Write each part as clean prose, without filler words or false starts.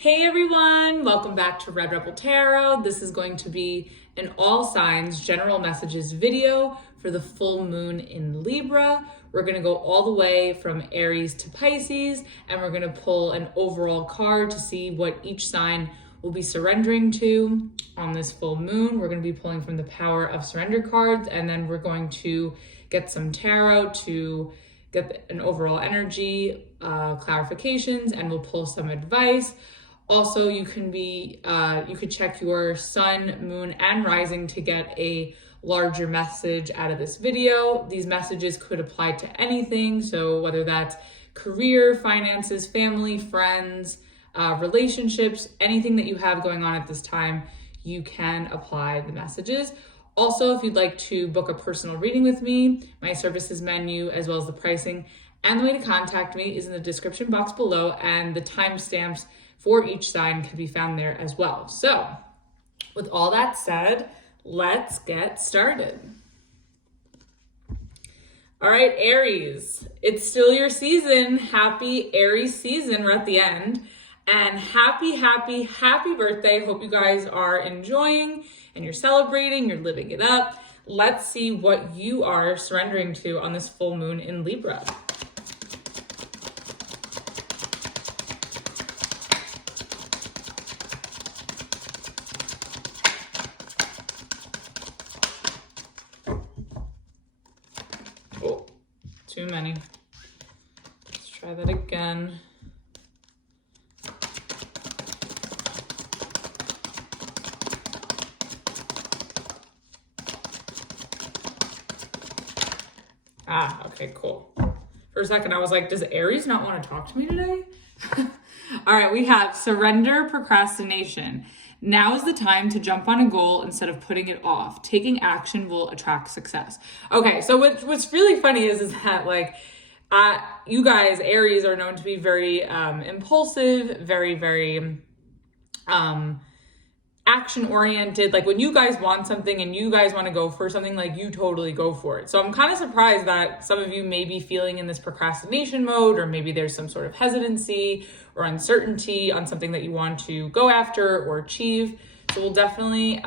Hey everyone, welcome back to Red Rebel Tarot. This is going to be an all signs general messages video for the full moon in Libra. We're going to go all the way from Aries to Pisces, and we're going to pull an overall card to see what each sign will be surrendering to on this full moon. We're going to be pulling from the Power of Surrender cards, and then we're going to get some tarot to get an overall energy, clarifications, and we'll pull some advice. Also, you could check your sun, moon, and rising to get a larger message out of this video. These messages could apply to anything. So whether that's career, finances, family, friends, relationships, anything that you have going on at this time, you can apply the messages. Also, if you'd like to book a personal reading with me, my services menu, as well as the pricing and the way to contact me is in the description box below, and the timestamps for each sign can be found there as well. So with all that said, let's get started. All right, Aries, it's still your season. Happy Aries season. We're at the end, and happy birthday. Hope you guys are enjoying and you're celebrating, you're living it up. Let's see what you are surrendering to on this full moon in Libra. Oh, too many. Let's try that again. Okay, cool. For a second, I was like, does Aries not want to talk to me today? All right, we have surrender, procrastination. Now is the time to jump on a goal instead of putting it off. Taking action will attract success. Okay, so what's really funny is that like, you guys, Aries, are known to be very impulsive, very action-oriented. Like when you guys want something and you guys want to go for something, like you totally go for it. So I'm kind of surprised that some of you may be feeling in this procrastination mode, or maybe there's some sort of hesitancy or uncertainty on something that you want to go after or achieve. So we'll definitely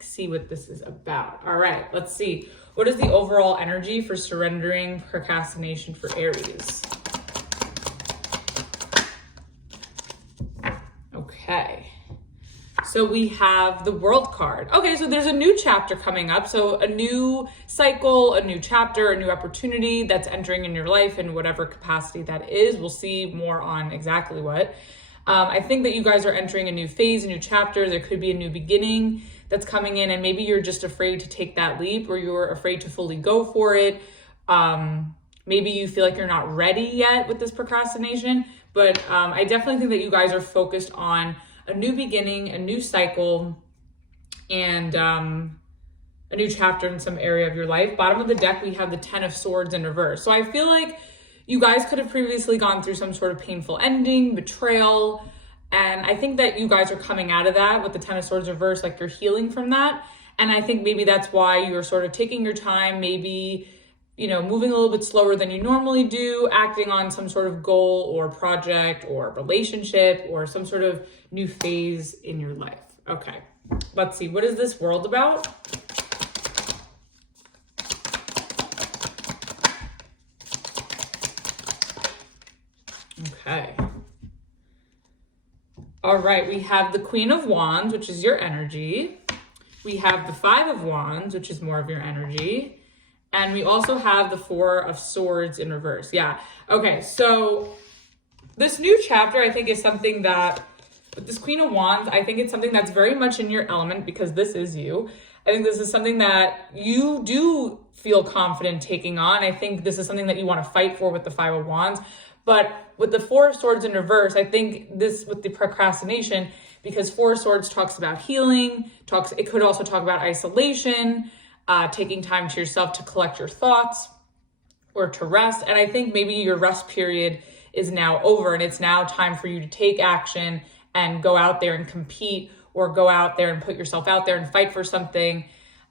see what this is about. All right, let's see. What is the overall energy for surrendering procrastination for Aries? Okay. So we have the World card. Okay, so there's a new chapter coming up. So a new cycle, a new chapter, a new opportunity that's entering in your life in whatever capacity that is. We'll see more on exactly what. I think that you guys are entering a new phase, a new chapter. There could be a new beginning that's coming in, and maybe you're just afraid to take that leap, or you're afraid to fully go for it. Maybe you feel like you're not ready yet with this procrastination, but I definitely think that you guys are focused on a new beginning, a new cycle, and a new chapter in some area of your life. Bottom of the deck, we have the 10 of Swords in reverse. So I feel like you guys could have previously gone through some sort of painful ending, betrayal, and I think that you guys are coming out of that with the 10 of Swords reverse, like you're healing from that. And I think maybe that's why you're sort of taking your time, maybe, moving a little bit slower than you normally do, acting on some sort of goal or project or relationship or some sort of new phase in your life. Okay, let's see. What is this world about? Okay. All right, we have the Queen of Wands, which is your energy. We have the Five of Wands, which is more of your energy. And we also have the Four of Swords in reverse. Yeah. Okay. So this new chapter, I think, is something that with this Queen of Wands, I think it's something that's very much in your element, because this is you. I think this is something that you do feel confident taking on. I think this is something that you want to fight for with the Five of Wands. But with the Four of Swords in reverse, I think this with the procrastination, because Four of Swords talks about healing, it could also talk about isolation, taking time to yourself to collect your thoughts or to rest. And I think maybe your rest period is now over, and it's now time for you to take action and go out there and compete, or go out there and put yourself out there and fight for something.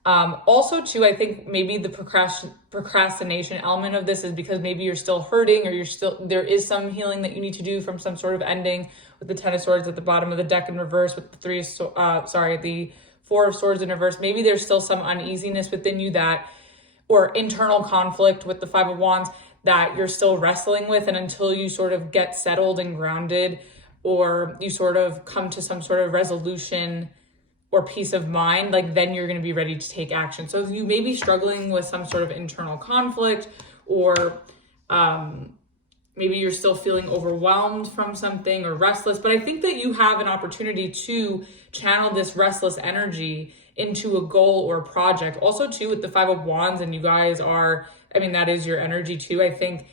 Also too, I think maybe the procrastination element of this is because maybe you're still hurting, or there is some healing that you need to do from some sort of ending, with the Ten of Swords at the bottom of the deck in reverse, with the Four of Swords in reverse. Maybe there's still some uneasiness within you or internal conflict with the Five of Wands that you're still wrestling with. And until you sort of get settled and grounded, or you sort of come to some sort of resolution or peace of mind, like then you're going to be ready to take action. So you may be struggling with some sort of internal conflict, or maybe you're still feeling overwhelmed from something or restless, but I think that you have an opportunity to channel this restless energy into a goal or a project. Also too, with the Five of Wands, and you guys that is your energy too. I think,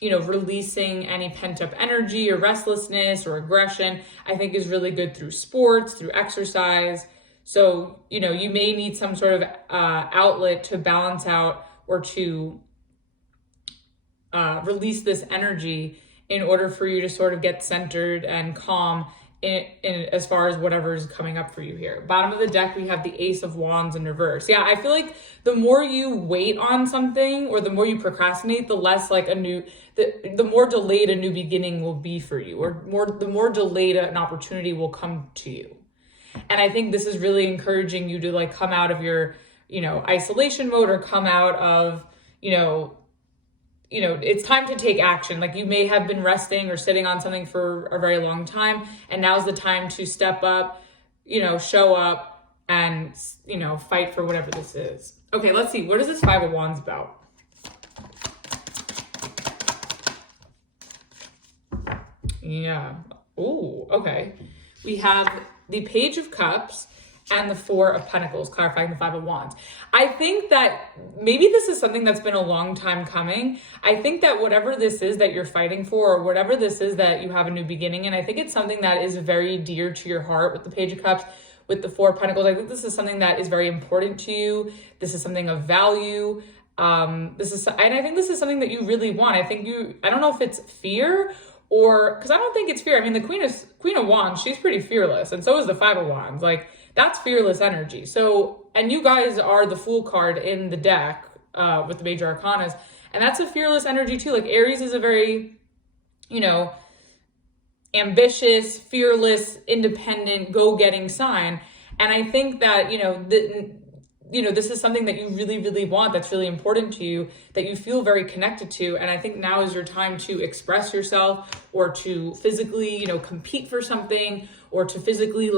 releasing any pent up energy or restlessness or aggression, I think is really good through sports, through exercise. So, you may need some sort of outlet to balance out, or to release this energy in order for you to sort of get centered and calm in as far as whatever is coming up for you here. Bottom of the deck, we have the Ace of Wands in reverse. Yeah, I feel like the more you wait on something, or the more you procrastinate, the less like the more delayed a new beginning will be for you, or the more delayed an opportunity will come to you. And I think this is really encouraging you to like come out of your, isolation mode, or come out of, it's time to take action. Like you may have been resting or sitting on something for a very long time, and now's the time to step up, show up and, fight for whatever this is. Okay, let's see. What is this Five of Wands about? Yeah. Oh, okay. We have the Page of Cups and the Four of Pentacles, clarifying the Five of Wands. I think that maybe this is something that's been a long time coming. I think that whatever this is that you're fighting for, or whatever this is that you have a new beginning, and I think it's something that is very dear to your heart with the Page of Cups, with the Four of Pentacles. I think this is something that is very important to you. This is something of value. And I think this is something that you really want. I don't know if it's fear, or, because I don't think it's fear. I mean, the Queen of Wands, she's pretty fearless, and so is the Five of Wands. Like, that's fearless energy. So, and you guys are the Fool card in the deck with the major arcanas, and that's a fearless energy too. Like Aries is a very, ambitious, fearless, independent, go-getting sign. And I think that, this is something that you really, really want, that's really important to you, that you feel very connected to. And I think now is your time to express yourself, or to physically, compete for something, or to physically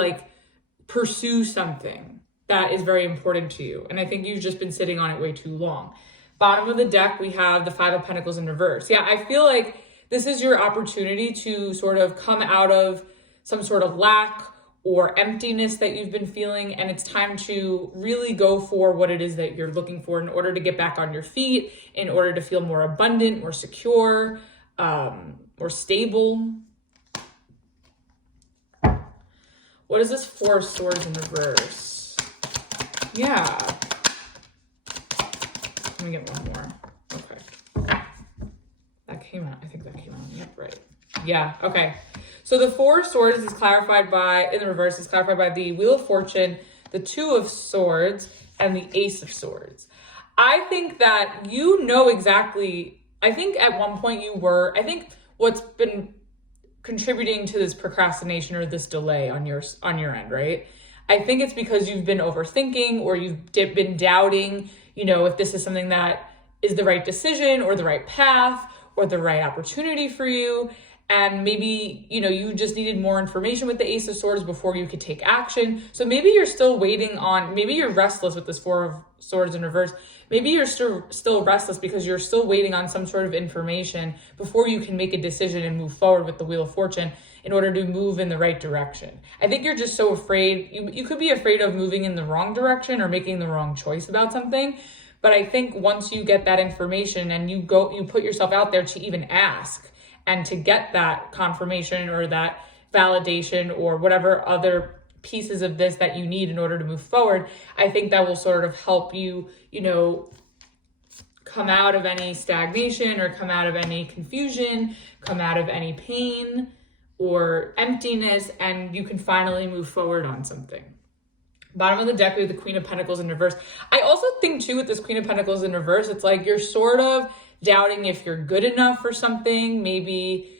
pursue something that is very important to you. And I think you've just been sitting on it way too long. Bottom of the deck, we have the Five of Pentacles in reverse. Yeah, I feel like this is your opportunity to sort of come out of some sort of lack or emptiness that you've been feeling, and it's time to really go for what it is that you're looking for in order to get back on your feet, in order to feel more abundant, more secure, more stable. What is this Four of Swords in reverse? Yeah. Let me get one more. Okay. That came out. I think that came out. Yep, right. Yeah, okay. So the Four of Swords is clarified in the reverse, is clarified by the Wheel of Fortune, the Two of Swords, and the Ace of Swords. I think that exactly, I think at one point I think what's been contributing to this procrastination or this delay on your end, right? I think it's because you've been overthinking, or you've been doubting, if this is something that is the right decision, or the right path, or the right opportunity for you. And maybe, you just needed more information with the Ace of Swords before you could take action. So maybe you're still maybe you're restless with this Four of Swords in reverse. Maybe you're still restless because you're still waiting on some sort of information before you can make a decision and move forward with the Wheel of Fortune in order to move in the right direction. I think you're just so afraid. You could be afraid of moving in the wrong direction or making the wrong choice about something. But I think once you get that information and you put yourself out there to even ask, and to get that confirmation or that validation or whatever other pieces of this that you need in order to move forward, I think that will sort of help you, come out of any stagnation, or come out of any confusion, come out of any pain or emptiness, and you can finally move forward on something. Bottom of the deck, we have the Queen of Pentacles in reverse. I also think too with this Queen of Pentacles in reverse, it's like you're sort of doubting if you're good enough for something. Maybe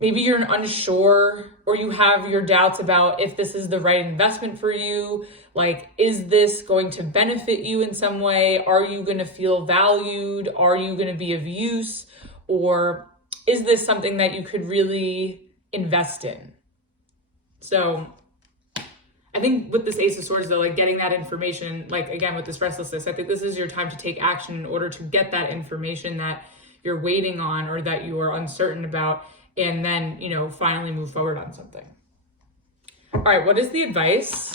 you're unsure, or you have your doubts about if this is the right investment for you. Like, is this going to benefit you in some way? Are you going to feel valued? Are you going to be of use? Or is this something that you could really invest in? So I think with this Ace of Swords though, like getting that information, like again, with this restlessness, I think this is your time to take action in order to get that information that you're waiting on or that you are uncertain about, and then, you know, finally move forward on something. All right, what is the advice?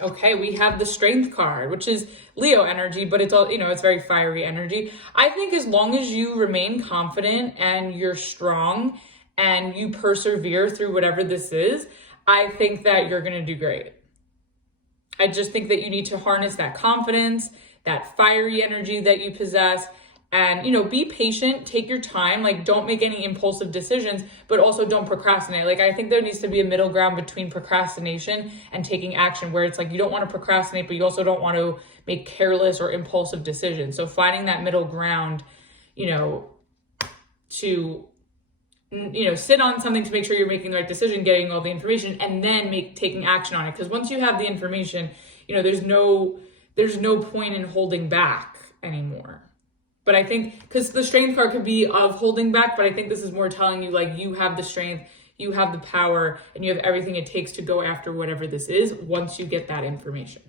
Okay, we have the Strength card, which is Leo energy, but it's all, you know, it's very fiery energy. I think as long as you remain confident and you're strong and you persevere through whatever this is, I think that you're going to do great. I just think that you need to harness that confidence, that fiery energy that you possess, and, you know, be patient, take your time, like don't make any impulsive decisions, but also don't procrastinate. Like I think there needs to be a middle ground between procrastination and taking action, where it's like you don't want to procrastinate, but you also don't want to make careless or impulsive decisions. So finding that middle ground, you know, to, you know, sit on something to make sure you're making the right decision, getting all the information, and then taking action on it. Because once you have the information, you know, there's no point in holding back anymore. But I think, because the Strength card could be of holding back, but I think this is more telling you like you have the strength, you have the power, and you have everything it takes to go after whatever this is once you get that information.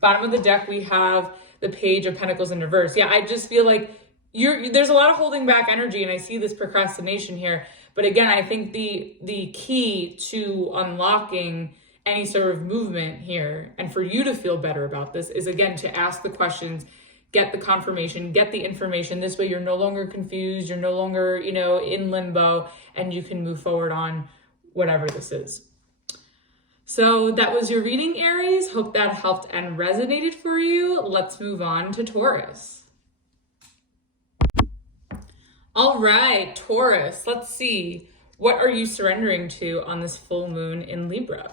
Bottom of the deck, we have the Page of Pentacles in reverse. Yeah, I just feel like there's a lot of holding back energy, and I see this procrastination here. But again, I think the key to unlocking any sort of movement here, and for you to feel better about this, is again to ask the questions, get the confirmation, get the information. This way you're no longer confused, you're no longer, you know, in limbo, and you can move forward on whatever this is. So that was your reading, Aries. Hope that helped and resonated for you. Let's move on to Taurus. All right, Taurus, let's see. What are you surrendering to on this full moon in Libra?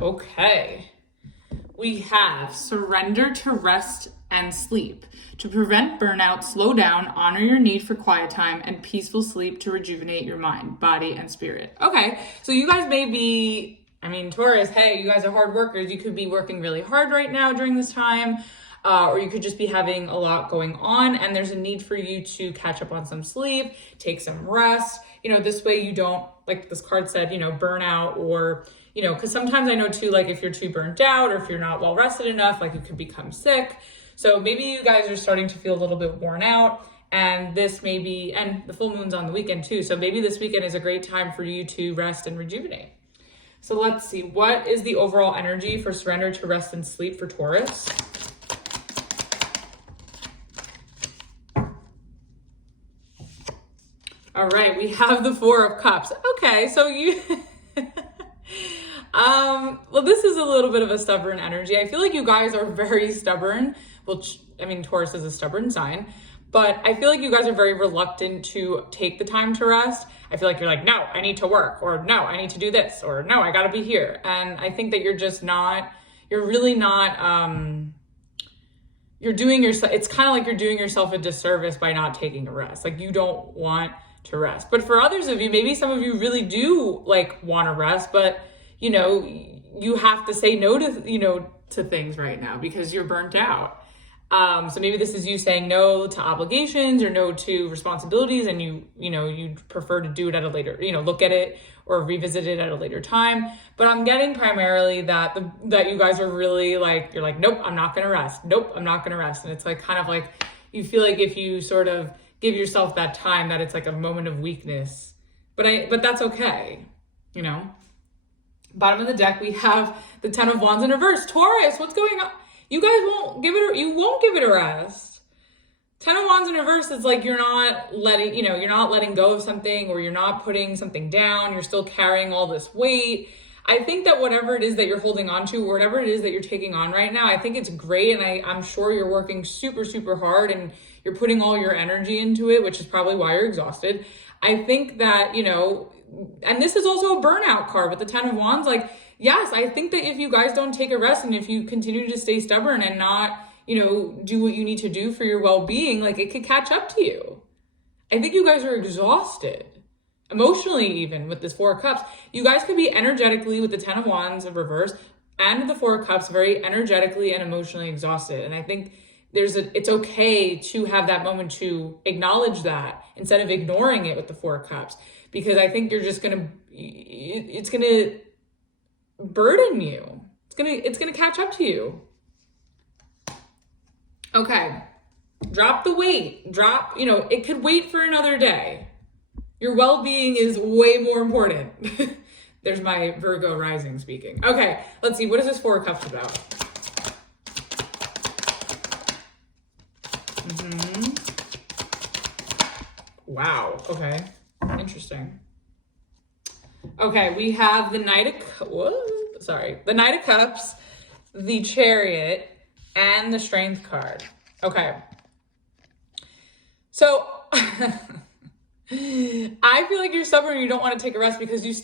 Okay, we have surrender to rest and sleep. To prevent burnout, slow down, honor your need for quiet time and peaceful sleep to rejuvenate your mind, body, and spirit. Okay, so you guys may be, I mean, Taurus, hey, you guys are hard workers. You could be working really hard right now during this time, or you could just be having a lot going on, and there's a need for you to catch up on some sleep, take some rest. You know, this way you don't, like this card said, you know, burn out, or, you know, because sometimes I know too, like if you're too burnt out or if you're not well rested enough, like you could become sick. So maybe you guys are starting to feel a little bit worn out, and this may be, and the full moon's on the weekend too. So maybe this weekend is a great time for you to rest and rejuvenate. So let's see, what is the overall energy for surrender to rest and sleep for Taurus? All right, we have the Four of Cups. Okay, so you, well, this is a little bit of a stubborn energy. I feel like you guys are very stubborn. Well, I mean, Taurus is a stubborn sign, but I feel like you guys are very reluctant to take the time to rest. I feel like you're like, no, I need to work, or no, I need to do this, or no, I gotta be here. And I think that you're just not, you're really not, you're doing yourself, it's kind of like you're doing yourself a disservice by not taking a rest. Like you don't want to rest. But for others of you, maybe some of you really do like want to rest, but you know, you have to say no to, you know, to things right now because you're burnt out. So maybe this is you saying no to obligations or no to responsibilities, and you'd prefer to do it at a later, look at it or revisit it at a later time. But I'm getting primarily that you guys are really like, you're like, nope, I'm not going to rest. Nope, I'm not going to rest. And it's like, kind of like, you feel like if you sort of give yourself that time, that it's like a moment of weakness, but that's okay. Bottom of the deck, we have the Ten of Wands in reverse. Taurus, what's going on? You guys won't give it a rest. Ten of Wands in reverse is like you're not letting go of something, or you're not putting something down. You're still carrying all this weight. I think that whatever it is that you're holding on to, whatever it is that you're taking on right now, I think it's great. And I'm sure you're working super, super hard and you're putting all your energy into it, which is probably why you're exhausted. I think that, you know, and this is also a burnout card with the 10 of Wands. Like, yes, I think that if you guys don't take a rest and if you continue to stay stubborn and not, you know, do what you need to do for your well-being, like it could catch up to you. I think you guys are exhausted. Emotionally, even with this 4 of Cups, you guys could be energetically with the 10 of Wands in reverse and the 4 of Cups very energetically and emotionally exhausted. And I think it's okay to have that moment to acknowledge that instead of ignoring it with the 4 of Cups, because I think you're just it's gonna burden you. It's gonna catch up to you. Okay, drop the weight. You know, it could wait for another day. Your well-being is way more important. There's my Virgo rising speaking. Okay, let's see. What is this 4 of Cups about? Wow. Okay. Interesting. Okay, we have the Knight of Cups, the Chariot, and the Strength card. Okay. So I feel like you're stubborn and you don't want to take a rest because you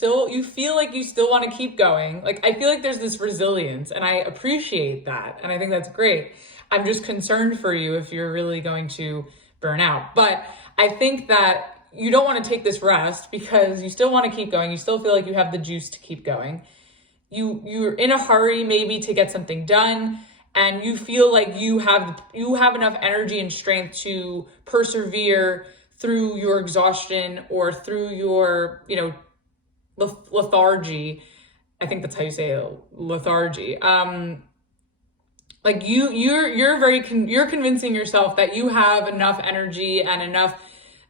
feel like you still want to keep going. Like, I feel like there's this resilience and I appreciate that. And I think that's great. I'm just concerned for you if you're really going to burn out. But I think that you don't want to take this rest because you still want to keep going. You still feel like you have the juice to keep going. You're in a hurry maybe to get something done. And you feel like you have enough energy and strength to persevere through your exhaustion or through your, you know, lethargy. I think that's how you say it, lethargy. Like you're convincing yourself that you have enough energy and enough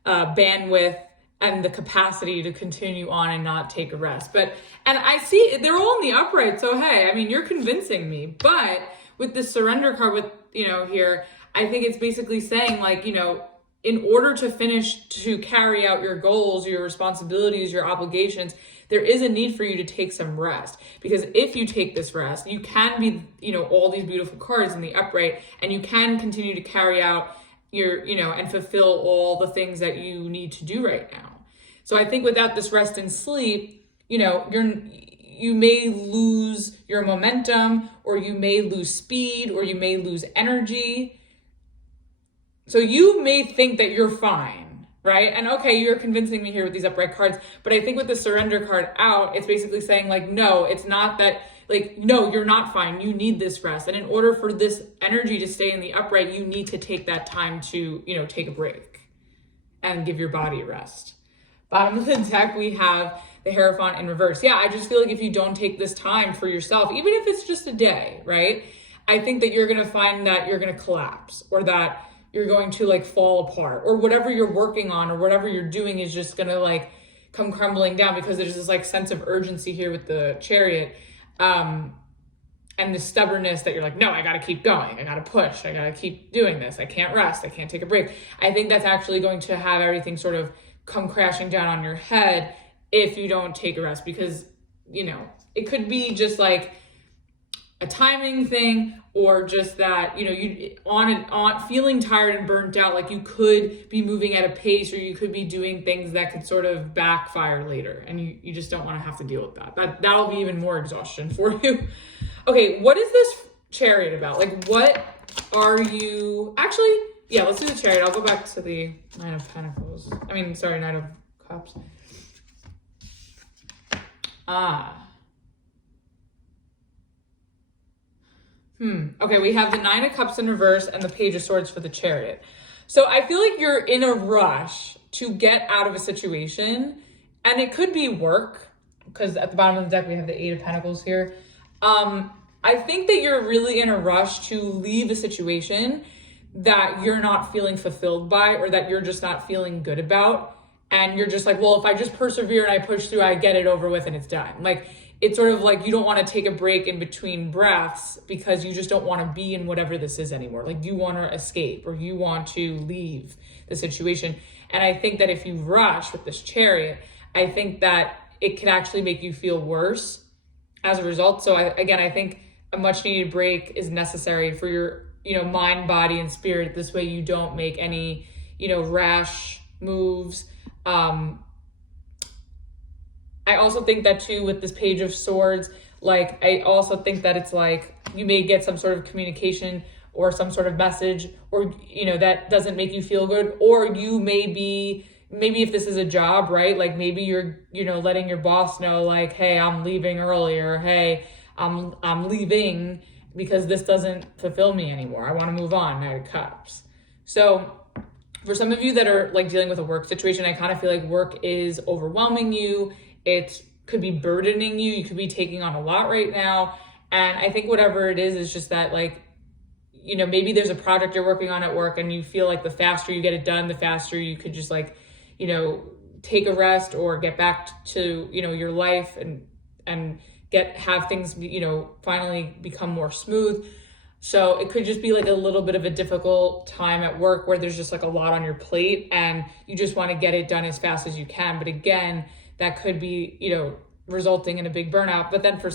bandwidth and the capacity to continue on and not take a rest. And I see they're all in the upright. So, hey, I mean, you're convincing me, but with the surrender card with, you know, here, I think it's basically saying like, you know, in order to carry out your goals, your responsibilities, your obligations, there is a need for you to take some rest. Because if you take this rest, you can be, you know, all these beautiful cards in the upright, and you can continue to carry out your, you know, and fulfill all the things that you need to do right now. So I think without this rest and sleep, you know, you may lose your momentum, or you may lose speed, or you may lose energy. So you may think that you're fine, right? And okay, you're convincing me here with these upright cards, but I think with the surrender card out, it's basically saying like, no, it's not that, like, no, you're not fine. You need this rest. And in order for this energy to stay in the upright, you need to take that time to, you know, take a break and give your body a rest. Bottom of the deck, we have the Hierophant in reverse. Yeah, I just feel like if you don't take this time for yourself, even if it's just a day, right? I think that you're going to find that you're going to collapse, or that you're going to like fall apart, or whatever you're working on or whatever you're doing is just going to like come crumbling down, because there's this like sense of urgency here with the Chariot. And the stubbornness that you're like, no, I got to keep going. I got to push. I got to keep doing this. I can't rest. I can't take a break. I think that's actually going to have everything sort of come crashing down on your head if you don't take a rest, because, you know, it could be just like a timing thing, or just that, you know, you on feeling tired and burnt out, like you could be moving at a pace, or you could be doing things that could sort of backfire later, and you just don't want to have to deal with that. That'll be even more exhaustion for you. Okay, what is this Chariot about? Like, what are you actually? Yeah, let's do the Chariot. I'll go back to the Nine of Pentacles. Nine of Cups. Okay, we have the Nine of Cups in reverse and the Page of Swords for the Chariot. So I feel like you're in a rush to get out of a situation, and it could be work, because at the bottom of the deck we have the Eight of Pentacles here. I think that you're really in a rush to leave a situation that you're not feeling fulfilled by, or that you're just not feeling good about. And you're just like, well, if I just persevere and I push through, I get it over with and it's done. Like, it's sort of like you don't want to take a break in between breaths because you just don't want to be in whatever this is anymore. Like, you want to escape, or you want to leave the situation. And I think that if you rush with this Chariot, I think that it can actually make you feel worse as a result. So I think a much needed break is necessary for your, mind, body, and spirit. This way you don't make any, rash moves. I also think that too, with this Page of Swords, like, I also think that it's like, you may get some sort of communication or some sort of message, or, that doesn't make you feel good, or you may be, maybe if this is a job, right? Like maybe you're, letting your boss know like, hey, I'm leaving early, or hey, I'm leaving because this doesn't fulfill me anymore. I want to move on. Knight of Cups. So for some of you that are like dealing with a work situation, I kind of feel like work is overwhelming you. It could be burdening you. You could be taking on a lot right now. And I think whatever it is just that, like, maybe there's a project you're working on at work and you feel like the faster you get it done, the faster you could just like, take a rest or get back to, your life and have things, finally become more smooth. So it could just be like a little bit of a difficult time at work where there's just like a lot on your plate and you just want to get it done as fast as you can. But again, that could be, resulting in a big burnout. But then for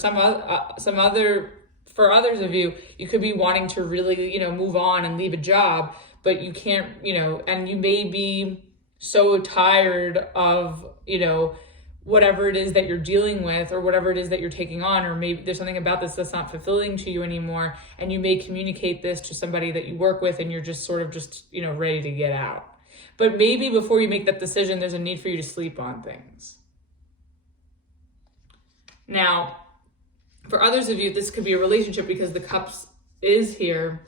for others of you, you could be wanting to really, move on and leave a job, but you can't, and you may be so tired of, whatever it is that you're dealing with or whatever it is that you're taking on, or maybe there's something about this that's not fulfilling to you anymore. And you may communicate this to somebody that you work with and you're just sort of just, ready to get out. But maybe before you make that decision, there's a need for you to sleep on things. Now, for others of you, this could be a relationship because the Cups is here.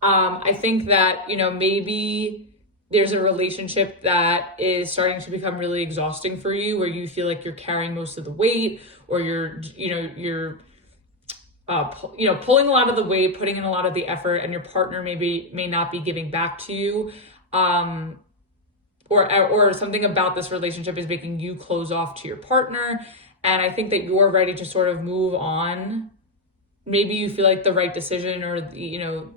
I think that, maybe there's a relationship that is starting to become really exhausting for you, where you feel like you're carrying most of the weight, or you're pulling a lot of the weight, putting in a lot of the effort, and your partner may not be giving back to you. Or something about this relationship is making you close off to your partner. And I think that you're ready to sort of move on. Maybe you feel like the right decision, or the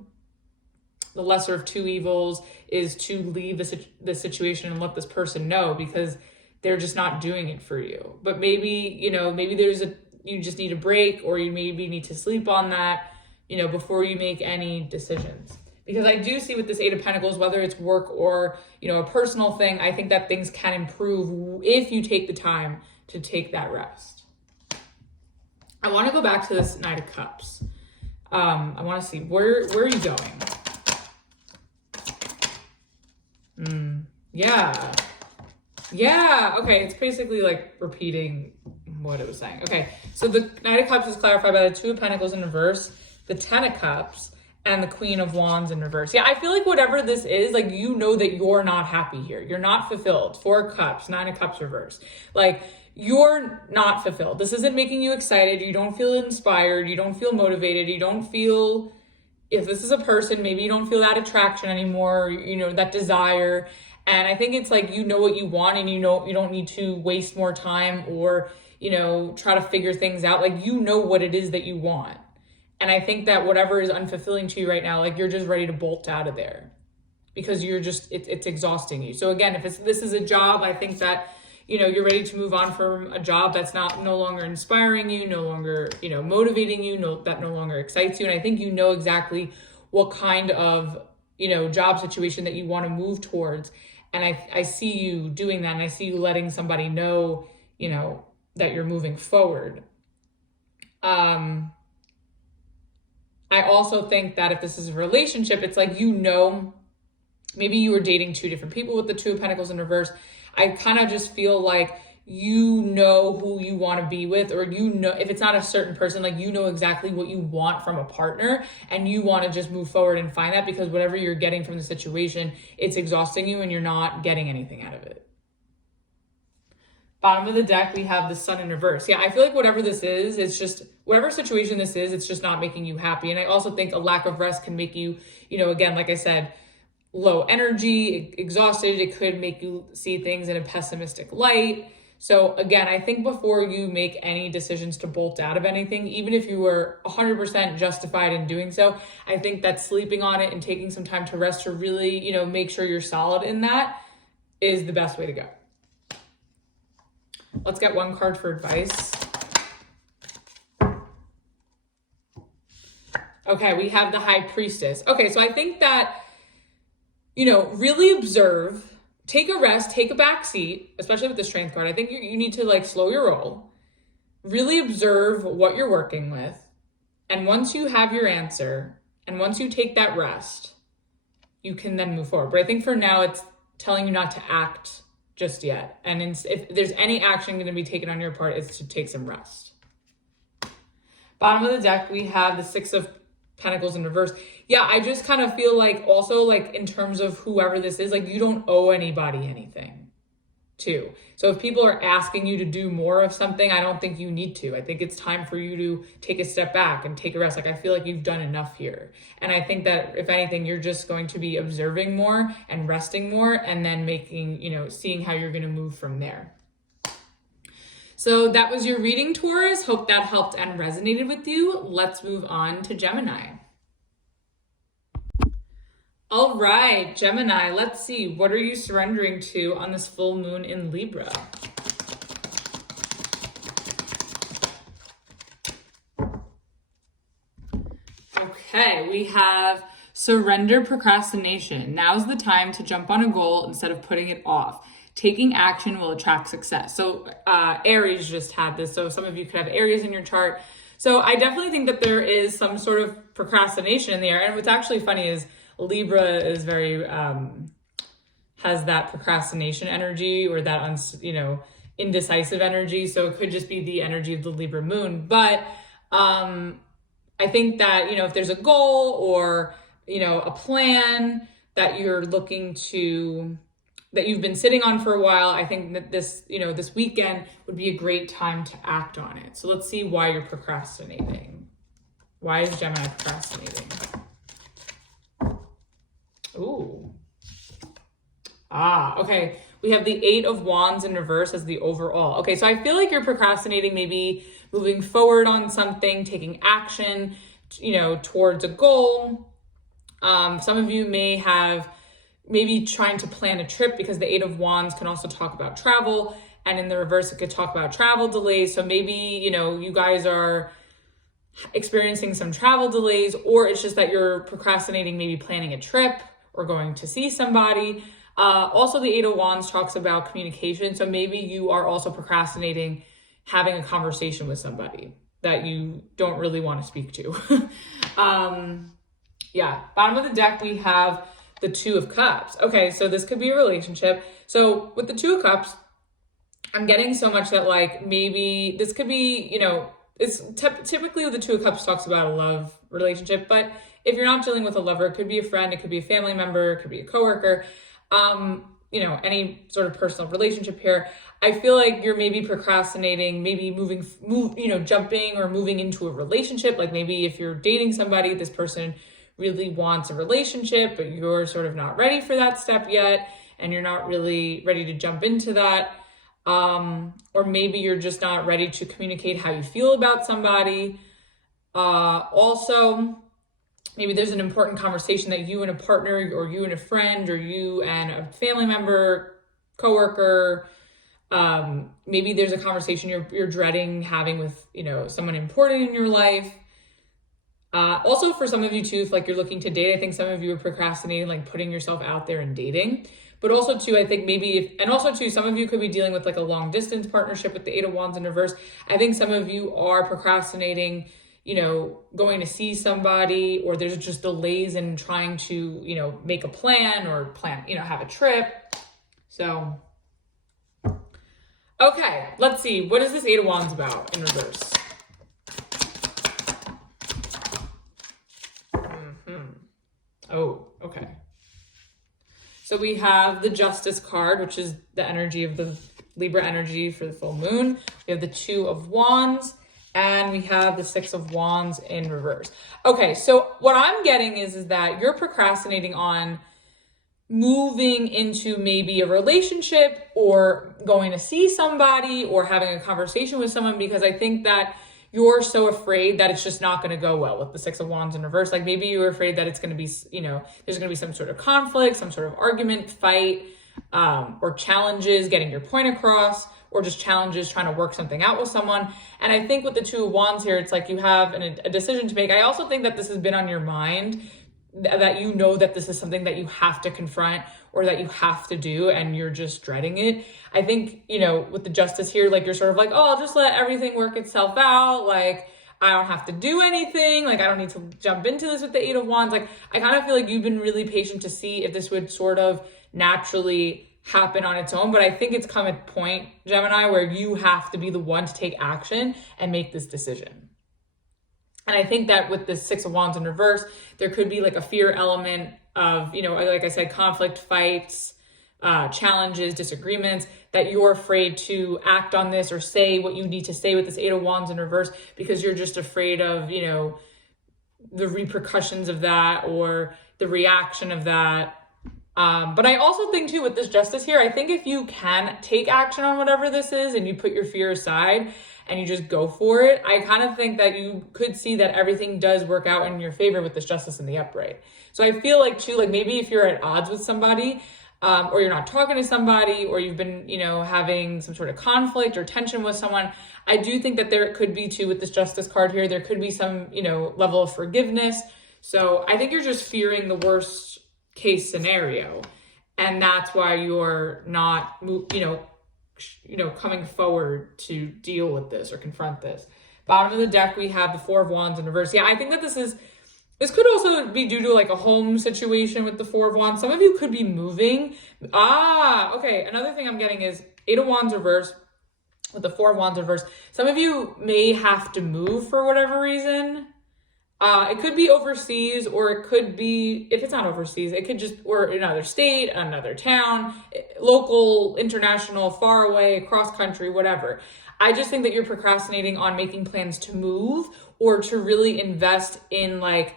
lesser of two evils, is to leave the situation and let this person know, because they're just not doing it for you. But maybe, you just need a break, or you maybe need to sleep on that, before you make any decisions. Because I do see with this Eight of Pentacles, whether it's work or, a personal thing, I think that things can improve if you take the time to take that rest. I want to go back to this Knight of Cups. I want to see, where are you going? Yeah. Okay. It's basically like repeating what it was saying. Okay. So the Knight of Cups is clarified by the Two of Pentacles in reverse, the Ten of Cups, and the Queen of Wands in reverse. Yeah. I feel like whatever this is, like, that you're not happy here. You're not fulfilled. Four of Cups, Nine of Cups reverse. Like, you're not fulfilled. This isn't making you excited. You don't feel inspired. You don't feel motivated. You don't feel, if this is a person, maybe you don't feel that attraction anymore, that desire. And I think it's like, what you want, and you don't need to waste more time or, try to figure things out. Like, what it is that you want. And I think that whatever is unfulfilling to you right now, like, you're just ready to bolt out of there because it's exhausting you. So again, if this is a job, I think that, you're ready to move on from a job that's no longer inspiring you, no longer, motivating you, that no longer excites you. And I think exactly what kind of, job situation that you want to move towards. And I see you doing that, and I see you letting somebody know, that you're moving forward. I also think that if this is a relationship, it's like, maybe you were dating two different people with the Two of Pentacles in reverse. I kind of just feel like who you want to be with, or if it's not a certain person, like, exactly what you want from a partner, and you want to just move forward and find that, because whatever you're getting from the situation, it's exhausting you and you're not getting anything out of it. Bottom of the deck, we have the Sun in reverse. Yeah, I feel like whatever this is, it's just, whatever situation this is, it's just not making you happy. And I also think a lack of rest can make you, again, like I said, low energy, exhausted. It could make you see things in a pessimistic light. So again, I think before you make any decisions to bolt out of anything, even if you were 100% justified in doing so, I think that sleeping on it and taking some time to rest to really, make sure you're solid in that is the best way to go. Let's get one card for advice. Okay, we have the High Priestess. Okay, so I think that, you know, really observe, take a rest, take a back seat, especially with the Strength card. I think you need to like slow your roll, really observe what you're working with. And once you have your answer, and once you take that rest, you can then move forward. But I think for now, it's telling you not to act just yet. And if there's any action going to be taken on your part, it's to take some rest. Bottom of the deck, we have the Six of Pentacles in reverse. Yeah, I just kind of feel like also like in terms of whoever this is, like you don't owe anybody anything too. So if people are asking you to do more of something, I don't think you need to. I think it's time for you to take a step back and take a rest. Like I feel like you've done enough here. And I think that if anything, you're just going to be observing more and resting more and then making, you know, seeing how you're going to move from there. So that was your reading, Taurus. Hope that helped and resonated with you. Let's move on to Gemini. All right, Gemini, let's see. What are you surrendering to on this full moon in Libra? Okay, we have surrender procrastination. Now's the time to jump on a goal instead of putting it off. Taking action will attract success. So Aries just had this. So some of you could have Aries in your chart. So I definitely think that there is some sort of procrastination in the air. And what's actually funny is Libra is very, has that procrastination energy or that, indecisive energy. So it could just be the energy of the Libra moon. But I think that, if there's a goal or, a plan that you're looking to, that you've been sitting on for a while, I think that this, this weekend would be a great time to act on it. So let's see why you're procrastinating. Why is Gemini procrastinating? Ooh. Okay. We have the Eight of Wands in reverse as the overall. Okay, so I feel like you're procrastinating, maybe moving forward on something, taking action, towards a goal. Some of you may have maybe trying to plan a trip because the Eight of Wands can also talk about travel, and in the reverse, it could talk about travel delays. So maybe, you guys are experiencing some travel delays, or it's just that you're procrastinating, maybe planning a trip or going to see somebody. Also, the Eight of Wands talks about communication. So maybe you are also procrastinating having a conversation with somebody that you don't really want to speak to. Bottom of the deck, we have the Two of Cups. Okay, so this could be a relationship. So with the Two of Cups, I'm getting so much that like maybe this could be, it's typically the Two of Cups talks about a love relationship, but if you're not dealing with a lover, it could be a friend, it could be a family member, it could be a coworker, any sort of personal relationship here. I feel like you're maybe procrastinating, maybe jumping or moving into a relationship. Like maybe if you're dating somebody, this person really wants a relationship, but you're sort of not ready for that step yet, and you're not really ready to jump into that. Or maybe you're just not ready to communicate how you feel about somebody. Also, maybe there's an important conversation that you and a partner, or you and a friend, or you and a family member, coworker, maybe there's a conversation you're dreading having with, someone important in your life. Also for some of you too, if like you're looking to date, I think some of you are procrastinating, like putting yourself out there and dating. But also too, I think some of you could be dealing with like a long distance partnership with the Eight of Wands in reverse. I think some of you are procrastinating, going to see somebody, or there's just delays in trying to, make a plan or have a trip. So, okay, let's see. What is this Eight of Wands about in reverse? Oh, okay. So we have the Justice card, which is the energy of the Libra energy for the full moon. We have the Two of Wands, and we have the Six of Wands in reverse. Okay, so what I'm getting is that you're procrastinating on moving into maybe a relationship or going to see somebody or having a conversation with someone, because I think that you're so afraid that it's just not going to go well with the Six of Wands in reverse. Like maybe you're afraid that it's going to be, there's going to be some sort of conflict, some sort of argument, fight, or challenges getting your point across, or just challenges trying to work something out with someone. And I think with the Two of Wands here, it's like you have a decision to make. I also think that this has been on your mind, that you know that this is something that you have to confront or that you have to do, and you're just dreading it. I think, you know, with the Justice here, like you're sort of like, oh, I'll just let everything work itself out. Like, I don't have to do anything. Like, I don't need to jump into this with the Eight of Wands. Like, I kind of feel like you've been really patient to see if this would sort of naturally happen on its own. But I think it's come a point, Gemini, where you have to be the one to take action and make this decision. And I think that with the Six of Wands in reverse, there could be like a fear element of, you know, like I said, conflict, fights, challenges, disagreements, that you're afraid to act on this or say what you need to say with this Eight of Wands in reverse, because you're just afraid of, you know, the repercussions of that or the reaction of that. But I also think too, with this Justice here, I think if you can take action on whatever this is and you put your fear aside and you just go for it, I kind of think that you could see that everything does work out in your favor with this Justice in the upright. So I feel like too, like maybe if you're at odds with somebody, or you're not talking to somebody, or you've been, you know, having some sort of conflict or tension with someone, I do think that there could be too, with this Justice card here, there could be some, you know, level of forgiveness. So I think you're just fearing the worst case scenario, and that's why you're not, you know, coming forward to deal with this or confront this. Bottom of the deck, we have the Four of Wands in reverse. Yeah, I think that this could also be due to like a home situation with the Four of Wands. Some of you could be moving. Okay. Another thing I'm getting is Eight of Wands reverse with the Four of Wands reverse. Some of you may have to move for whatever reason. It could be overseas, or it could be, if it's not overseas, it could just, or another state, another town, local, international, far away, cross country, whatever. I just think that you're procrastinating on making plans to move or to really invest in like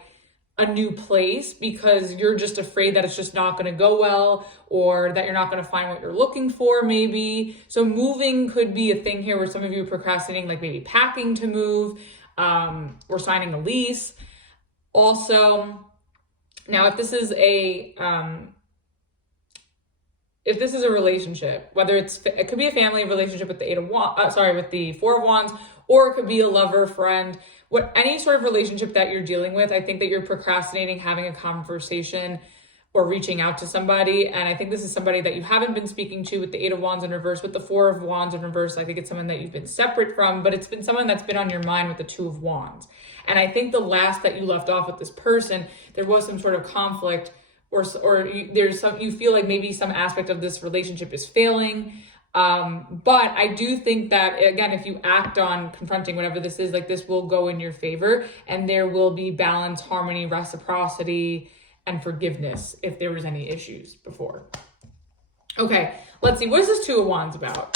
a new place, because you're just afraid that it's just not going to go well, or that you're not going to find what you're looking for maybe. So moving could be a thing here where some of you are procrastinating, like maybe packing to move, or signing a lease. Also, now if this is a relationship, whether it could be a family relationship with the with the Four of Wands, or it could be a lover, friend, any sort of relationship that you're dealing with, I think that you're procrastinating having a conversation or reaching out to somebody. And I think this is somebody that you haven't been speaking to with the Eight of Wands in reverse. With the Four of Wands in reverse, I think it's someone that you've been separate from, but it's been someone that's been on your mind with the Two of Wands. And I think the last that you left off with this person, there was some sort of conflict, or you feel like maybe some aspect of this relationship is failing. But I do think that, again, if you act on confronting whatever this is, like this will go in your favor, and there will be balance, harmony, reciprocity, and forgiveness if there was any issues before. Okay, let's see. What is this Two of Wands about?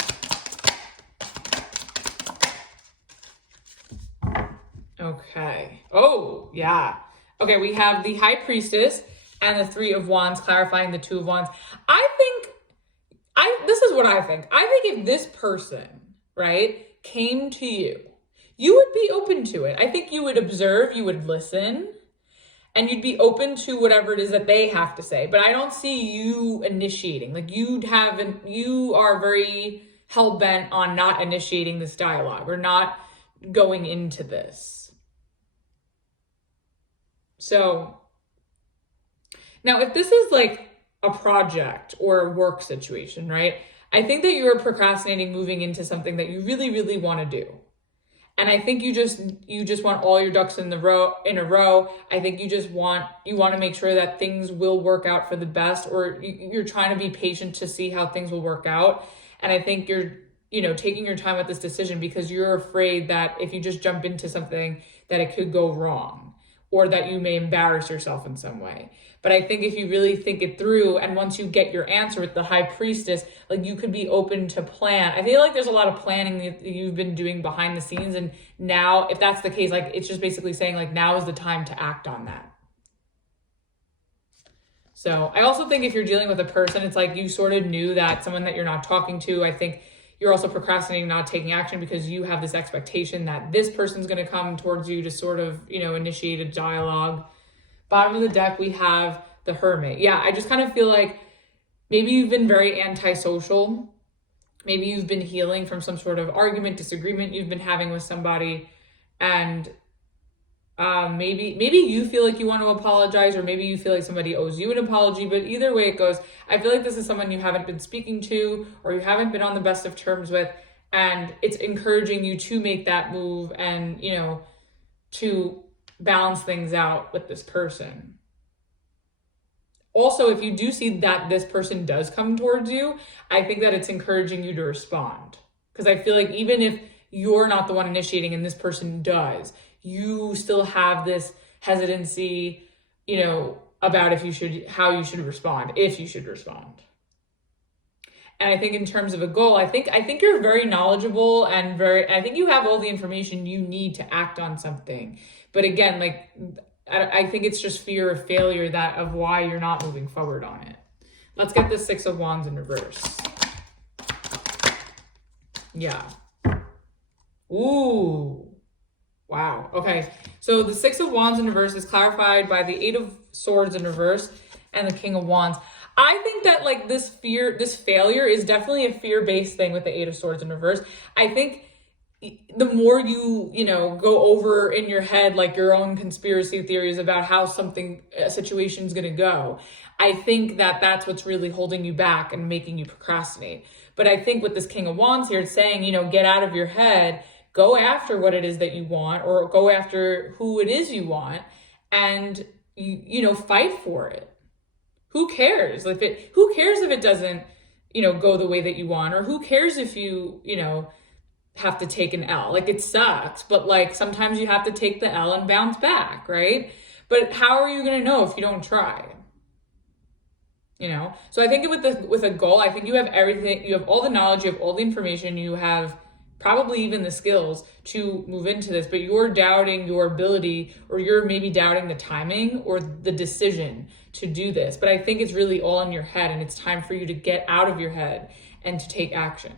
Okay. Oh, yeah. Okay, we have the High Priestess and the Three of Wands clarifying the Two of Wands. This is what I think. I think if this person, right, came to you, you would be open to it. I think you would observe, you would listen, and you'd be open to whatever it is that they have to say. But I don't see you initiating. Like you are very hell-bent on not initiating this dialogue or not going into this. So now if this is like a project or a work situation, right? I think that you're procrastinating moving into something that you really, really want to do. And I think you just want all your ducks in a row. I think you want to make sure that things will work out for the best, or you're trying to be patient to see how things will work out. And I think you're, taking your time with this decision because you're afraid that if you just jump into something that it could go wrong, or that you may embarrass yourself in some way. But I think if you really think it through, and once you get your answer with the High Priestess, like you could be open to plan. I feel like there's a lot of planning that you've been doing behind the scenes. And now, if that's the case, like it's just basically saying like now is the time to act on that. So I also think if you're dealing with a person, it's like you sort of knew that someone that you're not talking to, I think you're also procrastinating, not taking action because you have this expectation that this person's going to come towards you to sort of, initiate a dialogue. Bottom of the deck, we have the Hermit. Yeah, I just kind of feel like maybe you've been very antisocial, Maybe you've been healing from some sort of argument, disagreement you've been having with somebody, and maybe you feel like you want to apologize, or maybe you feel like somebody owes you an apology. But either way it goes, I feel like this is someone you haven't been speaking to, or you haven't been on the best of terms with, and it's encouraging you to make that move and, you know, to balance things out with this person. Also, if you do see that this person does come towards you, I think that it's encouraging you to respond. Because I feel like even if you're not the one initiating and this person does, you still have this hesitancy, you know, about how you should respond, if you should respond. And I think in terms of a goal, I think you're very knowledgeable and I think you have all the information you need to act on something. But again, like, I think it's just fear of failure of why you're not moving forward on it. Let's get the 6 of Wands in reverse. Yeah. Ooh. Wow. Okay. So the 6 of Wands in reverse is clarified by the 8 of Swords in reverse and the King of Wands. I think that like this failure is definitely a fear-based thing with the 8 of Swords in reverse. I think the more you go over in your head like your own conspiracy theories about how a situation's going to go, I think that that's what's really holding you back and making you procrastinate. But I think with this King of Wands here, it's saying, get out of your head, go after what it is that you want, or go after who it is you want, and fight for it. Who cares if it doesn't go the way that you want, or who cares if you have to take an L? Like, it sucks, but like sometimes you have to take the L and bounce back, right? But how are you going to know if you don't try? So I think with a goal, I think you have everything. You have all the knowledge, you have all the information, you have probably even the skills to move into this, but you're doubting your ability, or you're maybe doubting the timing or the decision to do this. But I think it's really all in your head, and it's time for you to get out of your head and to take action.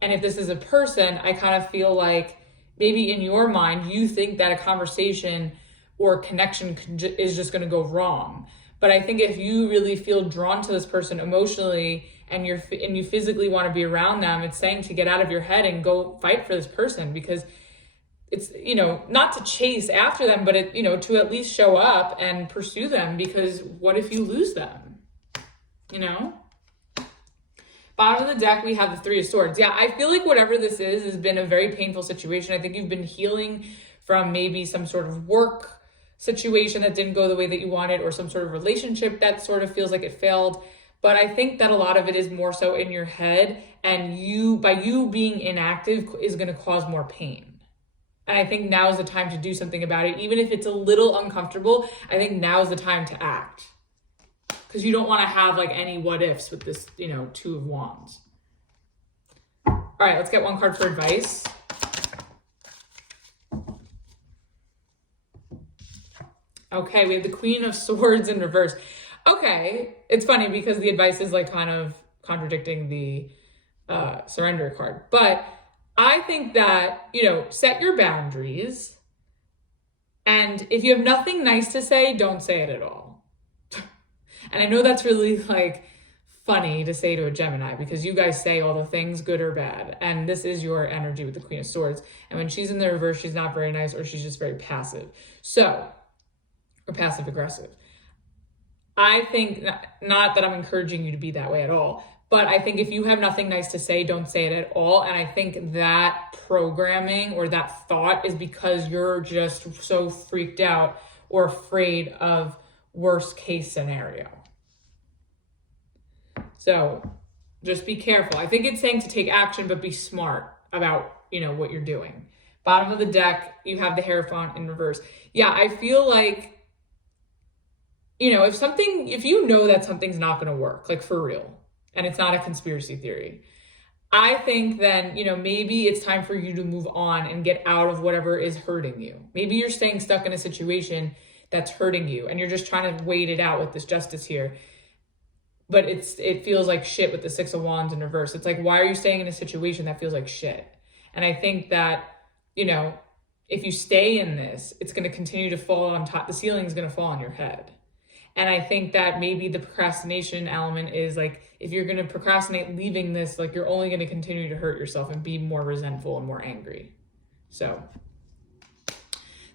And if this is a person, I kind of feel like maybe in your mind, you think that a conversation or connection is just going to go wrong. But I think if you really feel drawn to this person emotionally and you physically want to be around them, it's saying to get out of your head and go fight for this person, because it's, not to chase after them, but to at least show up and pursue them, because what if you lose them? Bottom of the deck, we have the 3 of Swords. Yeah, I feel like whatever this is has been a very painful situation. I think you've been healing from maybe some sort of work situation that didn't go the way that you wanted, or some sort of relationship that sort of feels like it failed. But I think that a lot of it is more so in your head, and by you being inactive is going to cause more pain. And I think now is the time to do something about it. Even if it's a little uncomfortable, I think now is the time to act. Because you don't want to have like any what ifs with this, 2 of Wands. All right, let's get one card for advice. Okay, we have the Queen of Swords in reverse. Okay, it's funny because the advice is like kind of contradicting the surrender card. But I think that, set your boundaries. And if you have nothing nice to say, don't say it at all. And I know that's really like funny to say to a Gemini, because you guys say all the things, good or bad. And this is your energy with the Queen of Swords. And when she's in the reverse, she's not very nice, or she's just very passive. Or passive aggressive. I think, not that I'm encouraging you to be that way at all, but I think if you have nothing nice to say, don't say it at all. And I think that programming or that thought is because you're just so freaked out or afraid of worst case scenario. So just be careful. I think it's saying to take action, but be smart about, what you're doing. Bottom of the deck, you have the Hierophant in reverse. Yeah, I feel like, if you know that something's not going to work, like for real, and it's not a conspiracy theory, I think then, maybe it's time for you to move on and get out of whatever is hurting you. Maybe you're staying stuck in a situation that's hurting you, and you're just trying to wait it out with this Justice here. But it feels like shit with the 6 of Wands in reverse. It's like, why are you staying in a situation that feels like shit? And I think that, if you stay in this, it's going to continue to fall on top. The ceiling is going to fall on your head. And I think that maybe the procrastination element is like, if you're going to procrastinate leaving this, like you're only going to continue to hurt yourself and be more resentful and more angry. So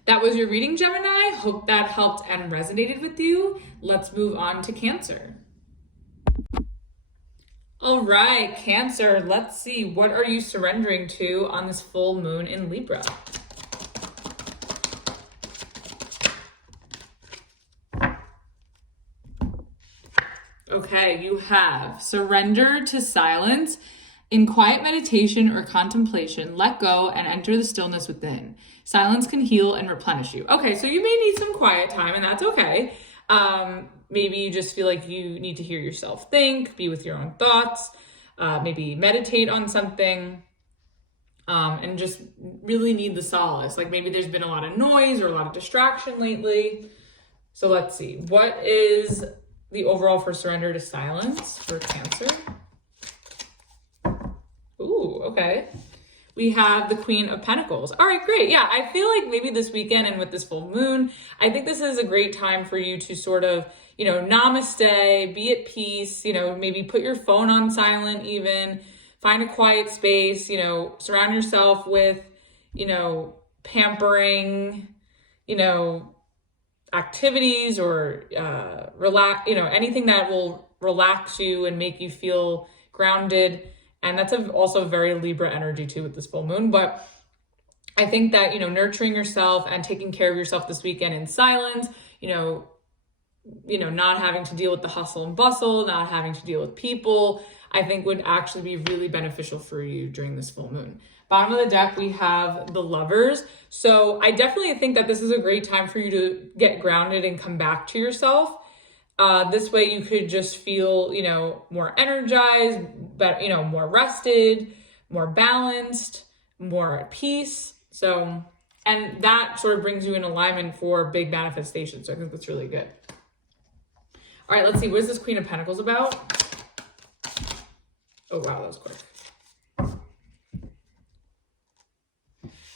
that was your reading, Gemini. Hope that helped and resonated with you. Let's move on to Cancer. All right, Cancer, let's see. What are you surrendering to on this full moon in Libra? Okay, you have surrender to silence. In quiet meditation or contemplation, let go and enter the stillness within. Silence can heal and replenish you. Okay, so you may need some quiet time, and that's okay. Maybe you just feel like you need to hear yourself think, be with your own thoughts, maybe meditate on something, and just really need the solace. Like maybe there's been a lot of noise or a lot of distraction lately. So let's see. What is the overall for surrender to silence for Cancer? Ooh, okay. We have the Queen of Pentacles. All right, great. Yeah, I feel like maybe this weekend and with this full moon, I think this is a great time for you to sort of, namaste, be at peace, maybe put your phone on silent even, find a quiet space, surround yourself with, pampering, activities or relax, anything that will relax you and make you feel grounded. And that's also very Libra energy too with this full moon. But I think that, nurturing yourself and taking care of yourself this weekend in silence, not having to deal with the hustle and bustle, not having to deal with people, I think would actually be really beneficial for you during this full moon. Bottom of the deck, we have the Lovers. So I definitely think that this is a great time for you to get grounded and come back to yourself. This way you could just feel, more energized, but, more rested, more balanced, more at peace. So, and that sort of brings you in alignment for big manifestation. So I think that's really good. All right, let's see. What is this Queen of Pentacles about? Oh, wow, that was quick.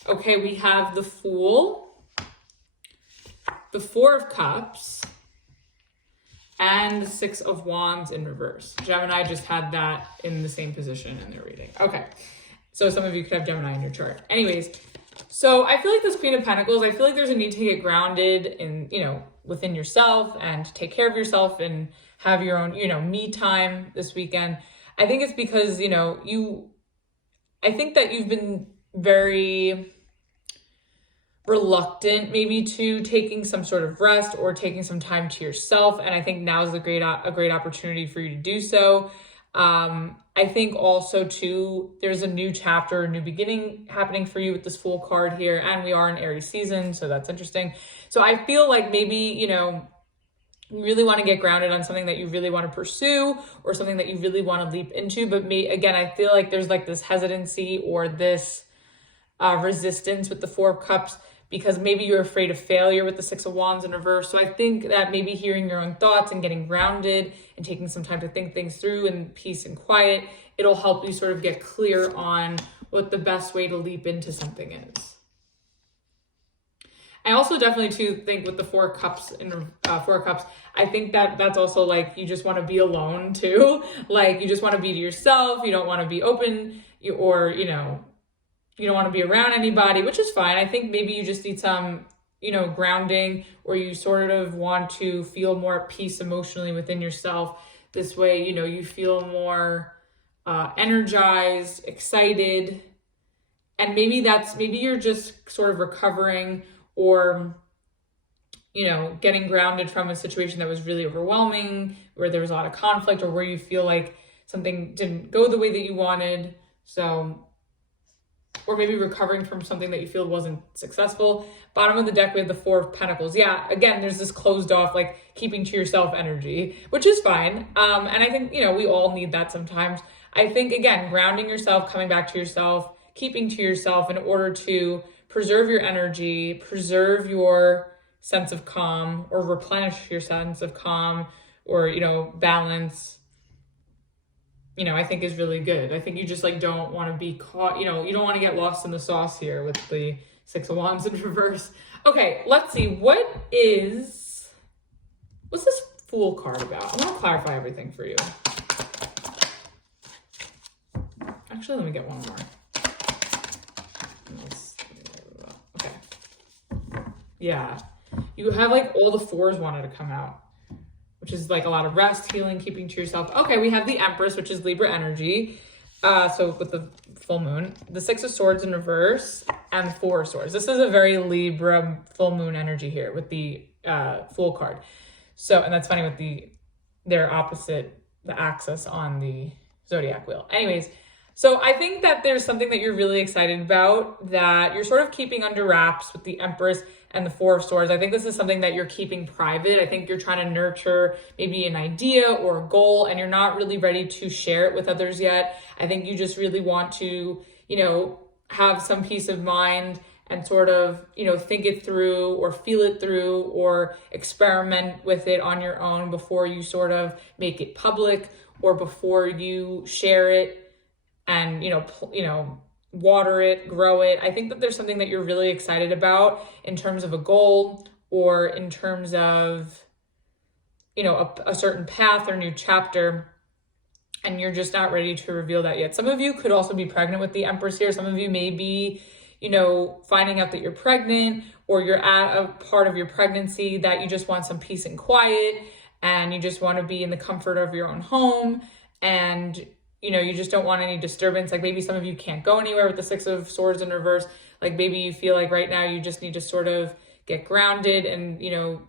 Okay, we have the Fool, the Four of Cups, and the Six of Wands in reverse. Gemini just had that in the same position in their reading. Okay, so some of you could have Gemini in your chart. Anyways, so I feel like this Queen of Pentacles, I feel like there's a need to get grounded in, within yourself and take care of yourself and have your own, me time this weekend. I think it's because, I think that you've been very reluctant maybe to taking some sort of rest or taking some time to yourself. And I think now is a great opportunity for you to do so. I think also too, there's a new chapter, a new beginning happening for you with this Fool card here. And we are in Aries season, so that's interesting. So I feel like maybe, you really want to get grounded on something that you really want to pursue or something that you really want to leap into. But again, I feel like there's like this hesitancy or this resistance with the Four of Cups, because maybe you're afraid of failure with the Six of Wands in reverse. So I think that maybe hearing your own thoughts and getting grounded and taking some time to think things through in peace and quiet, it'll help you sort of get clear on what the best way to leap into something is. I also definitely too think with the Four of Cups and Four of Cups, I think that that's also like you just want to be alone too. Like you just want to be to yourself. You don't want to be open, or you don't want to be around anybody, which is fine. I think maybe you just need some, grounding, or you sort of want to feel more at peace emotionally within yourself. This way, you feel more energized, excited, and maybe you're just sort of recovering or, getting grounded from a situation that was really overwhelming, where there was a lot of conflict, or where you feel like something didn't go the way that you wanted. So, or maybe recovering from something that you feel wasn't successful. Bottom of the deck, we have the Four of Pentacles. Yeah, again, there's this closed off, like keeping to yourself energy, which is fine. And I think, we all need that sometimes. I think, again, grounding yourself, coming back to yourself, keeping to yourself in order to preserve your energy, preserve your sense of calm, or replenish your sense of calm, or, balance, I think is really good. I think you just don't want to be caught, you don't want to get lost in the sauce here with the Six of Wands in reverse. Okay, let's see. What's this Fool card about? I'm gonna clarify everything for you. Actually, let me get one more. Okay. Yeah. You have like all the fours wanted to come out, which is like a lot of rest, healing, keeping to yourself. Okay, we have the Empress, which is Libra energy. So with the full moon, the Six of Swords in reverse, and the Four of Swords. This is a very Libra full moon energy here with the Fool card. So, and that's funny with their opposite, the axis on the zodiac wheel. Anyways, so I think that there's something that you're really excited about that you're sort of keeping under wraps with the Empress and the Four of Swords. I think this is something that you're keeping private. I think you're trying to nurture maybe an idea or a goal, and you're not really ready to share it with others yet. I think you just really want to, you know, have some peace of mind and sort of, you know, think it through or feel it through or experiment with it on your own before you sort of make it public or before you share it and, you know, water it, grow it. I think that there's something that you're really excited about in terms of a goal or in terms of, you know, a certain path or new chapter, and you're just not ready to reveal that yet. Some of you could also be pregnant with the Empress here. Some of you may be, you know, finding out that you're pregnant, or you're at a part of your pregnancy that you just want some peace and quiet, and you just want to be in the comfort of your own home, and you know, you just don't want any disturbance. Like maybe some of you can't go anywhere with the Six of Swords in reverse. Like maybe you feel like right now you just need to sort of get grounded and, you know,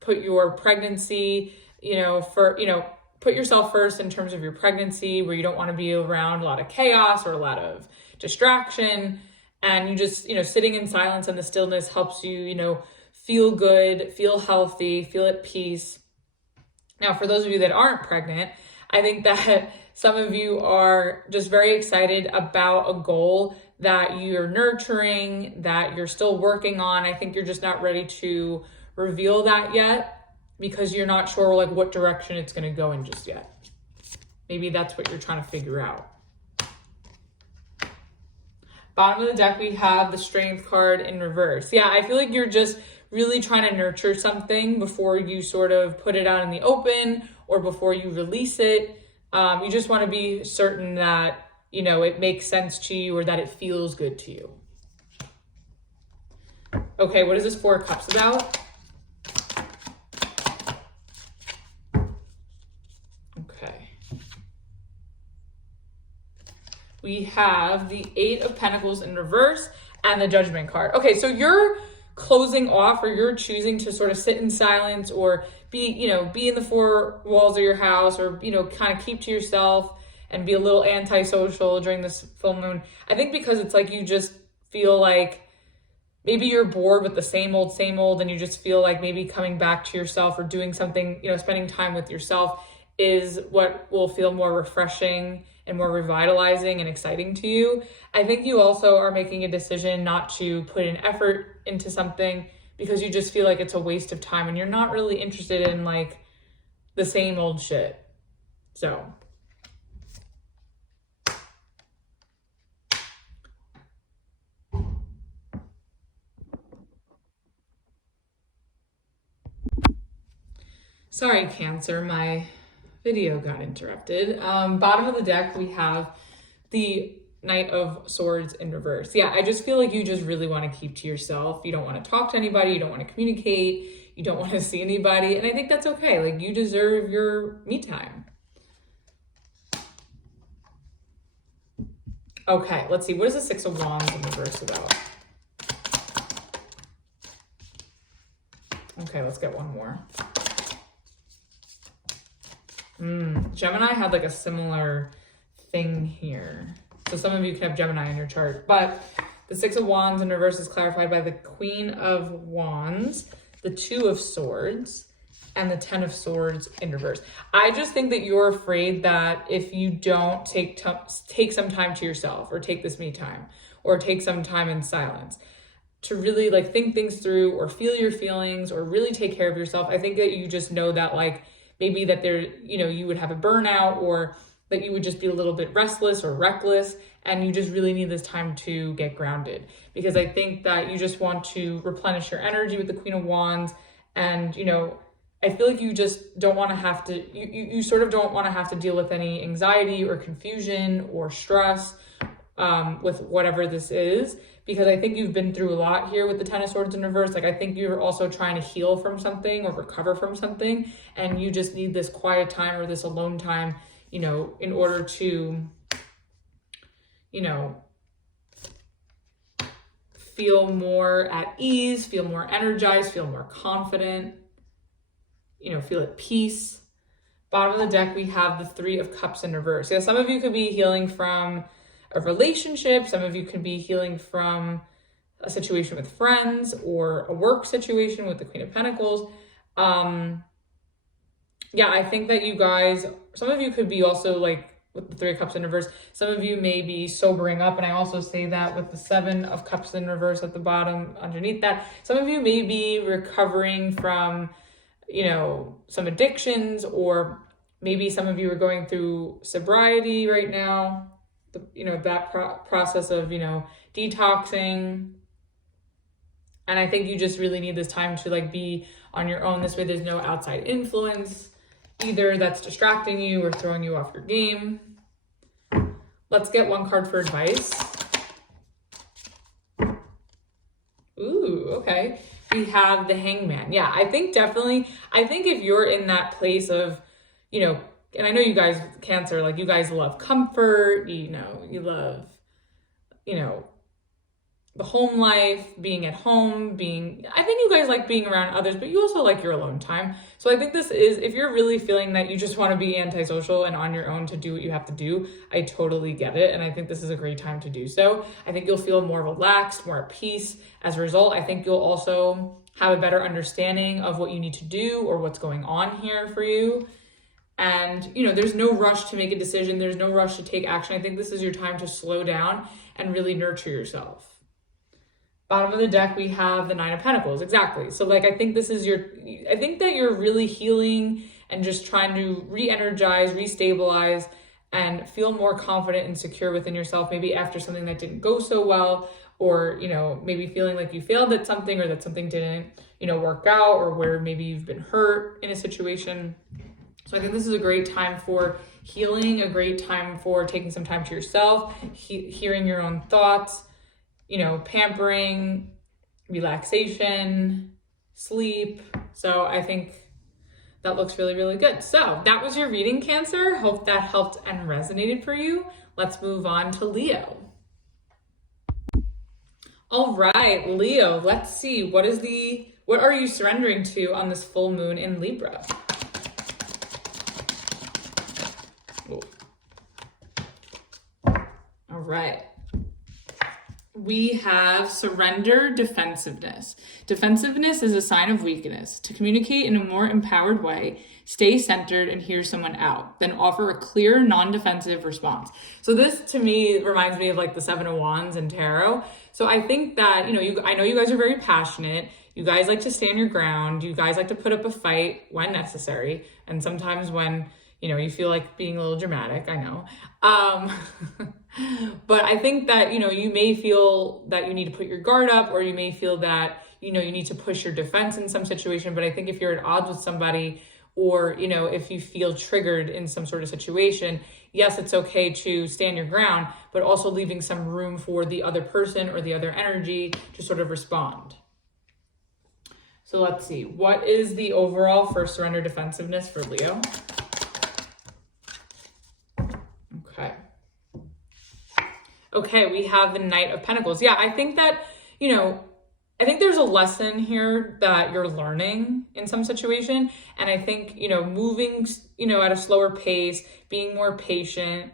put your pregnancy, you know, put yourself first in terms of your pregnancy, where you don't want to be around a lot of chaos or a lot of distraction. And you just, you know, sitting in silence and the stillness helps you, you know, feel good, feel healthy, feel at peace. Now, for those of you that aren't pregnant, I think that some of you are just very excited about a goal that you're nurturing, that you're still working on. I think you're just not ready to reveal that yet because you're not sure like what direction it's going to go in just yet. Maybe that's what you're trying to figure out. Bottom of the deck, we have the Strength card in reverse. Yeah, I feel like you're just really trying to nurture something before you sort of put it out in the open or before you release it. You just want to be certain that, you know, it makes sense to you or that it feels good to you. Okay, what is this Four of Cups about? Okay. We have the Eight of Pentacles in reverse and the Judgment card. Okay, so you're closing off, or you're choosing to sort of sit in silence or be in the four walls of your house, or, you know, kind of keep to yourself and be a little antisocial during this full moon. I think because it's like you just feel like maybe you're bored with the same old, and you just feel like maybe coming back to yourself or doing something, you know, spending time with yourself is what will feel more refreshing and more revitalizing and exciting to you. I think you also are making a decision not to put an effort into something because you just feel like it's a waste of time and you're not really interested in like the same old shit. So sorry, Cancer, my video got interrupted. Bottom of the deck, we have the Knight of Swords in reverse. Yeah, I just feel like you just really want to keep to yourself. You don't want to talk to anybody. You don't want to communicate. You don't want to see anybody. And I think that's okay. Like, you deserve your me time. Okay, let's see. What is the Six of Wands in reverse about? Okay, let's get one more. Gemini had like a similar thing here. So some of you can have Gemini in your chart, but the Six of Wands in reverse is clarified by the Queen of Wands, the Two of Swords, and the Ten of Swords in reverse. I just think that you're afraid that if you don't take some time to yourself, or take this me time, or take some time in silence to really like think things through or feel your feelings or really take care of yourself, I think that you just know that like maybe that there, you know, you would have a burnout, or that you would just be a little bit restless or reckless, and you just really need this time to get grounded. Because I think that you just want to replenish your energy with the Queen of Wands. And, you know, I feel like you just don't want to have to, you sort of don't want to have to deal with any anxiety or confusion or stress with whatever this is, because I think you've been through a lot here with the Ten of Swords in reverse. Like, I think you're also trying to heal from something or recover from something, and you just need this quiet time or this alone time, you know, in order to, you know, feel more at ease, feel more energized, feel more confident, you know, feel at peace. Bottom of the deck, we have the Three of Cups in reverse. Yeah, some of you could be healing from a relationship. Some of you could be healing from a situation with friends or a work situation with the Queen of Pentacles. Yeah, I think that you guys, some of you could be also like with the Three of Cups in reverse, some of you may be sobering up. And I also say that with the Seven of Cups in reverse at the bottom underneath that. Some of you may be recovering from, you know, some addictions, or maybe some of you are going through sobriety right now. You know, that process of, you know, detoxing. And I think you just really need this time to like be on your own. This way there's no outside influence either that's distracting you or throwing you off your game. Let's get one card for advice. Ooh, okay. We have the Hangman. Yeah, I think definitely, I think if you're in that place of, you know, and I know you guys, Cancer, like you guys love comfort, you know, you love, you know, the home life, being at home, I think you guys like being around others, but you also like your alone time. So I think this is, if you're really feeling that you just want to be antisocial and on your own to do what you have to do, I totally get it. And I think this is a great time to do so. I think you'll feel more relaxed, more at peace. As a result, I think you'll also have a better understanding of what you need to do or what's going on here for you. And, you know, there's no rush to make a decision. There's no rush to take action. I think this is your time to slow down and really nurture yourself. Bottom of the deck, we have the Nine of Pentacles. Exactly. So like, I think this is I think that you're really healing and just trying to re-energize, restabilize, and feel more confident and secure within yourself. Maybe after something that didn't go so well, or, you know, maybe feeling like you failed at something, or that something didn't, you know, work out, or where maybe you've been hurt in a situation. So I think this is a great time for healing, a great time for taking some time to yourself, hearing your own thoughts, you know, pampering, relaxation, sleep. So I think that looks really, really good. So that was your reading, Cancer. Hope that helped and resonated for you. Let's move on to Leo. All right, Leo, let's see. What are you surrendering to on this full moon in Libra? Ooh. All right. We have surrender, defensiveness. Defensiveness is a sign of weakness. To communicate in a more empowered way, stay centered and hear someone out, then offer a clear, non-defensive response. So this to me reminds me of like the Seven of Wands in tarot. So I think that, you know, I know you guys are very passionate. You guys like to stand your ground. You guys like to put up a fight when necessary. And sometimes when, you know, you feel like being a little dramatic, I know. But I think that, you know, you may feel that you need to put your guard up, or you may feel that, you know, you need to push your defense in some situation. But I think if you're at odds with somebody, or, you know, if you feel triggered in some sort of situation, yes, it's okay to stand your ground, but also leaving some room for the other person or the other energy to sort of respond. So let's see, what is the overall for surrender defensiveness for Leo? Okay, we have the Knight of Pentacles. Yeah, I think that, you know, I think there's a lesson here that you're learning in some situation. And I think, you know, moving, you know, at a slower pace, being more patient,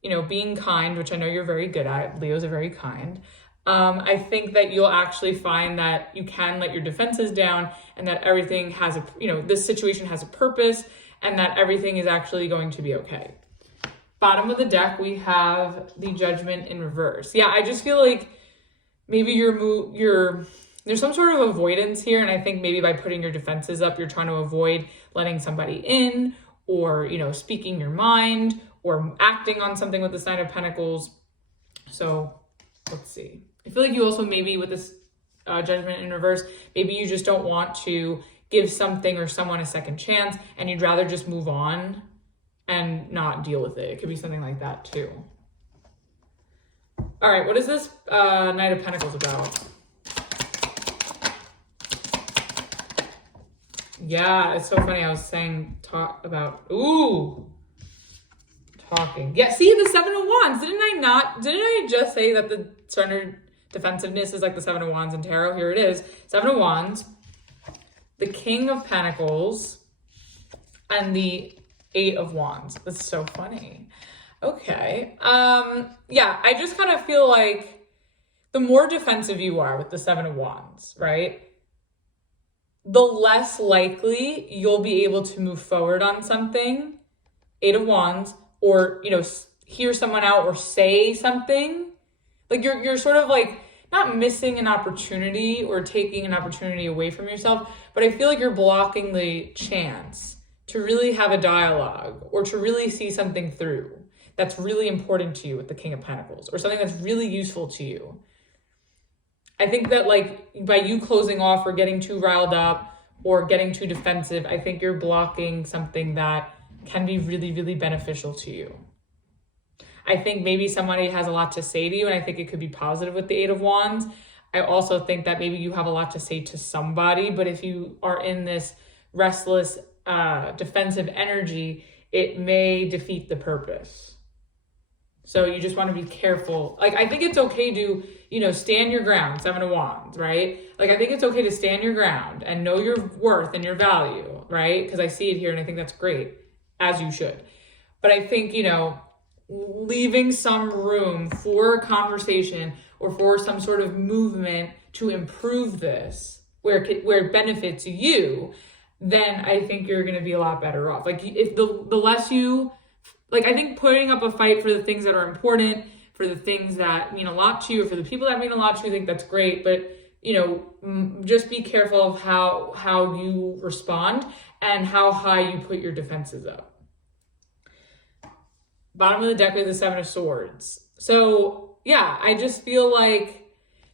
you know, being kind, which I know you're very good at. Leos are very kind. I think that you'll actually find that you can let your defenses down, and that everything has you know, this situation has a purpose, and that everything is actually going to be okay. Bottom of the deck, we have the Judgment in reverse. Yeah, I just feel like maybe there's some sort of avoidance here. And I think maybe by putting your defenses up, you're trying to avoid letting somebody in, or, you know, speaking your mind, or acting on something with the Nine of Pentacles. So let's see. I feel like you also maybe with this Judgment in reverse, maybe you just don't want to give something or someone a second chance, and you'd rather just move on and not deal with it. It could be something like that too. All right, what is this Knight of Pentacles about? Yeah, it's so funny. I was saying talking. Yeah, see the Seven of Wands. Didn't I just say that the surrender defensiveness is like the Seven of Wands in tarot? Here it is. Seven of Wands, the King of Pentacles, and the Eight of Wands. That's so funny. Okay. Yeah, I just kind of feel like the more defensive you are with the Seven of Wands, right? The less likely you'll be able to move forward on something. Eight of Wands, or, you know, hear someone out or say something. Like you're sort of like not missing an opportunity or taking an opportunity away from yourself, but I feel like you're blocking the chance to really have a dialogue or to really see something through that's really important to you with the King of Pentacles, or something that's really useful to you. I think that like by you closing off or getting too riled up or getting too defensive, I think you're blocking something that can be really, really beneficial to you. I think maybe somebody has a lot to say to you, and I think it could be positive with the Eight of Wands. I also think that maybe you have a lot to say to somebody, but if you are in this restless, defensive energy, it may defeat the purpose. So you just want to be careful. Like, I think it's okay to, you know, stand your ground, Seven of Wands, right? Like, I think it's okay to stand your ground and know your worth and your value, right? Because I see it here and I think that's great, as you should. But I think, you know, leaving some room for a conversation or for some sort of movement to improve this, where it benefits you, then I think you're going to be a lot better off. Like, if the less you, like, I think putting up a fight for the things that are important, for the things that mean a lot to you, for the people that mean a lot to you, I think that's great. But, you know, just be careful of how you respond and how high you put your defenses up. Bottom of the deck with the Seven of Swords. So yeah, I just feel like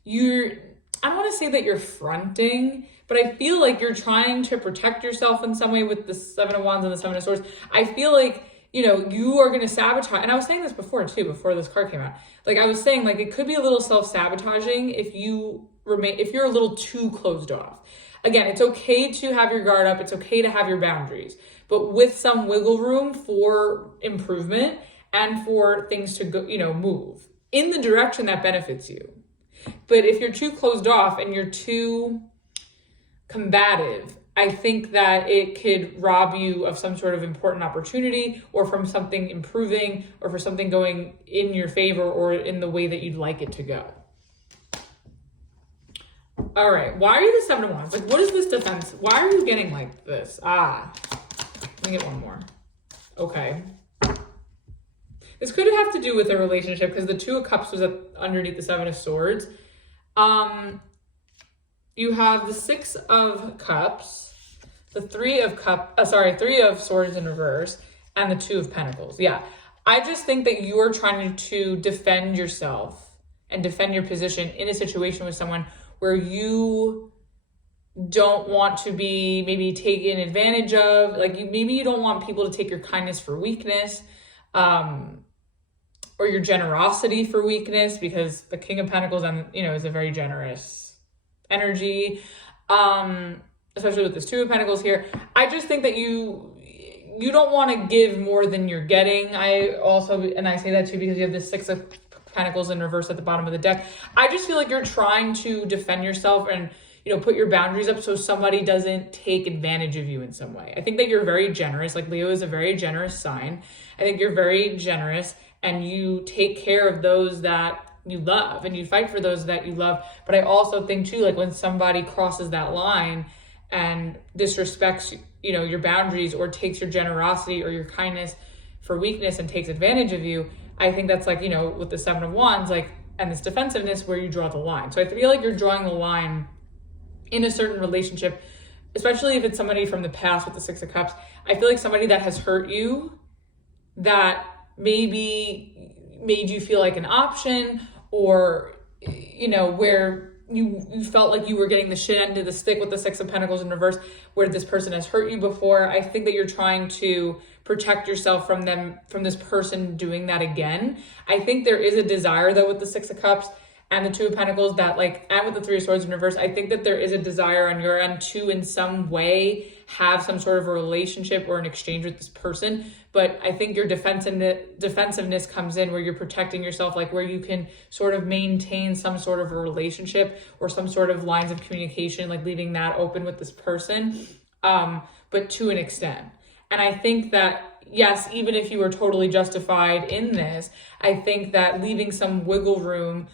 I don't want to say that you're fronting, but I feel like you're trying to protect yourself in some way with the Seven of Wands and the Seven of Swords. I feel like, you know, you are going to sabotage. And I was saying this before too, before this card came out. Like, I was saying, like, it could be a little self-sabotaging if you're a little too closed off. Again, it's okay to have your guard up. It's okay to have your boundaries, but with some wiggle room for improvement and for things to go, you know, move in the direction that benefits you. But if you're too closed off and you're too combative, I think that it could rob you of some sort of important opportunity, or from something improving, or for something going in your favor or in the way that you'd like it to go. All right, why are you the Seven of Wands? Like, what is this defense? Why are you getting like this? Let me get one more. Okay. This could have to do with a relationship, because the Two of Cups was underneath the Seven of Swords. You have the Six of Cups, the Three of Swords in reverse, and the Two of Pentacles. Yeah, I just think that you are trying to defend yourself and defend your position in a situation with someone where you don't want to be maybe taken advantage of. Like, maybe you don't want people to take your kindness for weakness, or your generosity for weakness, because the King of Pentacles, is a very generous energy, especially with this Two of Pentacles here. I just think that you don't want to give more than you're getting. I say that too because you have this Six of Pentacles in reverse at the bottom of the deck. I just feel like you're trying to defend yourself and, you know, put your boundaries up so somebody doesn't take advantage of you in some way. I think that you're very generous. Like, Leo is a very generous sign. I think you're very generous, and you take care of those that you love, and you fight for those that you love. But I also think too, like, when somebody crosses that line and disrespects, you know, your boundaries, or takes your generosity or your kindness for weakness and takes advantage of you, I think that's, like, you know, with the Seven of Wands, like, and this defensiveness, where you draw the line. So I feel like you're drawing the line in a certain relationship, especially if it's somebody from the past with the Six of Cups. I feel like somebody that has hurt you, that maybe made you feel like an option, or, you know, where you felt like you were getting the shit end of the stick with the Six of Pentacles in reverse, where this person has hurt you before. I think that you're trying to protect yourself from this person doing that again. I think there is a desire though with the Six of Cups and the Two of Pentacles that and with the Three of Swords in reverse, I think that there is a desire on your end to in some way have some sort of a relationship or an exchange with this person. But I think your defensiveness comes in where you're protecting yourself, where you can sort of maintain some sort of a relationship or some sort of lines of communication, leaving that open with this person, but to an extent. And I think that, yes, even if you were totally justified in this, I think that leaving some wiggle room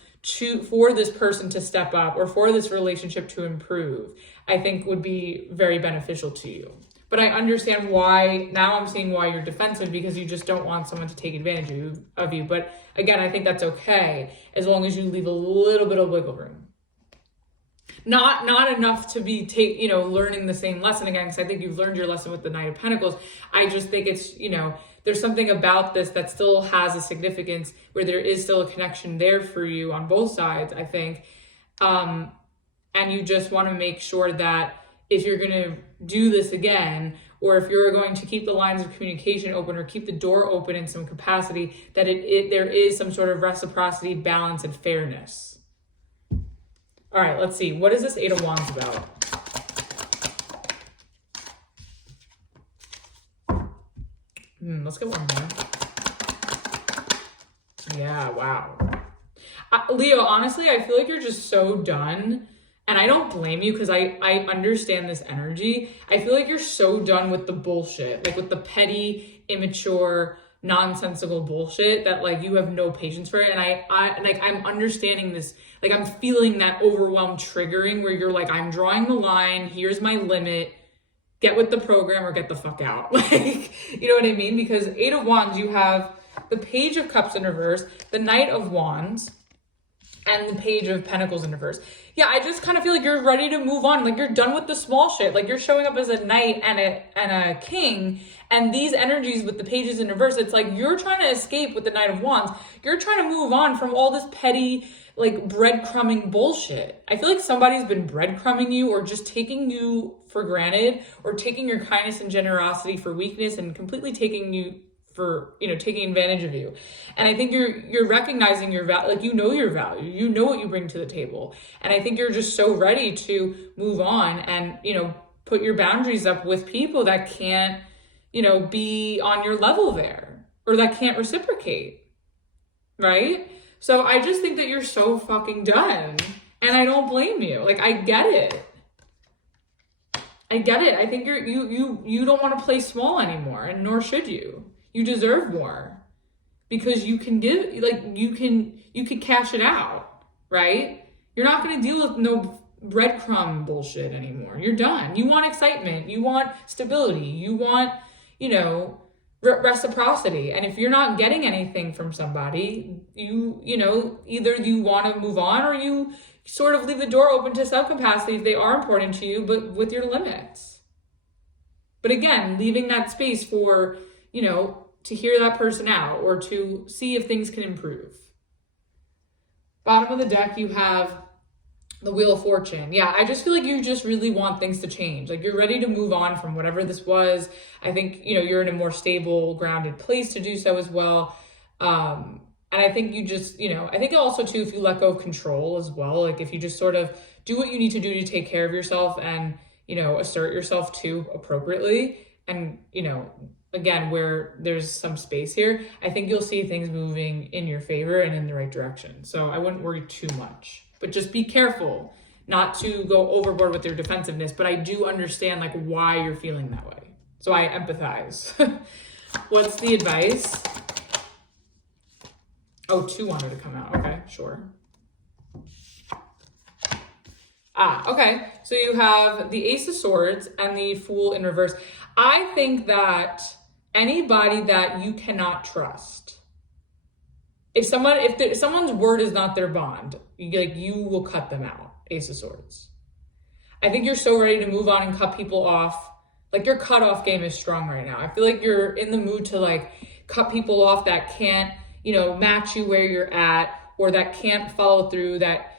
for this person to step up or for this relationship to improve, I think would be very beneficial to you. But I understand why, now I'm seeing why you're defensive, because you just don't want someone to take advantage of you. But again, I think that's okay, as long as you leave a little bit of wiggle room. Not enough to be learning the same lesson again, because I think you've learned your lesson with the Knight of Pentacles. I just think it's, there's something about this that still has a significance, where there is still a connection there for you on both sides, I think. And you just want to make sure that if you're going to do this again, or if you're going to keep the lines of communication open or keep the door open in some capacity, that there is some sort of reciprocity, balance, and fairness. All right, let's see. What is this Eight of Wands about? Let's get one more. Yeah, wow. Leo, honestly, I feel like you're just so done. And I don't blame you, because I understand this energy. I feel like you're so done with the bullshit, with the petty, immature, nonsensical bullshit that you have no patience for it. And I'm understanding this, I'm feeling that overwhelm triggering where you're I'm drawing the line, here's my limit, get with the program or get the fuck out. You know what I mean? Because Eight of Wands, you have the Page of Cups in reverse, the Knight of Wands, and the Page of Pentacles in reverse. Yeah, I just kind of feel like you're ready to move on. You're done with the small shit. You're showing up as a knight and a king, and these energies with the pages in reverse, it's you're trying to escape with the Knight of Wands. You're trying to move on from all this petty, breadcrumbing bullshit. I feel like somebody's been breadcrumbing you, or just taking you for granted, or taking your kindness and generosity for weakness, and completely taking you for, taking advantage of you. And I think you're recognizing your value, you know your value, you know what you bring to the table. And I think you're just so ready to move on and, put your boundaries up with people that can't, be on your level there, or that can't reciprocate, right? So I just think that you're so fucking done, and I don't blame you. I get it. I get it. I think you don't want to play small anymore, and nor should you. You deserve more, because you can give, you can cash it out, right? You're not going to deal with no breadcrumb bullshit anymore. You're done. You want excitement. You want stability. You want, reciprocity. And if you're not getting anything from somebody, either you want to move on, or you sort of leave the door open to some capacity if they are important to you, but with your limits. But again, leaving that space for, to hear that person out, or to see if things can improve. Bottom of the deck, you have the Wheel of Fortune. Yeah, I just feel like you just really want things to change. You're ready to move on from whatever this was. I think, you're in a more stable, grounded place to do so as well. And I think you just, I think also too, if you let go of control as well, if you just sort of do what you need to do to take care of yourself and, assert yourself too appropriately, and, again, where there's some space here, I think you'll see things moving in your favor and in the right direction. So I wouldn't worry too much, but just be careful not to go overboard with your defensiveness. But I do understand why you're feeling that way. So I empathize. What's the advice? Oh, 2 wanted to come out. Okay, sure. Okay. So you have the Ace of Swords and the Fool in reverse. I think that anybody that you cannot trust, if someone's word is not their bond, you will cut them out. Ace of Swords. I think you're so ready to move on and cut people off. Your cutoff game is strong right now. I feel like you're in the mood to cut people off that can't, match you where you're at, or that can't follow through, that,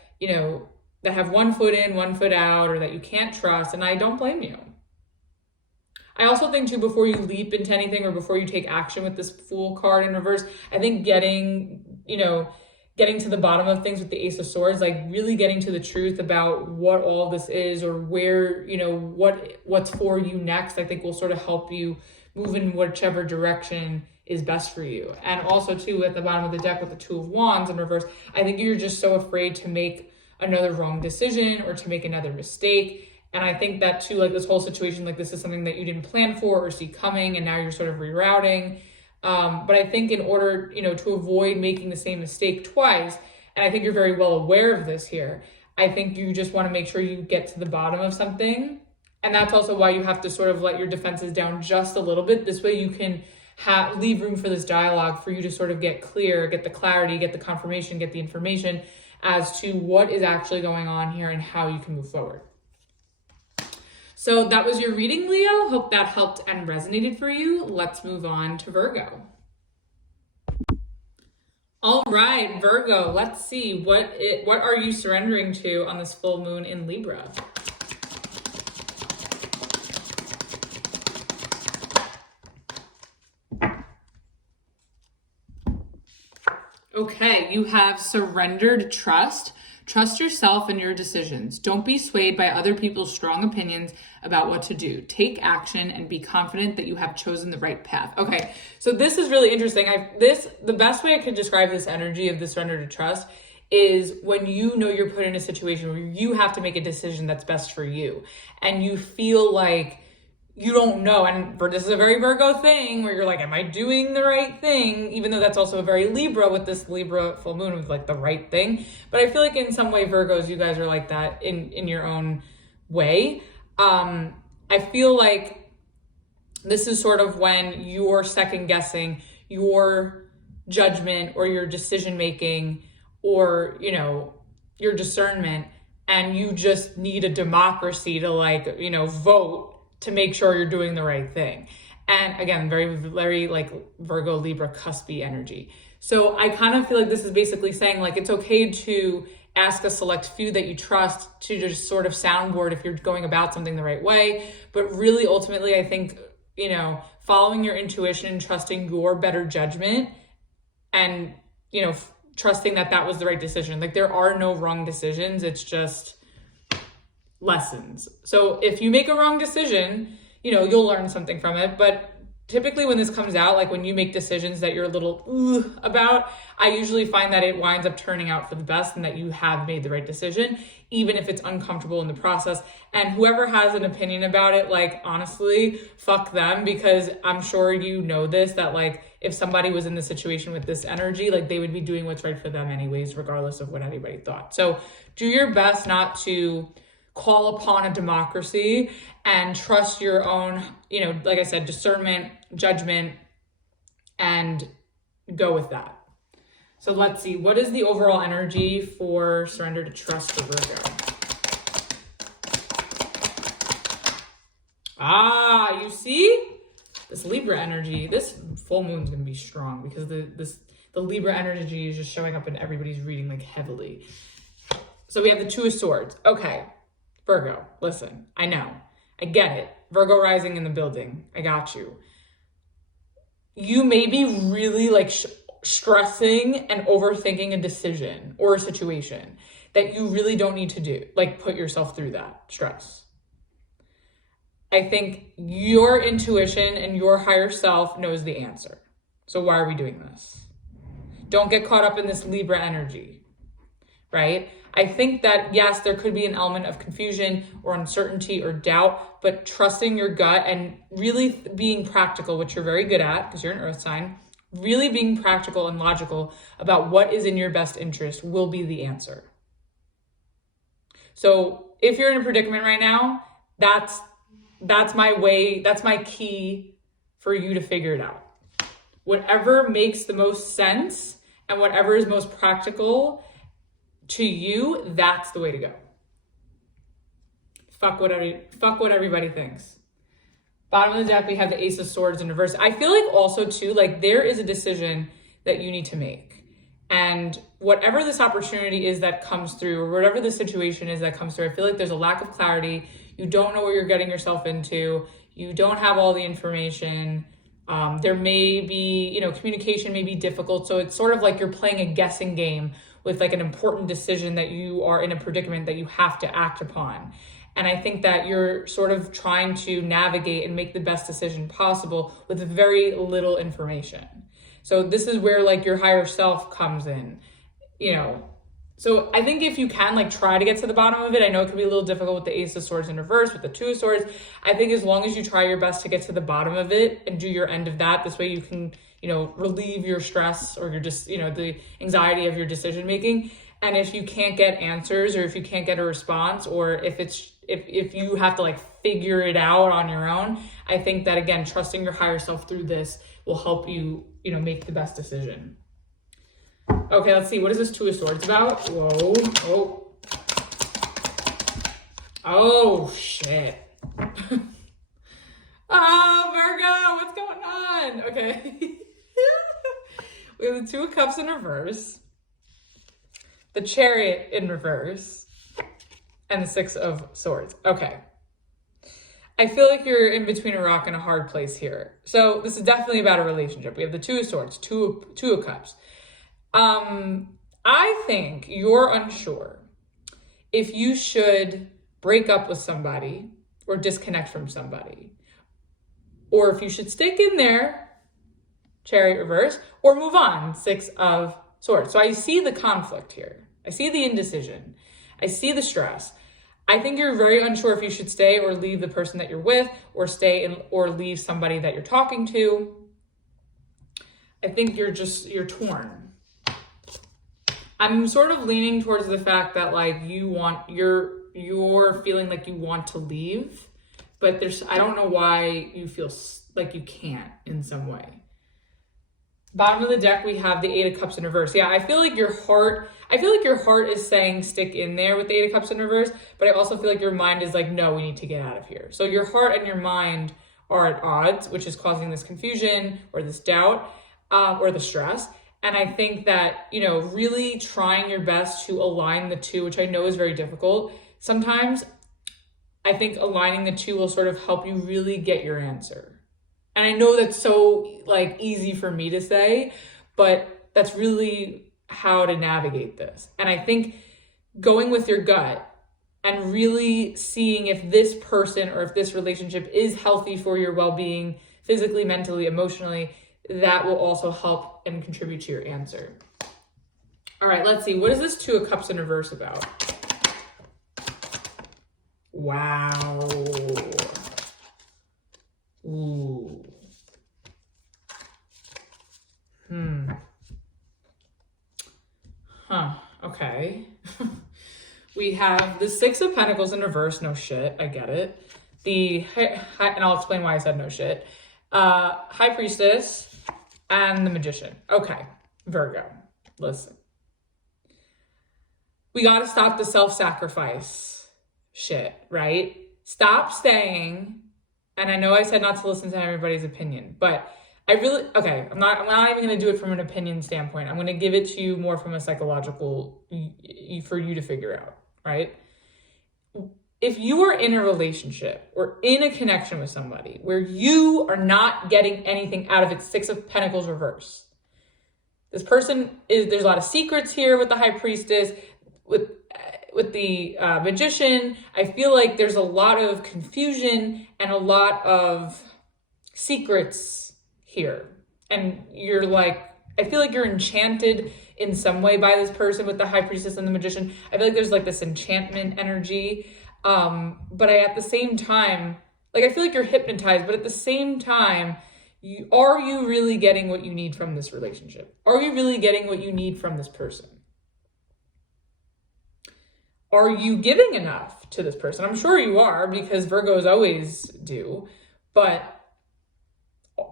that have one foot in, one foot out, or that you can't trust, and I don't blame you. I also think too, before you leap into anything or before you take action with this Fool card in reverse, I think getting to the bottom of things with the Ace of Swords, like really getting to the truth about what all this is, or where, what's for you next, I think will sort of help you move in whichever direction is best for you. And also too, at the bottom of the deck with the Two of Wands in reverse, I think you're just so afraid to make another wrong decision or to make another mistake. And I think that too, like this whole situation, like this is something that you didn't plan for or see coming, and now you're sort of rerouting. But I think in order, to avoid making the same mistake twice, and I think you're very well aware of this here, I think you just want to make sure you get to the bottom of something. And that's also why you have to sort of let your defenses down just a little bit. This way you can leave room for this dialogue for you to sort of get clear, get the clarity, get the confirmation, get the information as to what is actually going on here and how you can move forward. So that was your reading, Leo. Hope that helped and resonated for you. Let's move on to Virgo. All right, Virgo, let's see. What are you surrendering to on this full moon in Libra? Okay, you have surrendered trust. Trust yourself and your decisions. Don't be swayed by other people's strong opinions about what to do. Take action and be confident that you have chosen the right path. Okay, so this is really interesting. The best way I could describe this energy of the surrender to trust is when you're put in a situation where you have to make a decision that's best for you, and you feel like you don't know. And this is a very Virgo thing where you're like, am I doing the right thing? Even though that's also a very Libra with this Libra full moon with like the right thing. But I feel like in some way, Virgos, you guys are like that in your own way. I feel like this is sort of when you're second guessing your judgment or your decision making or, your discernment, and you just need a democracy to vote to make sure you're doing the right thing. And again, very, very like Virgo, Libra, cuspy energy. So I kind of feel like this is basically saying like, it's okay to ask a select few that you trust to just sort of soundboard if you're going about something the right way. But really, ultimately, I think, following your intuition and trusting your better judgment and, trusting that was the right decision. Like there are no wrong decisions. It's just lessons. So if you make a wrong decision, you'll learn something from it. But typically when this comes out, like when you make decisions that you're a little about, I usually find that it winds up turning out for the best and that you have made the right decision, even if it's uncomfortable in the process. And whoever has an opinion about it, like honestly, fuck them, because I'm sure this, that like if somebody was in the situation with this energy, like they would be doing what's right for them anyways, regardless of what anybody thought. So do your best not to call upon a democracy and trust your own, like I said, discernment, judgment, and go with that. So let's see, what is the overall energy for surrender to trust for Virgo? You see? This Libra energy, this full moon's gonna be strong because the Libra energy is just showing up in everybody's reading like heavily. So we have the Two of Swords. Okay. Virgo, listen, I know, I get it. Virgo rising in the building, I got you. You may be really like stressing and overthinking a decision or a situation that you really don't need to do, like put yourself through that stress. I think your intuition and your higher self knows the answer. So why are we doing this? Don't get caught up in this Libra energy, right? I think that, yes, there could be an element of confusion or uncertainty or doubt, but trusting your gut and really being practical, which you're very good at because you're an earth sign, really being practical and logical about what is in your best interest will be the answer. So if you're in a predicament right now, that's my way, that's my key for you to figure it out. Whatever makes the most sense and whatever is most practical to you, that's the way to go. Fuck what everybody thinks. Bottom of the deck, we have the Ace of Swords in reverse. I feel like also too, like there is a decision that you need to make. And whatever this opportunity is that comes through, or whatever the situation is that comes through, I feel like there's a lack of clarity. You don't know what you're getting yourself into. You don't have all the information. There may be, you know, communication may be difficult. So it's sort of like you're playing a guessing game with like an important decision that you are in a predicament that you have to act upon. And I think that you're sort of trying to navigate and make the best decision possible with very little information. So this is where like your higher self comes in, you know. So I think if you can like try to get to the bottom of it, I know it can be a little difficult with the Ace of Swords in reverse, with the Two of Swords. I think as long as you try your best to get to the bottom of it and do your end of that, this way you can, you know, relieve your stress or your just, you know, the anxiety of your decision making. And if you can't get answers, or if you can't get a response, or if you have to like figure it out on your own, I think that again, trusting your higher self through this will help you, you know, make the best decision. Okay, let's see. What is this Two of Swords about? Whoa. Oh. Oh, shit. Oh, Virgo, what's going on? Okay. We have the Two of Cups in reverse, the Chariot in reverse, and the Six of Swords. Okay. I feel like you're in between a rock and a hard place here. So this is definitely about a relationship. We have the Two of Swords, Two of Cups. I think you're unsure if you should break up with somebody or disconnect from somebody, or if you should stick in there, Chariot reverse, or move on, Six of Swords. So I see the conflict here. I see the indecision. I see the stress. I think you're very unsure if you should stay or leave the person that you're with, or stay or leave somebody that you're talking to. I think you're torn. I'm sort of leaning towards the fact that like you're feeling like you want to leave, but I don't know why you feel like you can't in some way. Bottom of the deck, we have the Eight of Cups in reverse. Yeah, I feel like your heart is saying stick in there with the Eight of Cups in reverse, but I also feel like your mind is like, no, we need to get out of here. So your heart and your mind are at odds, which is causing this confusion or this doubt or the stress. And I think that, you know, really trying your best to align the two, which I know is very difficult. Sometimes I think aligning the two will sort of help you really get your answer. And I know that's so like easy for me to say, but that's really how to navigate this. And I think going with your gut and really seeing if this person or if this relationship is healthy for your well-being, physically, mentally, emotionally, that will also help and contribute to your answer. All right, let's see. What is this Two of Cups in reverse about? Wow. Ooh. Okay. We have the Six of Pentacles in reverse. No shit. I get it. And I'll explain why I said no shit. High Priestess and the Magician. Okay, Virgo, listen. We got to stop the self-sacrifice shit, right? Stop saying, and I know I said not to listen to everybody's opinion, but I'm not even going to do it from an opinion standpoint. I'm going to give it to you more from a psychological, for you to figure out, right? If you are in a relationship or in a connection with somebody where you are not getting anything out of it, Six of Pentacles reverse, this person there's a lot of secrets here with the High Priestess, with the Magician. I feel like there's a lot of confusion and a lot of secrets here. And you're like, I feel like you're enchanted in some way by this person with the High Priestess and the Magician. I feel like there's like this enchantment energy. But at the same time, like, I feel like you're hypnotized, but at the same time, are you really getting what you need from this relationship? Are you really getting what you need from this person? Are you giving enough to this person? I'm sure you are, because Virgos always do, but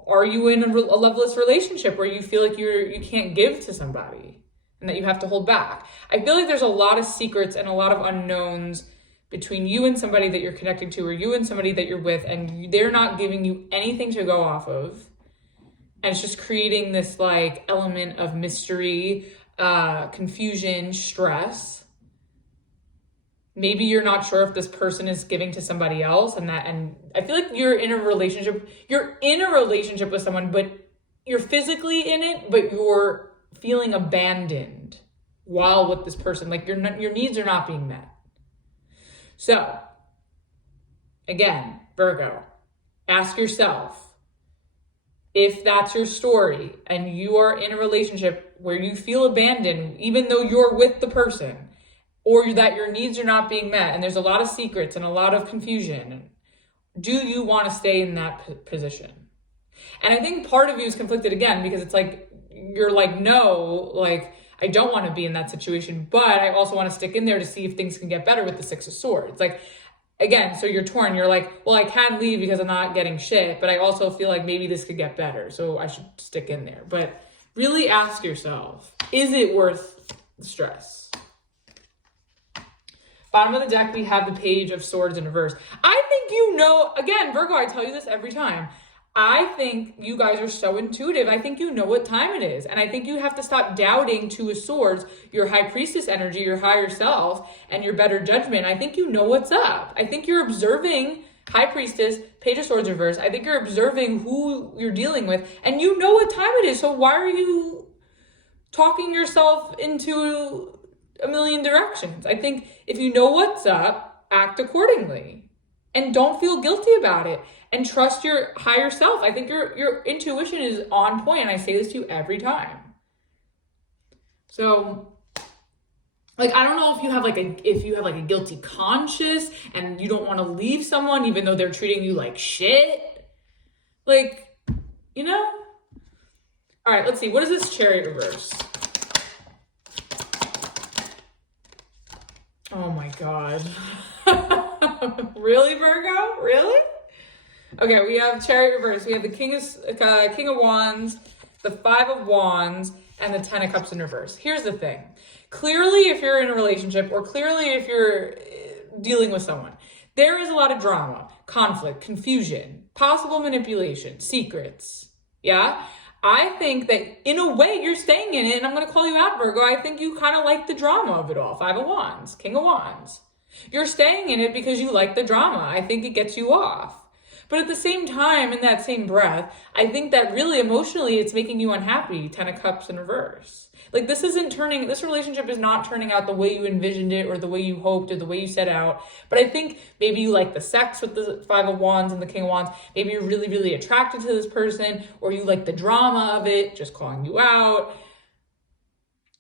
are you in a loveless relationship where you feel like you can't give to somebody and that you have to hold back? I feel like there's a lot of secrets and a lot of unknowns between you and somebody that you're connected to, or you and somebody that you're with, and they're not giving you anything to go off of. And it's just creating this like element of mystery, confusion, stress. Maybe you're not sure if this person is giving to somebody else, and I feel like you're in a relationship with someone, but you're physically in it, but you're feeling abandoned while with this person. Like your needs are not being met. So again, Virgo, ask yourself, if that's your story and you are in a relationship where you feel abandoned, even though you're with the person, or that your needs are not being met, and there's a lot of secrets and a lot of confusion, do you want to stay in that position? And I think part of you is conflicted again, because it's like, you're like, no, like, I don't want to be in that situation, but I also want to stick in there to see if things can get better with the Six of Swords. Like, again, so you're torn. You're like, well, I can't leave because I'm not getting shit, but I also feel like maybe this could get better, so I should stick in there. But really ask yourself, is it worth the stress? Bottom of the deck, we have the Page of Swords in reverse. I think again, Virgo, I tell you this every time. I think you guys are so intuitive. I think you know what time it is. And I think you have to stop doubting Two of Swords, your High Priestess energy, your higher self, and your better judgment. I think you know what's up. I think you're observing High Priestess, Page of Swords reverse. I think you're observing who you're dealing with, and you know what time it is. So why are you talking yourself into a million directions? I think if you know what's up, act accordingly and don't feel guilty about it, and trust your higher self. I think your intuition is on point, and I say this to you every time. So like, I don't know if you have like a guilty conscience and you don't want to leave someone even though they're treating you like shit. Like, you know? All right, let's see. What is this Chariot reverse? Oh my God. Really, Virgo? Really? Okay, we have Chariot reverse. We have the King of Wands, the Five of Wands, and the Ten of Cups in reverse. Here's the thing. Clearly, if you're in a relationship, or clearly if you're dealing with someone, there is a lot of drama, conflict, confusion, possible manipulation, secrets. Yeah? I think that in a way you're staying in it, and I'm going to call you out, Virgo. I think you kind of like the drama of it all. Five of Wands, King of Wands. You're staying in it because you like the drama. I think it gets you off. But at the same time, in that same breath, I think that really emotionally it's making you unhappy. Ten of Cups in reverse. Like, this relationship is not turning out the way you envisioned it, or the way you hoped, or the way you set out. But I think maybe you like the sex with the Five of Wands and the King of Wands. Maybe you're really, really attracted to this person, or you like the drama of it, just calling you out.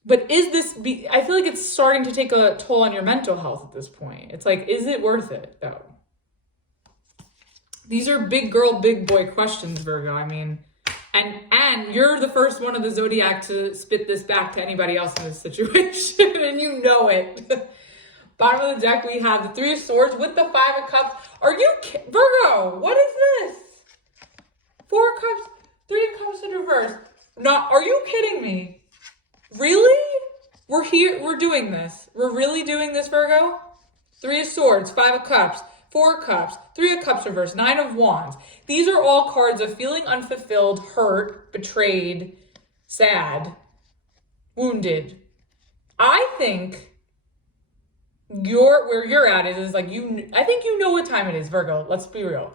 But I feel like it's starting to take a toll on your mental health at this point. It's like, is it worth it though? These are big girl, big boy questions, Virgo. I mean, and you're the first one of the zodiac to spit this back to anybody else in this situation, and you know it. Bottom of the deck, we have the Three of Swords with the Five of Cups. Virgo, what is this? Four of Cups, Three of Cups in reverse. Are you kidding me? Really? We're doing this. We're really doing this, Virgo? Three of Swords, Five of Cups, Four of Cups, Three of Cups reverse, Nine of Wands. These are all cards of feeling unfulfilled, hurt, betrayed, sad, wounded. I think where you're at is like, I think you know what time it is, Virgo. Let's be real.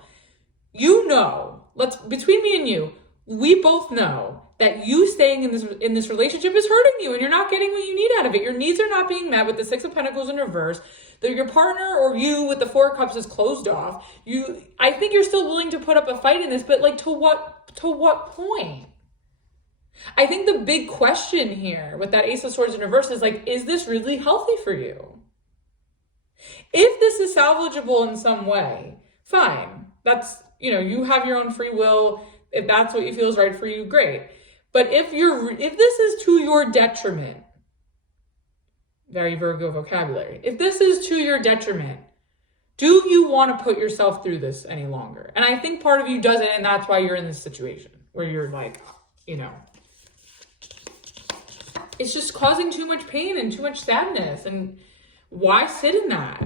You know, between me and you, we both know that you staying in this relationship is hurting you, and you're not getting what you need out of it. Your needs are not being met with the Six of Pentacles in reverse. Your partner or you with the Four of Cups is closed off. I think you're still willing to put up a fight in this, but like, to what point? I think the big question here with that Ace of Swords in reverse is like, is this really healthy for you? If this is salvageable in some way, fine. That's, you have your own free will. If that's what you feel is right for you, great. But if this is to your detriment, very Virgo vocabulary, if this is to your detriment, do you want to put yourself through this any longer? And I think part of you doesn't, and that's why you're in this situation where you're like, it's just causing too much pain and too much sadness. And why sit in that?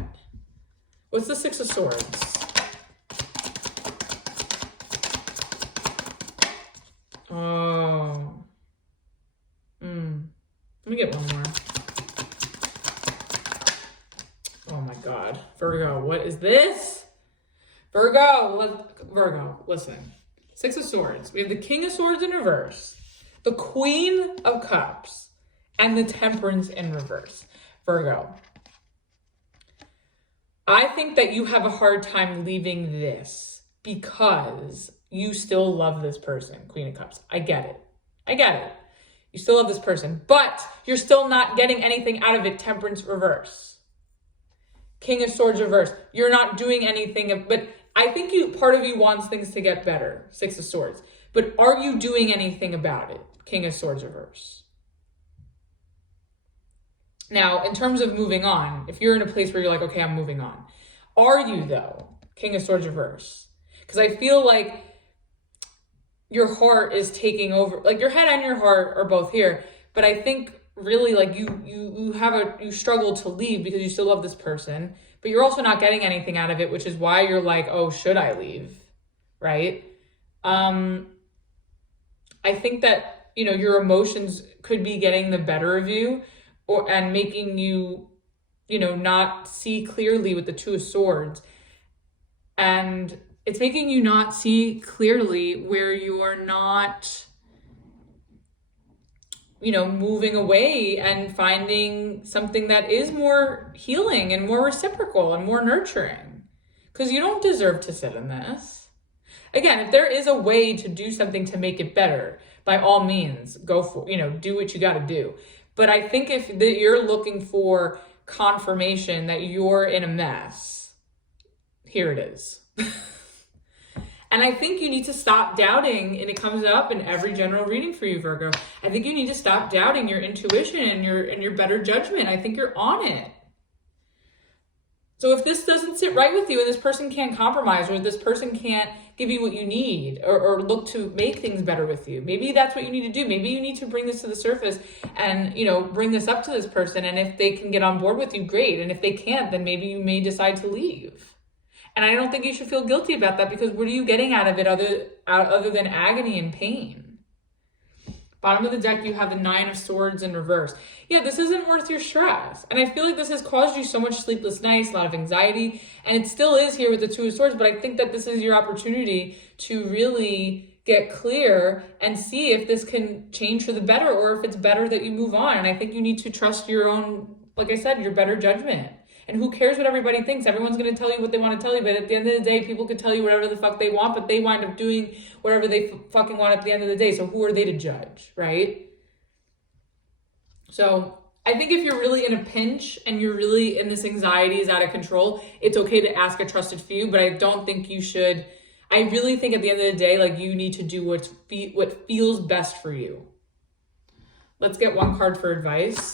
What's the Six of Swords? Oh. Let me get Virgo, what is this? Virgo, listen. Six of Swords. We have the King of Swords in reverse, the Queen of Cups, and the Temperance in reverse. Virgo, I think that you have a hard time leaving this because you still love this person, Queen of Cups. I get it. You still love this person, but you're still not getting anything out of it, Temperance reverse. King of Swords reverse. You're not doing anything, but I think part of you wants things to get better, Six of Swords. But are you doing anything about it, King of Swords reverse? Now, in terms of moving on, if you're in a place where you're like, okay, I'm moving on. Are you though, King of Swords reverse? Because I feel like your heart is taking over, like your head and your heart are both here. But I think really like you struggle to leave because you still love this person, but you're also not getting anything out of it, which is why you're like, oh, should I leave? Right? I think that, your emotions could be getting the better of you and making you, not see clearly with the Two of Swords. And it's making you not see clearly where you are not, moving away and finding something that is more healing and more reciprocal and more nurturing. Because you don't deserve to sit in this. Again, if there is a way to do something to make it better, by all means, go for, do what you got to do. But I think if you're looking for confirmation that you're in a mess, here it is. And I think you need to stop doubting, and it comes up in every general reading for you, Virgo. I think you need to stop doubting your intuition and your better judgment. I think you're on it. So if this doesn't sit right with you and this person can't compromise, or this person can't give you what you need, or look to make things better with you, maybe that's what you need to do. Maybe you need to bring this to the surface and, bring this up to this person. And if they can get on board with you, great. And if they can't, then maybe you may decide to leave. And I don't think you should feel guilty about that, because what are you getting out of it other than agony and pain? Bottom of the deck, you have the Nine of Swords in reverse. Yeah, this isn't worth your stress. And I feel like this has caused you so much sleepless nights, a lot of anxiety, and it still is here with the Two of Swords, but I think that this is your opportunity to really get clear and see if this can change for the better, or if it's better that you move on. And I think you need to trust your own, like I said, your better judgment. And who cares what everybody thinks? Everyone's going to tell you what they want to tell you. But at the end of the day, people could tell you whatever the fuck they want, but they wind up doing whatever they fucking want at the end of the day. So who are they to judge, right? So I think if you're really in a pinch and you're really in this anxiety is out of control, it's okay to ask a trusted few, but I don't think you should. I really think at the end of the day, like, you need to do what feels best for you. Let's get one card for advice.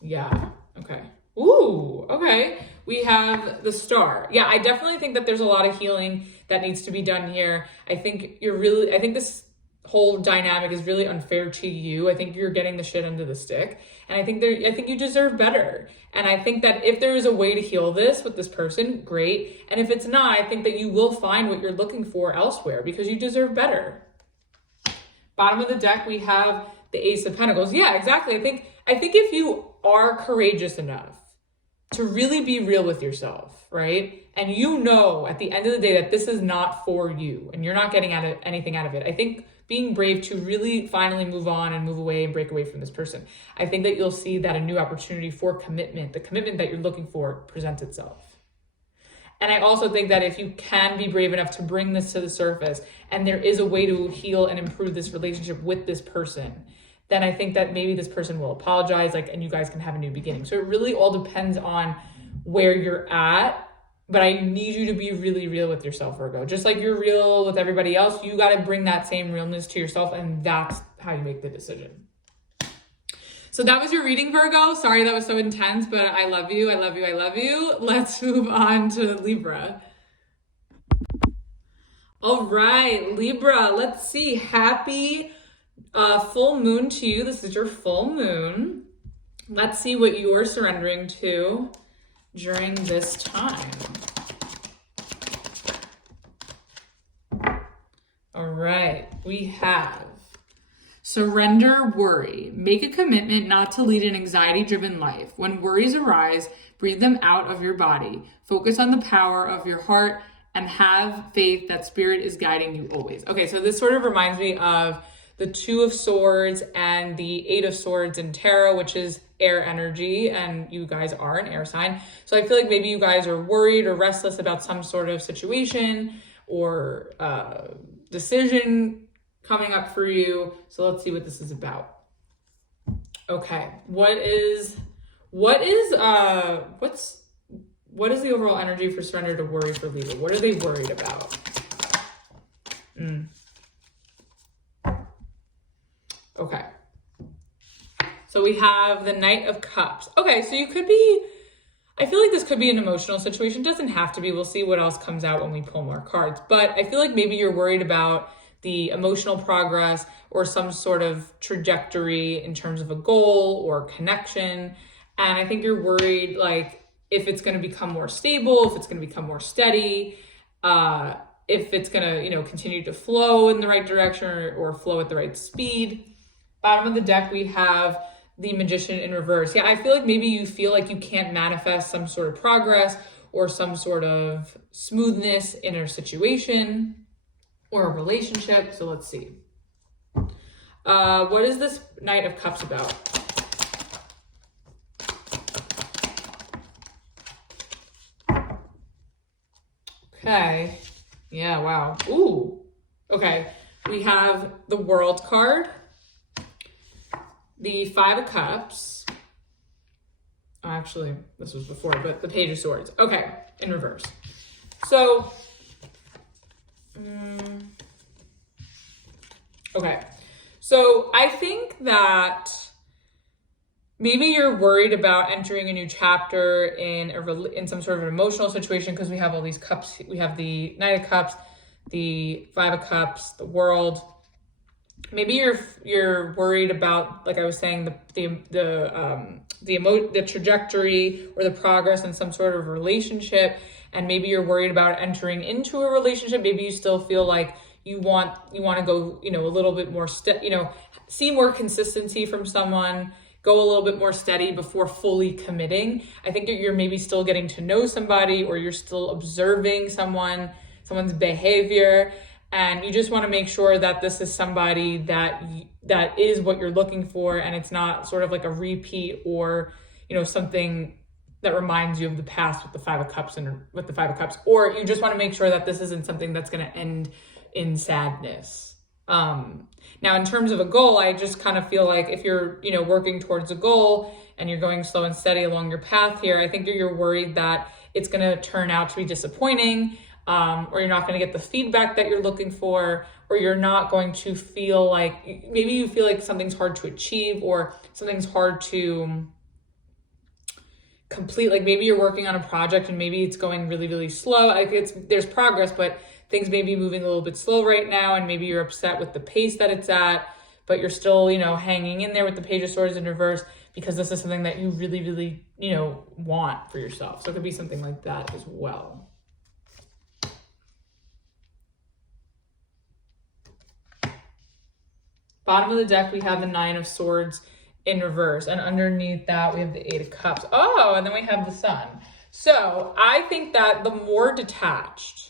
Yeah. Okay. Ooh, okay. We have the Star. Yeah, I definitely think that there's a lot of healing that needs to be done here. I think this whole dynamic is really unfair to you. I think you're getting the shit under the stick. And I think you deserve better. And I think that if there is a way to heal this with this person, great. And if it's not, I think that you will find what you're looking for elsewhere, because you deserve better. Bottom of the deck, we have the Ace of Pentacles. Yeah, exactly. I think if you are courageous enough to really be real with yourself, right? And at the end of the day that this is not for you and you're not getting anything out of it. I think being brave to really finally move on and move away and break away from this person. I think that you'll see that a new opportunity for commitment, the commitment that you're looking for, presents itself. And I also think that if you can be brave enough to bring this to the surface and there is a way to heal and improve this relationship with this person, then I think that maybe this person will apologize, and you guys can have a new beginning. So it really all depends on where you're at, but I need you to be really real with yourself, Virgo. Just like you're real with everybody else, you got to bring that same realness to yourself, and that's how you make the decision. So that was your reading, Virgo. Sorry that was so intense, but I love you, I love you, I love you. Let's move on to Libra. All right, Libra, let's see. Happy full moon to you. This is your full moon. Let's see what you're surrendering to during this time. All right, we have Surrender worry. Make a commitment not to lead an anxiety-driven life. When worries arise, breathe them out of your body. Focus on the power of your heart and have faith that spirit is guiding you always. Okay, so this sort of reminds me of the Two of Swords and the Eight of Swords in tarot, which is air energy, and you guys are an air sign. So I feel like maybe you guys are worried or restless about some sort of situation or decision coming up for you. So let's see what this is about. Okay, what is the overall energy for surrender to worry for Libra? What are they worried about? Okay. So we have the Knight of Cups. Okay, so you could be, I feel like this could be an emotional situation. It doesn't have to be. We'll see what else comes out when we pull more cards. But I feel like maybe you're worried about the emotional progress or some sort of trajectory in terms of a goal or connection. And I think you're worried, like, if it's going to become more stable, if it's going to become more steady, if it's going to, continue to flow in the right direction or flow at the right speed. Bottom of the deck, we have the Magician in reverse. Yeah, I feel like maybe you feel like you can't manifest some sort of progress or some sort of smoothness in a situation or a relationship. So let's see. What is this Knight of Cups about? Okay. Yeah, wow. Ooh. Okay. We have the World card, the Five of Cups. Oh, actually, this was before, but the Page of Swords. Okay, in reverse. So, okay. So I think that maybe you're worried about entering a new chapter in some sort of an emotional situation, because we have all these cups. We have the Knight of Cups, the Five of Cups, the World. Maybe you're worried about, like I was saying, the trajectory or the progress in some sort of relationship, and maybe you're worried about entering into a relationship. Maybe you still feel like you want to go, a little bit more see more consistency from someone, go a little bit more steady before fully committing. I think that you're maybe still getting to know somebody, or you're still observing someone's behavior, and you just want to make sure that this is somebody that is what you're looking for, and it's not sort of like a repeat or, something that reminds you of the past with the Five of Cups or you just want to make sure that this isn't something that's going to end in sadness. Now, in terms of a goal, I just kind of feel like if you're, working towards a goal and you're going slow and steady along your path here, I think you're worried that it's going to turn out to be disappointing, or you're not going to get the feedback that you're looking for, or you're not going to feel like, maybe you feel like something's hard to achieve or something's hard to complete. Like maybe you're working on a project and maybe it's going really, really slow. There's progress, but things may be moving a little bit slow right now, and maybe you're upset with the pace that it's at, but you're still, hanging in there with the Page of Swords in reverse, because this is something that you really, really, want for yourself. So it could be something like that as well. Bottom of the deck, we have the Nine of Swords in reverse, and underneath that we have the Eight of Cups. Oh, and then we have the Sun. So I think that the more detached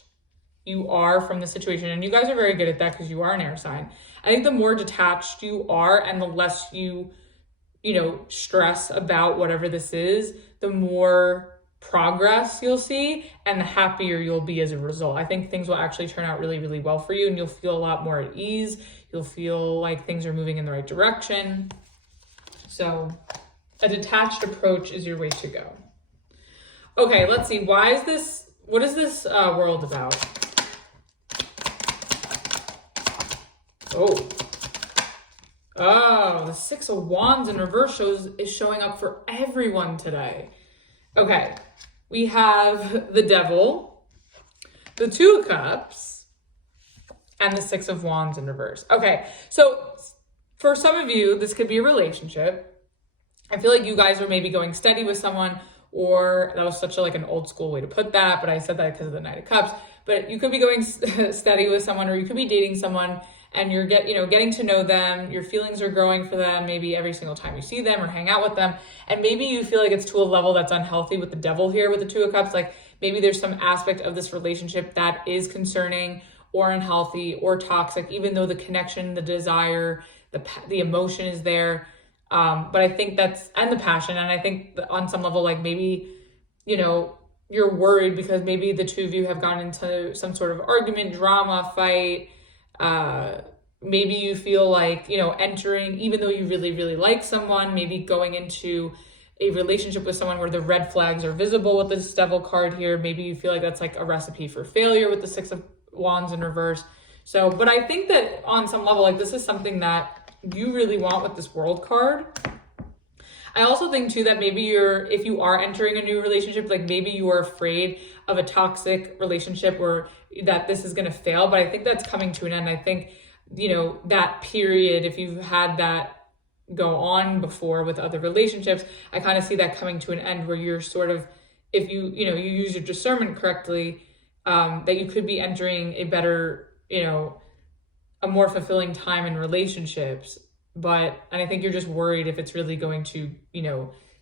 you are from the situation, and you guys are very good at that because you are an air sign. I think the more detached you are and the less you stress about whatever this is, the more progress you'll see and the happier you'll be as a result. I think things will actually turn out really, really well for you, and you'll feel a lot more at ease. You'll feel like things are moving in the right direction. So a detached approach is your way to go. Okay, let's see. What is this world about? Oh, the Six of Wands in reverse is showing up for everyone today. Okay, we have the Devil, the Two of Cups, and the Six of Wands in reverse. Okay, so for some of you, this could be a relationship. I feel like you guys are maybe going steady with someone, or that was such an old school way to put that, but I said that because of the Knight of Cups. But you could be going steady with someone, or you could be dating someone, and you're getting to know them, your feelings are growing for them, maybe every single time you see them or hang out with them. And maybe you feel like it's to a level that's unhealthy with the devil here with the Two of Cups. Like maybe there's some aspect of this relationship that is concerning or unhealthy or toxic, even though the connection, the desire, the emotion is there. But I think and the passion. And I think on some level, like maybe, you're worried because maybe the two of you have gotten into some sort of argument, drama, fight. Maybe you feel like, entering, even though you really, really like someone, maybe going into a relationship with someone where the red flags are visible with this devil card here. Maybe you feel like that's like a recipe for failure with the Six of Wands in reverse. So, but I think that on some level, like this is something that you really want with this World card. I also think too that maybe if you are entering a new relationship, like maybe you are afraid of a toxic relationship or that this is going to fail, but I think that's coming to an end. I think, that period, if you've had that go on before with other relationships, I kind of see that coming to an end where you're sort of, if you use your discernment correctly, that you could be entering a better, a more fulfilling time in relationships. And I think you're just worried if it's really going to,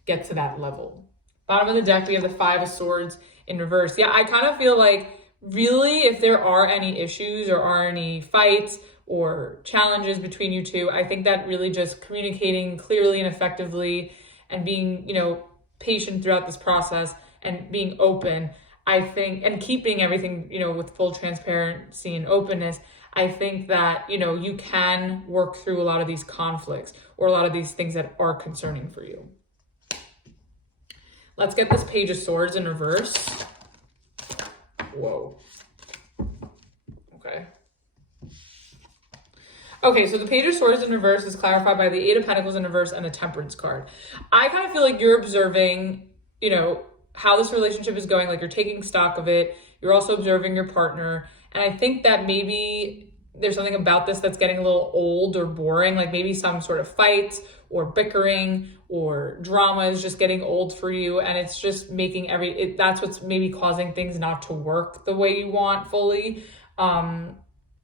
get to that level. Bottom of the deck, we have the Five of Swords in reverse. Yeah, I kind of feel like really if there are any issues or are any fights or challenges between you two, I think that really just communicating clearly and effectively and being, patient throughout this process and being open, I think, and keeping everything, with full transparency and openness, I think that, you can work through a lot of these conflicts or a lot of these things that are concerning for you. Let's get this Page of Swords in reverse. Whoa. Okay, so the Page of Swords in reverse is clarified by the Eight of Pentacles in reverse and the Temperance card. I kind of feel like you're observing, how this relationship is going, like you're taking stock of it. You're also observing your partner. And I think that maybe there's something about this that's getting a little old or boring, like maybe some sort of fights or bickering or drama is just getting old for you. And it's just making that's what's maybe causing things not to work the way you want fully. Or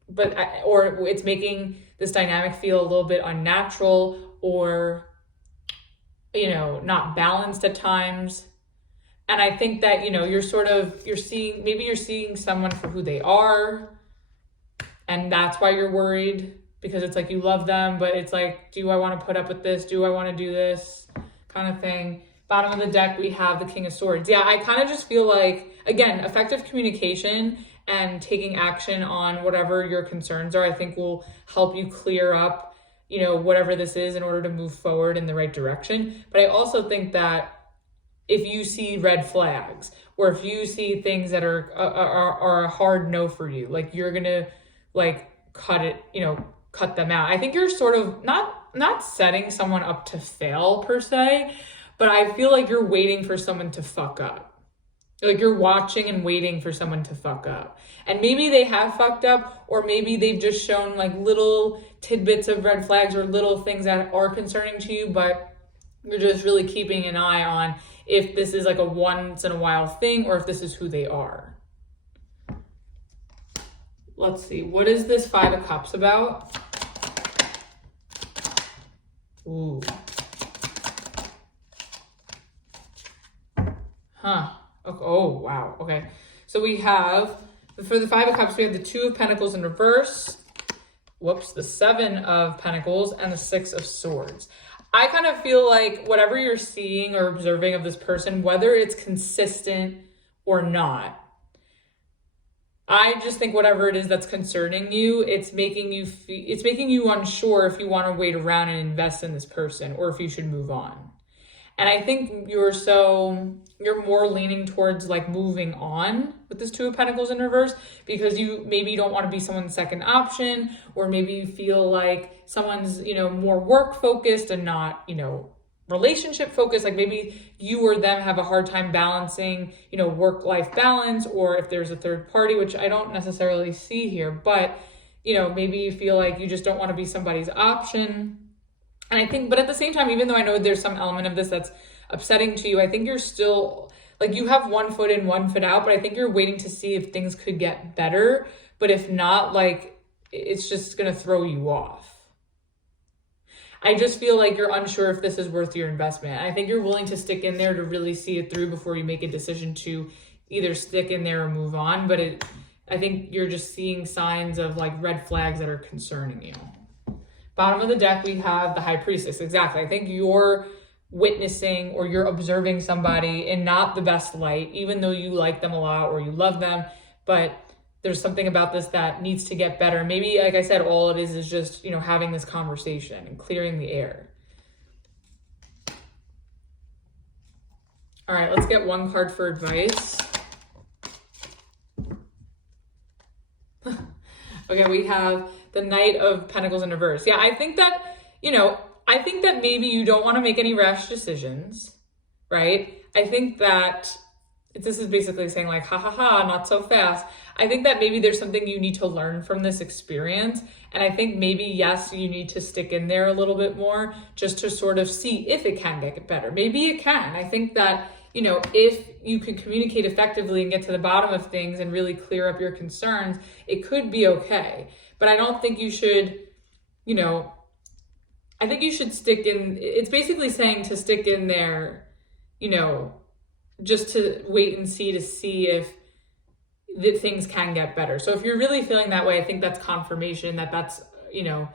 it's making this dynamic feel a little bit unnatural or, not balanced at times. And I think that, you're seeing someone for who they are. And that's why you're worried, because it's like you love them, but it's like, do I want to put up with this? Do I want to do this kind of thing? Bottom of the deck, we have the King of Swords. Yeah, I kind of just feel like, again, effective communication and taking action on whatever your concerns are, I think will help you clear up, whatever this is in order to move forward in the right direction. But I also think that if you see red flags or if you see things that are a hard no for you, like you're going to cut them out. I think you're sort of not setting someone up to fail per se, but I feel like you're waiting for someone to fuck up. Like you're watching and waiting for someone to fuck up. And maybe they have fucked up, or maybe they've just shown like little tidbits of red flags or little things that are concerning to you, but you're just really keeping an eye on if this is like a once in a while thing or if this is who they are. Let's see. What is this Five of Cups about? Ooh. Huh. Oh, wow. Okay. So we have, for the Five of Cups, we have the Two of Pentacles in reverse. Whoops. The Seven of Pentacles and the Six of Swords. I kind of feel like whatever you're seeing or observing of this person, whether it's consistent or not, I just think whatever it is that's concerning you, it's making you unsure if you want to wait around and invest in this person or if you should move on. And I think you're more leaning towards like moving on with this Two of Pentacles in reverse because you don't want to be someone's second option, or maybe you feel like someone's, more work focused and not, relationship focused. Like maybe you or them have a hard time balancing, work-life balance, or if there's a third party, which I don't necessarily see here, but, maybe you feel like you just don't want to be somebody's option. And I think, but at the same time, even though I know there's some element of this that's upsetting to you, I think you're still, like you have one foot in, one foot out, but I think you're waiting to see if things could get better. But if not, like it's just going to throw you off. I just feel like you're unsure if this is worth your investment. I think you're willing to stick in there to really see it through before you make a decision to either stick in there or move on. But I think you're just seeing signs of like red flags that are concerning you. Bottom of the deck, we have the High Priestess. Exactly. I think you're witnessing or you're observing somebody in not the best light, even though you like them a lot or you love them, but there's something about this that needs to get better. Maybe, like I said, all it is just, you know, having this conversation and clearing the air. All right, let's get one card for advice. Okay, we have the Knight of Pentacles in reverse. Yeah, I think that, you know, I think that maybe you don't want to make any rash decisions, right? I think that this is basically saying like, ha ha ha, not so fast. I think that maybe there's something you need to learn from this experience. And I think maybe, yes, you need to stick in there a little bit more just to sort of see if it can get better. Maybe it can. I think that, you know, if you can communicate effectively and get to the bottom of things and really clear up your concerns, it could be okay. But I don't think you should, you know, I think you should stick in. It's basically saying to stick in there, you know, just to wait and see to if things can get better. So if you're really feeling that way, I think that's confirmation that that's, you know,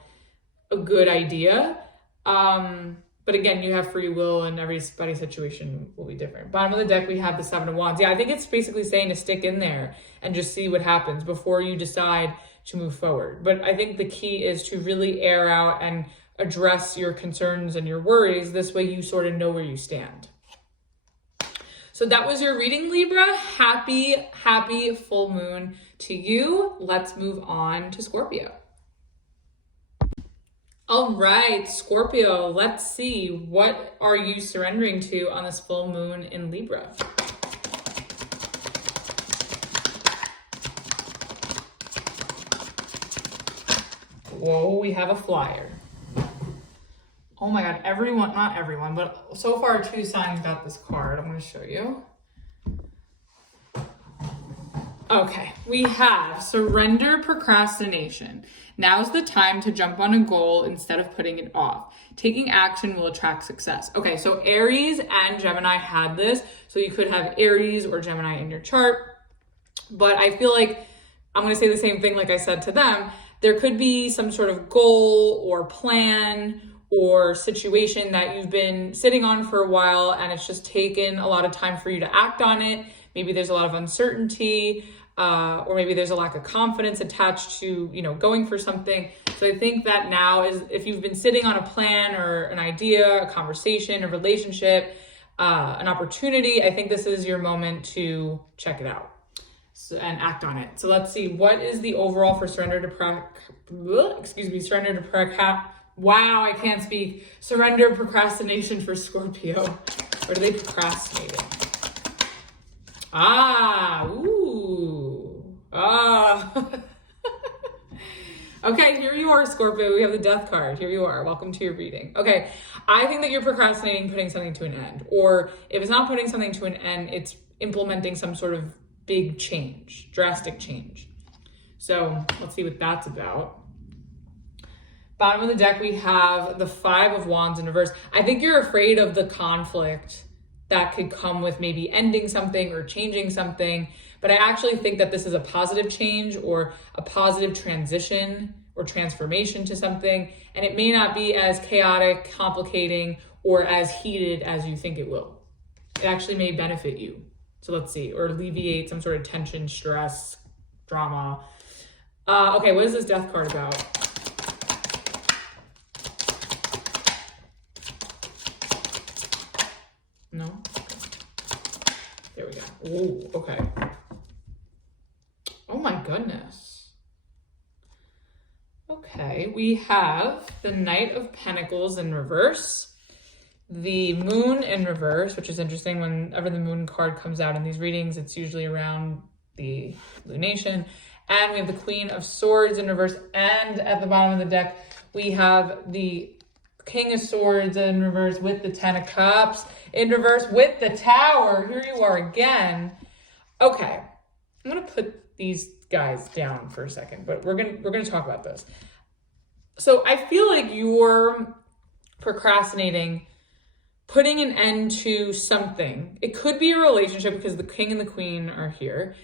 a good idea. But again, you have free will and everybody's situation will be different. Bottom of the deck, we have the Seven of Wands. Yeah, I think it's basically saying to stick in there and just see what happens before you decide to move forward. But I think the key is to really air out and address your concerns and your worries. This way you sort of know where you stand. So that was your reading, Libra. Happy full moon to you. Let's move on to Scorpio. All right, Scorpio, let's see. What are you surrendering to on this full moon in Libra? Whoa, we have a flyer. Oh my God, everyone, not everyone, but so far 2 signs got this card. I'm going to show you. Okay, we have surrender procrastination. Now's the time to jump on a goal instead of putting it off. Taking action will attract success. Okay, so Aries and Gemini had this. So you could have Aries or Gemini in your chart. But I feel like I'm going to say the same thing like I said to them. There could be some sort of goal or plan or situation that you've been sitting on for a while and it's just taken a lot of time for you to act on it. Maybe there's a lot of uncertainty, or maybe there's a lack of confidence attached to, you know, going for something. So I think that now is, if you've been sitting on a plan or an idea, a conversation, a relationship, an opportunity, I think this is your moment to check it out and act on it. So let's see, what is the overall for surrender to wow, I can't speak. Surrender procrastination for Scorpio. Or are they procrastinating? Okay, here you are, Scorpio. We have the Death card. Here you are. Welcome to your reading. Okay, I think that you're procrastinating putting something to an end. Or if it's not putting something to an end, it's implementing some sort of big change, drastic change. So let's see what that's about. Bottom of the deck, we have the Five of Wands in reverse. I think you're afraid of the conflict that could come with maybe ending something or changing something. But I actually think that this is a positive change or a positive transition or transformation to something. And it may not be as chaotic, complicating, or as heated as you think it will. It actually may benefit you. So let's see, or alleviate some sort of tension, stress, drama. Okay, what is this Death card about? No? There we go. Ooh, okay. Oh my goodness. Okay, we have the Knight of Pentacles in reverse, the Moon in reverse, which is interesting. Whenever the Moon card comes out in these readings, it's usually around the lunation. And we have the Queen of Swords in reverse. And at the bottom of the deck, we have the King of Swords in reverse with the Ten of Cups in reverse with the Tower. Here you are again. Okay, I'm going to put these guys down for a second, but we're gonna talk about this. So I feel like you're procrastinating putting an end to something. It could be a relationship because the king and the queen are here.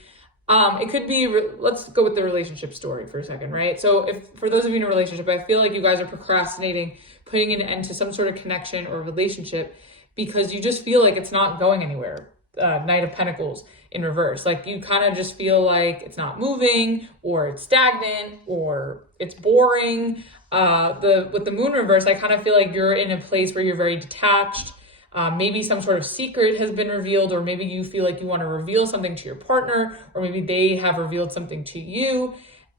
It could be, let's go with the relationship story for a second, right? So if, for those of you in a relationship, I feel like you guys are procrastinating putting an end to some sort of connection or relationship because you just feel like it's not going anywhere. Knight of Pentacles in reverse. Like you kind of just feel like it's not moving, or it's stagnant, or it's boring. With the moon reverse, I kind of feel like you're in a place where you're very detached. Maybe some sort of secret has been revealed, or maybe you feel like you want to reveal something to your partner, or maybe they have revealed something to you.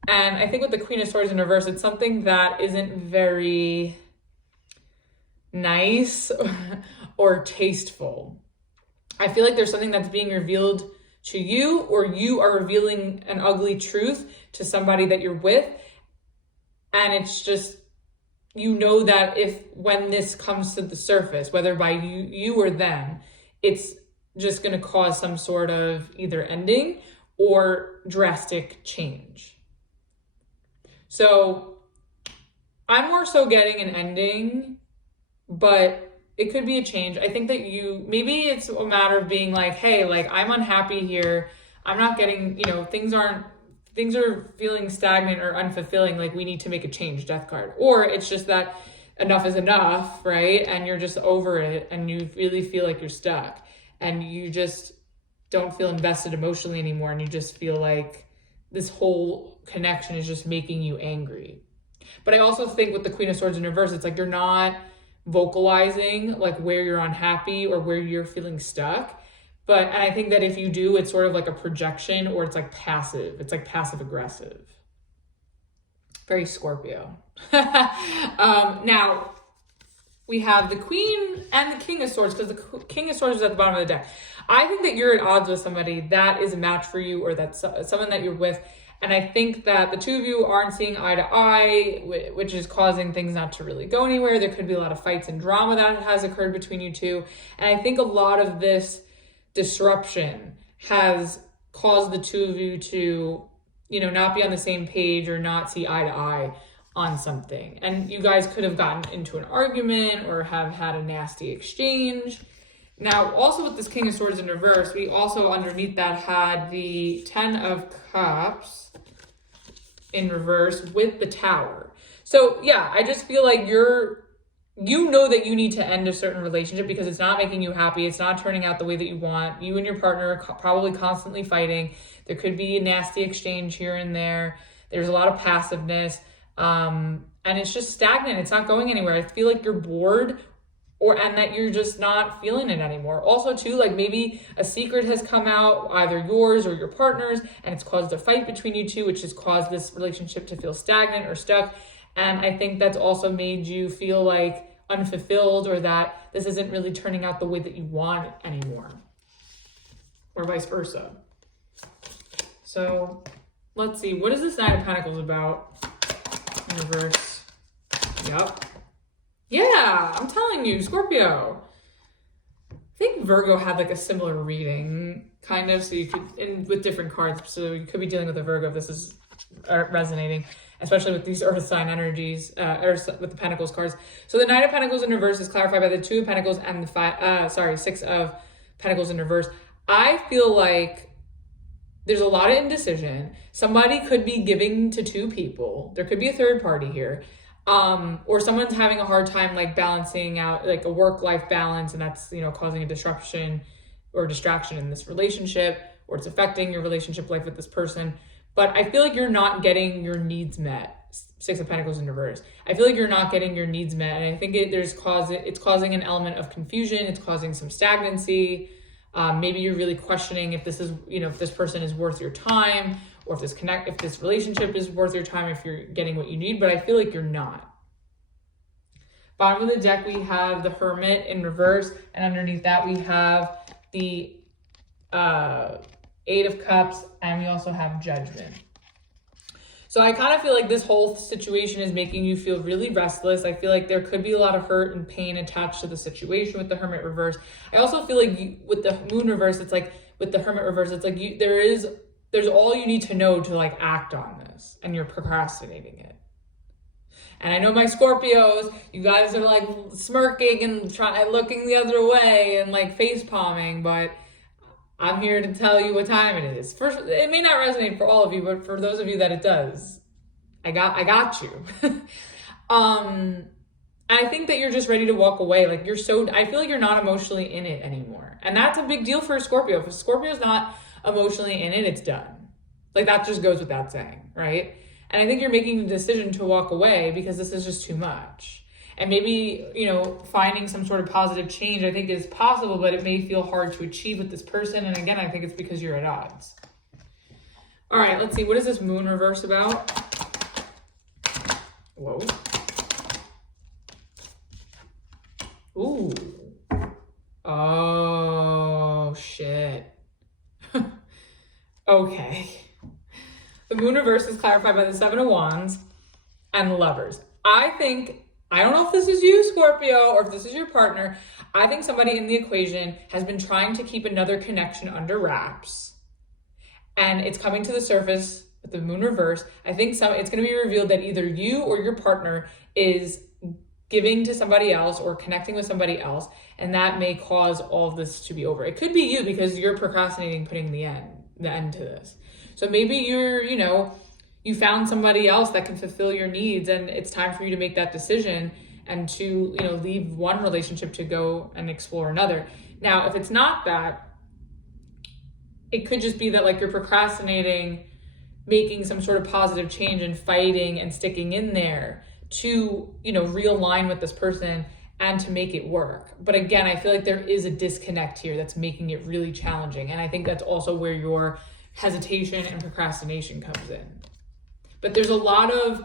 And I think with the Queen of Swords in reverse, it's something that isn't very nice or tasteful. I feel like there's something that's being revealed to you, or you are revealing an ugly truth to somebody that you're with. And it's just, you know that when this comes to the surface, whether by you or them, it's just going to cause some sort of either ending or drastic change. So I'm more so getting an ending, but it could be a change. I think that maybe it's a matter of being like, hey, like I'm unhappy here. I'm not getting, things are feeling stagnant or unfulfilling. Like we need to make a change, Death card. Or it's just that enough is enough, right? And you're just over it and you really feel like you're stuck and you just don't feel invested emotionally anymore. And you just feel like this whole connection is just making you angry. But I also think with the Queen of Swords in reverse, it's like you're not vocalizing like where you're unhappy or where you're feeling stuck. And I think that if you do, it's sort of like a projection, or it's like passive. It's like passive aggressive. Very Scorpio. Now, we have the Queen and the King of Swords, because the King of Swords is at the bottom of the deck. I think that you're at odds with somebody that is a match for you, or that's someone that you're with. And I think that the two of you aren't seeing eye to eye, which is causing things not to really go anywhere. There could be a lot of fights and drama that has occurred between you two. And I think a lot of this disruption has caused the two of you to, not be on the same page or not see eye to eye on something. And you guys could have gotten into an argument or have had a nasty exchange. Now, also with this King of Swords in reverse, we also underneath that had the 10 of Cups in reverse with the Tower. So yeah, I just feel like you know that you need to end a certain relationship because it's not making you happy. It's not turning out the way that you want. You and your partner are probably constantly fighting. There could be a nasty exchange here and there. There's a lot of passiveness. And it's just stagnant. It's not going anywhere. I feel like you're bored and that you're just not feeling it anymore. Also too, like maybe a secret has come out, either yours or your partner's, and it's caused a fight between you two, which has caused this relationship to feel stagnant or stuck. And I think that's also made you feel like unfulfilled, or that this isn't really turning out the way that you want it anymore, or vice versa. So let's see, what is this Nine of Pentacles about in reverse? Yep. Yeah, I'm telling you, Scorpio. I think Virgo had like a similar reading, kind of, so you could, with different cards, so you could be dealing with a Virgo if this is resonating, especially with these Earth sign energies, or with the Pentacles cards. So the Nine of Pentacles in reverse is clarified by the Two of Pentacles and the Six of Pentacles in reverse. I feel like there's a lot of indecision. Somebody could be giving to two people. There could be a third party here. Or someone's having a hard time like balancing out like a work-life balance, and that's, causing a disruption or distraction in this relationship, or it's affecting your relationship life with this person. But I feel like you're not getting your needs met. Six of Pentacles in reverse. I feel like you're not getting your needs met. And I think it's causing an element of confusion. It's causing some stagnancy. Maybe you're really questioning if this is, if this person is worth your time, or if this relationship is worth your time, if you're getting what you need, but I feel like you're not. Bottom of the deck, we have the Hermit in reverse, and underneath that we have the Eight of Cups, and we also have Judgment. So I kind of feel like this whole situation is making you feel really restless. I feel like there could be a lot of hurt and pain attached to the situation with the Hermit reverse. I also feel like with the Moon reverse, it's like with the Hermit reverse, it's like there is there's all you need to know to like act on this, and you're procrastinating it. And I know my Scorpios, you guys are like smirking and looking the other way and like face palming, but I'm here to tell you what time it is. First, it may not resonate for all of you, but for those of you that it does, I got you. I think that you're just ready to walk away. Like I feel like you're not emotionally in it anymore. And that's a big deal for a Scorpio. If a Scorpio's not emotionally in it, it's done. Like that just goes without saying, right? And I think you're making the decision to walk away because this is just too much. And maybe, finding some sort of positive change I think is possible, but it may feel hard to achieve with this person. And again, I think it's because you're at odds. All right, let's see. What is this moon reverse about? Whoa. Ooh. Oh, shit. Okay. The moon reverse is clarified by the Seven of Wands and the Lovers. I don't know if this is you, Scorpio, or if this is your partner. I think somebody in the equation has been trying to keep another connection under wraps. And it's coming to the surface with the moon reverse. I think it's going to be revealed that either you or your partner is giving to somebody else or connecting with somebody else. And that may cause all of this to be over. It could be you because you're procrastinating putting the end to this. So maybe you found somebody else that can fulfill your needs, and it's time for you to make that decision and to, leave one relationship to go and explore another. Now, if it's not that, it could just be that like you're procrastinating, making some sort of positive change and fighting and sticking in there to, realign with this person and to make it work. But again, I feel like there is a disconnect here that's making it really challenging. And I think that's also where your hesitation and procrastination comes in. But there's a lot of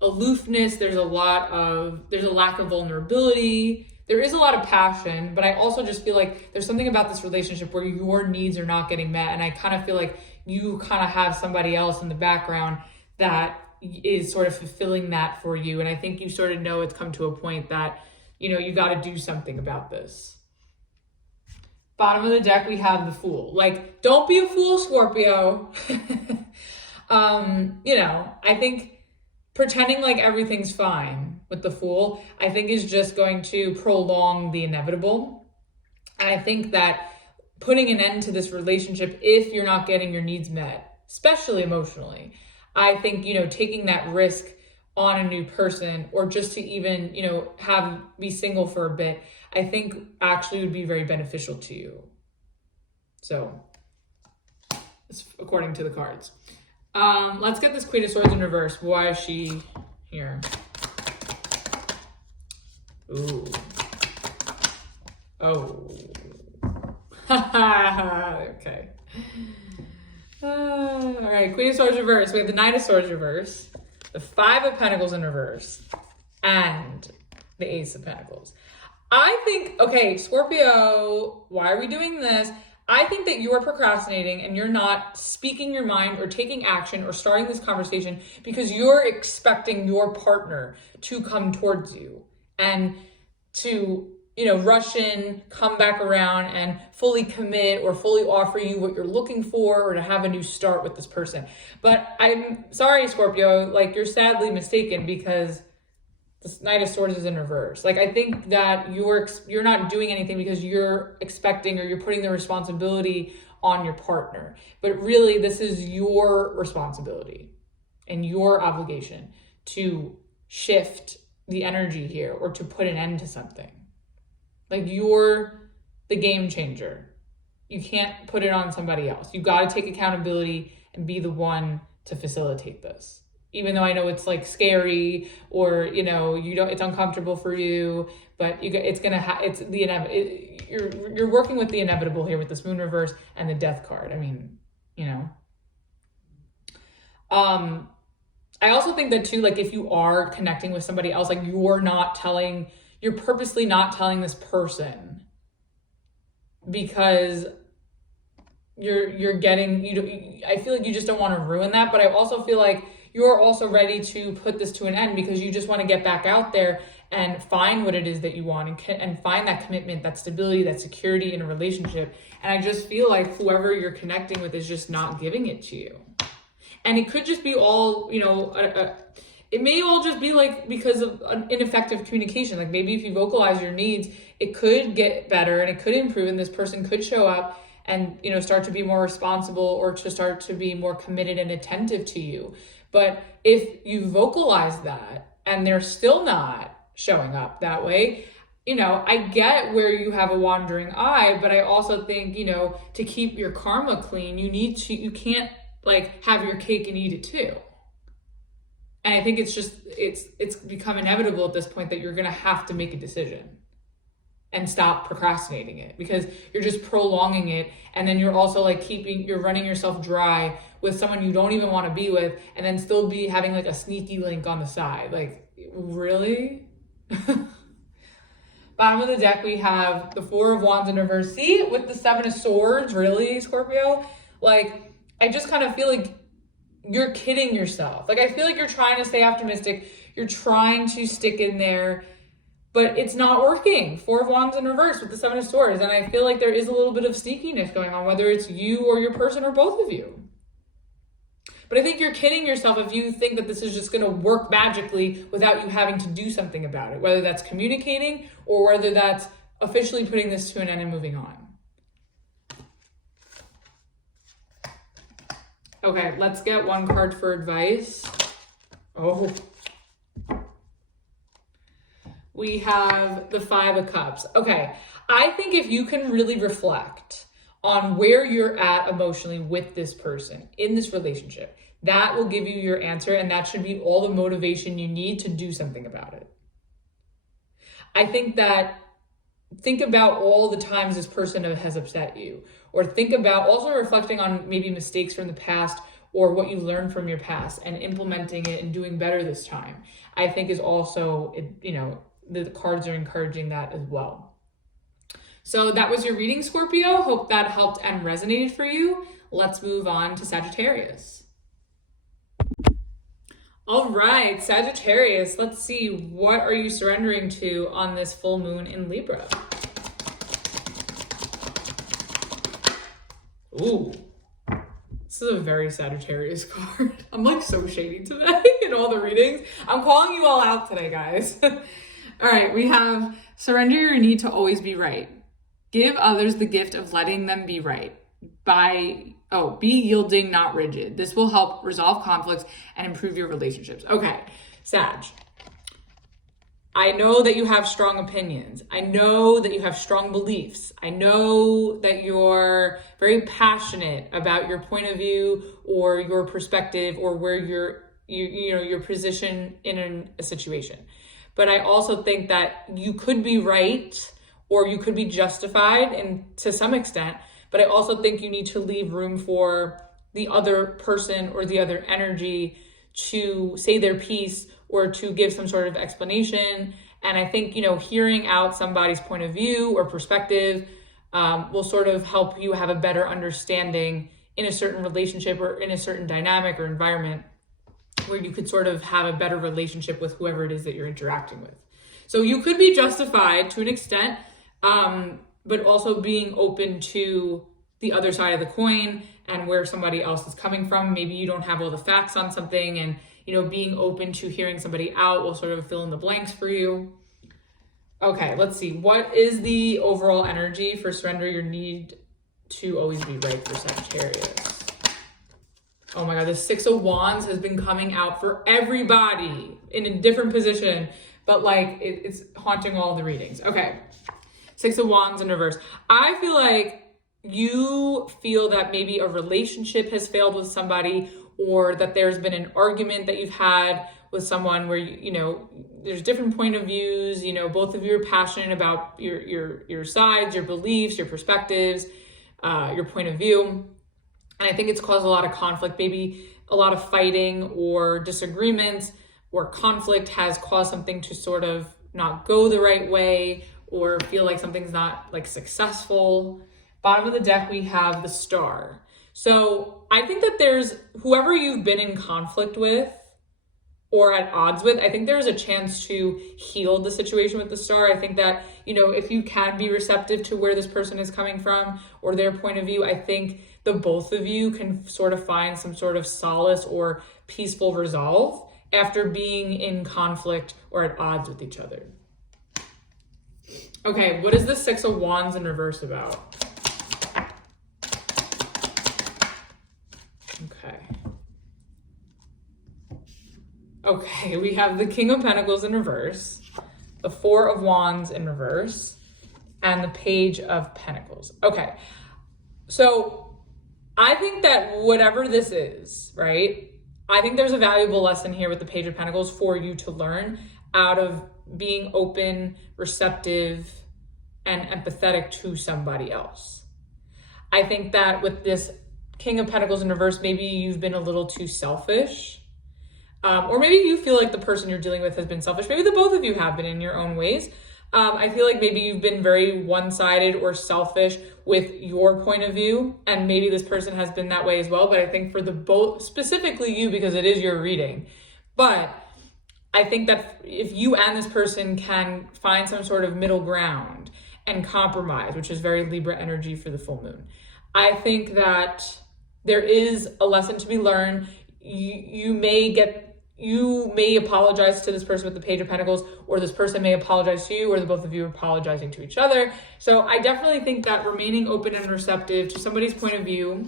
aloofness. There's a lack of vulnerability. There is a lot of passion, but I also just feel like there's something about this relationship where your needs are not getting met. And I kind of feel like you kind of have somebody else in the background that is sort of fulfilling that for you. And I think you sort of know it's come to a point that, you got to do something about this. Bottom of the deck, we have the Fool. Like, don't be a fool, Scorpio. I think pretending like everything's fine with the Fool, I think is just going to prolong the inevitable. And I think that putting an end to this relationship, if you're not getting your needs met, especially emotionally, I think, taking that risk on a new person or just to even, be single for a bit, I think actually would be very beneficial to you. So, according to the cards. Let's get this Queen of Swords in reverse. Why is she here? Ooh. Oh. Okay. All right, Queen of Swords reverse. We have the Knight of Swords reverse, the Five of Pentacles in reverse, and the Ace of Pentacles. I think, okay, Scorpio, why are we doing this? I think that you are procrastinating and you're not speaking your mind or taking action or starting this conversation because you're expecting your partner to come towards you and to, rush in, come back around and fully commit or fully offer you what you're looking for or to have a new start with this person. But I'm sorry, Scorpio, like you're sadly mistaken because this Knight of Swords is in reverse. Like, I think that you're not doing anything because you're expecting or you're putting the responsibility on your partner. But really, this is your responsibility and your obligation to shift the energy here or to put an end to something. Like, you're the game changer. You can't put it on somebody else. You got to take accountability and be the one to facilitate this. Even though I know it's like scary or, it's uncomfortable for you, but you're working with the inevitable here with this Moon reverse and the Death card. I mean, I also think that too, like if you are connecting with somebody else, like you're purposely not telling this person because I feel like you just don't want to ruin that. But I also feel like you're also ready to put this to an end because you just want to get back out there and find what it is that you want and find that commitment, that stability, that security in a relationship. And I just feel like whoever you're connecting with is just not giving it to you. And it could just be all, you know, it may all just be like because of an ineffective communication. Like maybe if you vocalize your needs, it could get better and it could improve, and this person could show up and, you know, start to be more responsible or to start to be more committed and attentive to you. But if you vocalize that and they're still not showing up that way, you know, I get where you have a wandering eye, but I also think, you know, to keep your karma clean, you can't like have your cake and eat it too. And I think it's become inevitable at this point that you're going to have to make a decision and stop procrastinating it, because you're just prolonging it. And then you're also like you're running yourself dry with someone you don't even want to be with, and then still be having like a sneaky link on the side. Like, really? Bottom of the deck, we have the Four of Wands in reverse. See, with the Seven of Swords, really, Scorpio? Like, I just kind of feel like you're kidding yourself. Like, I feel like you're trying to stay optimistic. You're trying to stick in there, but it's not working. Four of Wands in reverse with the Seven of Swords. And I feel like there is a little bit of sneakiness going on, whether it's you or your person or both of you. But I think you're kidding yourself if you think that this is just going to work magically without you having to do something about it, whether that's communicating or whether that's officially putting this to an end and moving on. Okay, let's get one card for advice. Oh. We have the Five of Cups. Okay, I think if you can really reflect on where you're at emotionally with this person in this relationship, that will give you your answer, and that should be all the motivation you need to do something about it. I think about all the times this person has upset you, or think about also reflecting on maybe mistakes from the past or what you learned from your past and implementing it and doing better this time. I think is also, you know, the cards are encouraging that as well. So that was your reading, Scorpio. Hope that helped and resonated for you. Let's move on to Sagittarius. All right, Sagittarius, let's see, what are you surrendering to on this full moon in Libra? Ooh, this is a very Sagittarius card. I'm like so shady today in all the readings. I'm calling you all out today, guys. All right, we have surrender your need to always be right. Give others the gift of letting them be right. Be yielding, not rigid. This will help resolve conflicts and improve your relationships. Okay, Sag. I know that you have strong opinions. I know that you have strong beliefs. I know that you're very passionate about your point of view or your perspective or where your position in a situation. But I also think that you could be right or you could be justified and to some extent, but I also think you need to leave room for the other person or the other energy to say their piece or to give some sort of explanation. And I think, you know, hearing out somebody's point of view or perspective will sort of help you have a better understanding in a certain relationship or in a certain dynamic or environment where you could sort of have a better relationship with whoever it is that you're interacting with. So you could be justified to an extent, but also being open to the other side of the coin and where somebody else is coming from. Maybe you don't have all the facts on something, and, you know, being open to hearing somebody out will sort of fill in the blanks for you. Okay, let's see. What is the overall energy for surrender your need to always be right for Sagittarius? Oh my God, the Six of Wands has been coming out for everybody in a different position, but like it's haunting all the readings. Okay. Six of Wands in reverse. I feel like you feel that maybe a relationship has failed with somebody, or that there's been an argument that you've had with someone where, you know, there's different point of views, you know, both of you are passionate about your sides, your beliefs, your perspectives, your point of view. And I think it's caused a lot of conflict, maybe a lot of fighting or disagreements, or conflict has caused something to sort of not go the right way, or feel like something's not like successful. Bottom of the deck, we have the Star. So I think that there's whoever you've been in conflict with or at odds with, I think there's a chance to heal the situation with the star. I think that, you know, if you can be receptive to where this person is coming from or their point of view, I think the both of you can sort of find some sort of solace or peaceful resolve after being in conflict or at odds with each other. Okay, what is the Six of Wands in reverse about? Okay, we have the King of Pentacles in reverse, the Four of Wands in reverse, and the Page of Pentacles. Okay, so I think that whatever this is, right, I think there's a valuable lesson here with the Page of Pentacles for you to learn out of being open, receptive, and empathetic to somebody else. I think that with this King of Pentacles in reverse, maybe you've been a little too selfish. Or maybe you feel like the person you're dealing with has been selfish. Maybe the both of you have been in your own ways. I feel like maybe you've been very one-sided or selfish with your point of view, and maybe this person has been that way as well. But I think for the both, specifically you, because it is your reading. But I think that if you and this person can find some sort of middle ground and compromise, which is very Libra energy for the full moon, I think that there is a lesson to be learned. You may apologize to this person with the Page of Pentacles, or this person may apologize to you, or the both of you are apologizing to each other. So I definitely think that remaining open and receptive to somebody's point of view,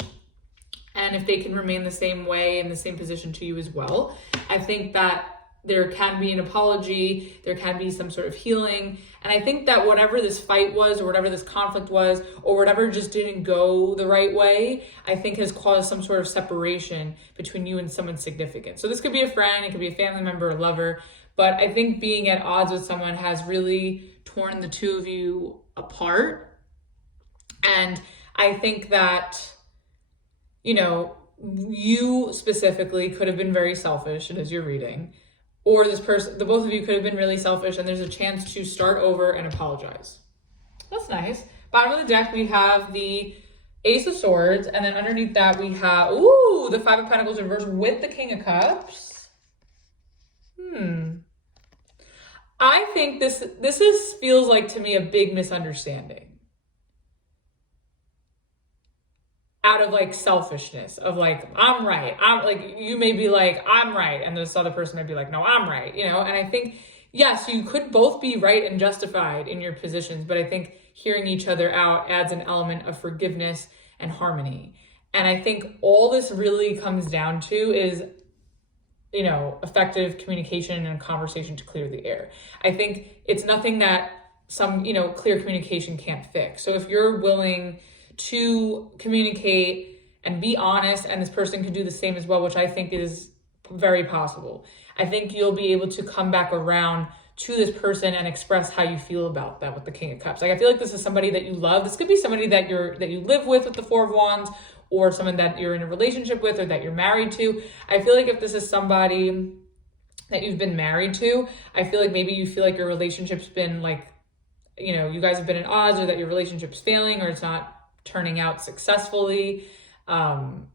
and if they can remain the same way in the same position to you as well, I think that there can be an apology, there can be some sort of healing. And I think that whatever this fight was, or whatever this conflict was, or whatever just didn't go the right way, I think has caused some sort of separation between you and someone significant. So this could be a friend, it could be a family member, a lover, but I think being at odds with someone has really torn the two of you apart. And I think that, you know, you specifically could have been very selfish, it is your reading, or this person, the both of you could have been really selfish, and there's a chance to start over and apologize. That's nice. Bottom of the deck, we have the Ace of Swords, and then underneath that we have, ooh, the Five of Pentacles in reverse with the King of Cups. I think this feels like to me a big misunderstanding. Out of like selfishness of like, I'm right. I'm like, you may be like, I'm right. And this other person might be like, no, I'm right. You know? And I think, yes, you could both be right and justified in your positions, but I think hearing each other out adds an element of forgiveness and harmony. And I think all this really comes down to is, you know, effective communication and conversation to clear the air. I think it's nothing that some, you know, clear communication can't fix. So if you're willing to communicate and be honest, and this person can do the same as well, which I think is very possible, I think you'll be able to come back around to this person and express how you feel about them with the King of Cups. Like, I feel like this is somebody that you love. This could be somebody that you live with the Four of Wands, or someone that you're in a relationship with or that you're married to. I feel like if this is somebody that you've been married to, I feel like maybe you feel like your relationship's been like, you know, you guys have been at odds, or that your relationship's failing, or it's not turning out successfully. And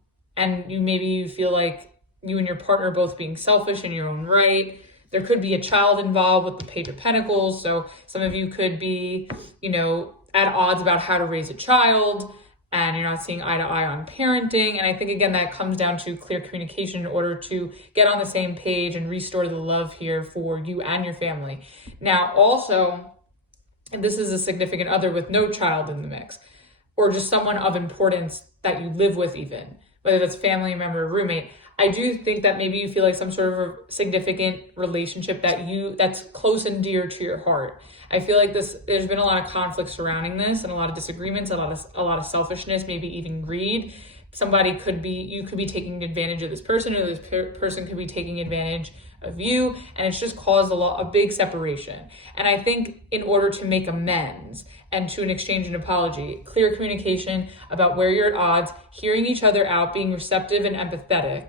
you feel like you and your partner are both being selfish in your own right. There could be a child involved with the Page of Pentacles. So some of you could be, you know, at odds about how to raise a child, and you're not seeing eye to eye on parenting. And I think, again, that comes down to clear communication in order to get on the same page and restore the love here for you and your family. Now, also, and this is a significant other with no child in the mix, or just someone of importance that you live with, even, whether that's family member or roommate. I do think that maybe you feel like some sort of a significant relationship that's close and dear to your heart. I feel like there's been a lot of conflict surrounding this, and a lot of disagreements, a lot of selfishness, maybe even greed. You could be taking advantage of this person, or this person could be taking advantage of you, and it's just caused a big separation. And I think in order to make amends and to exchange an apology, clear communication about where you're at odds, hearing each other out, being receptive and empathetic,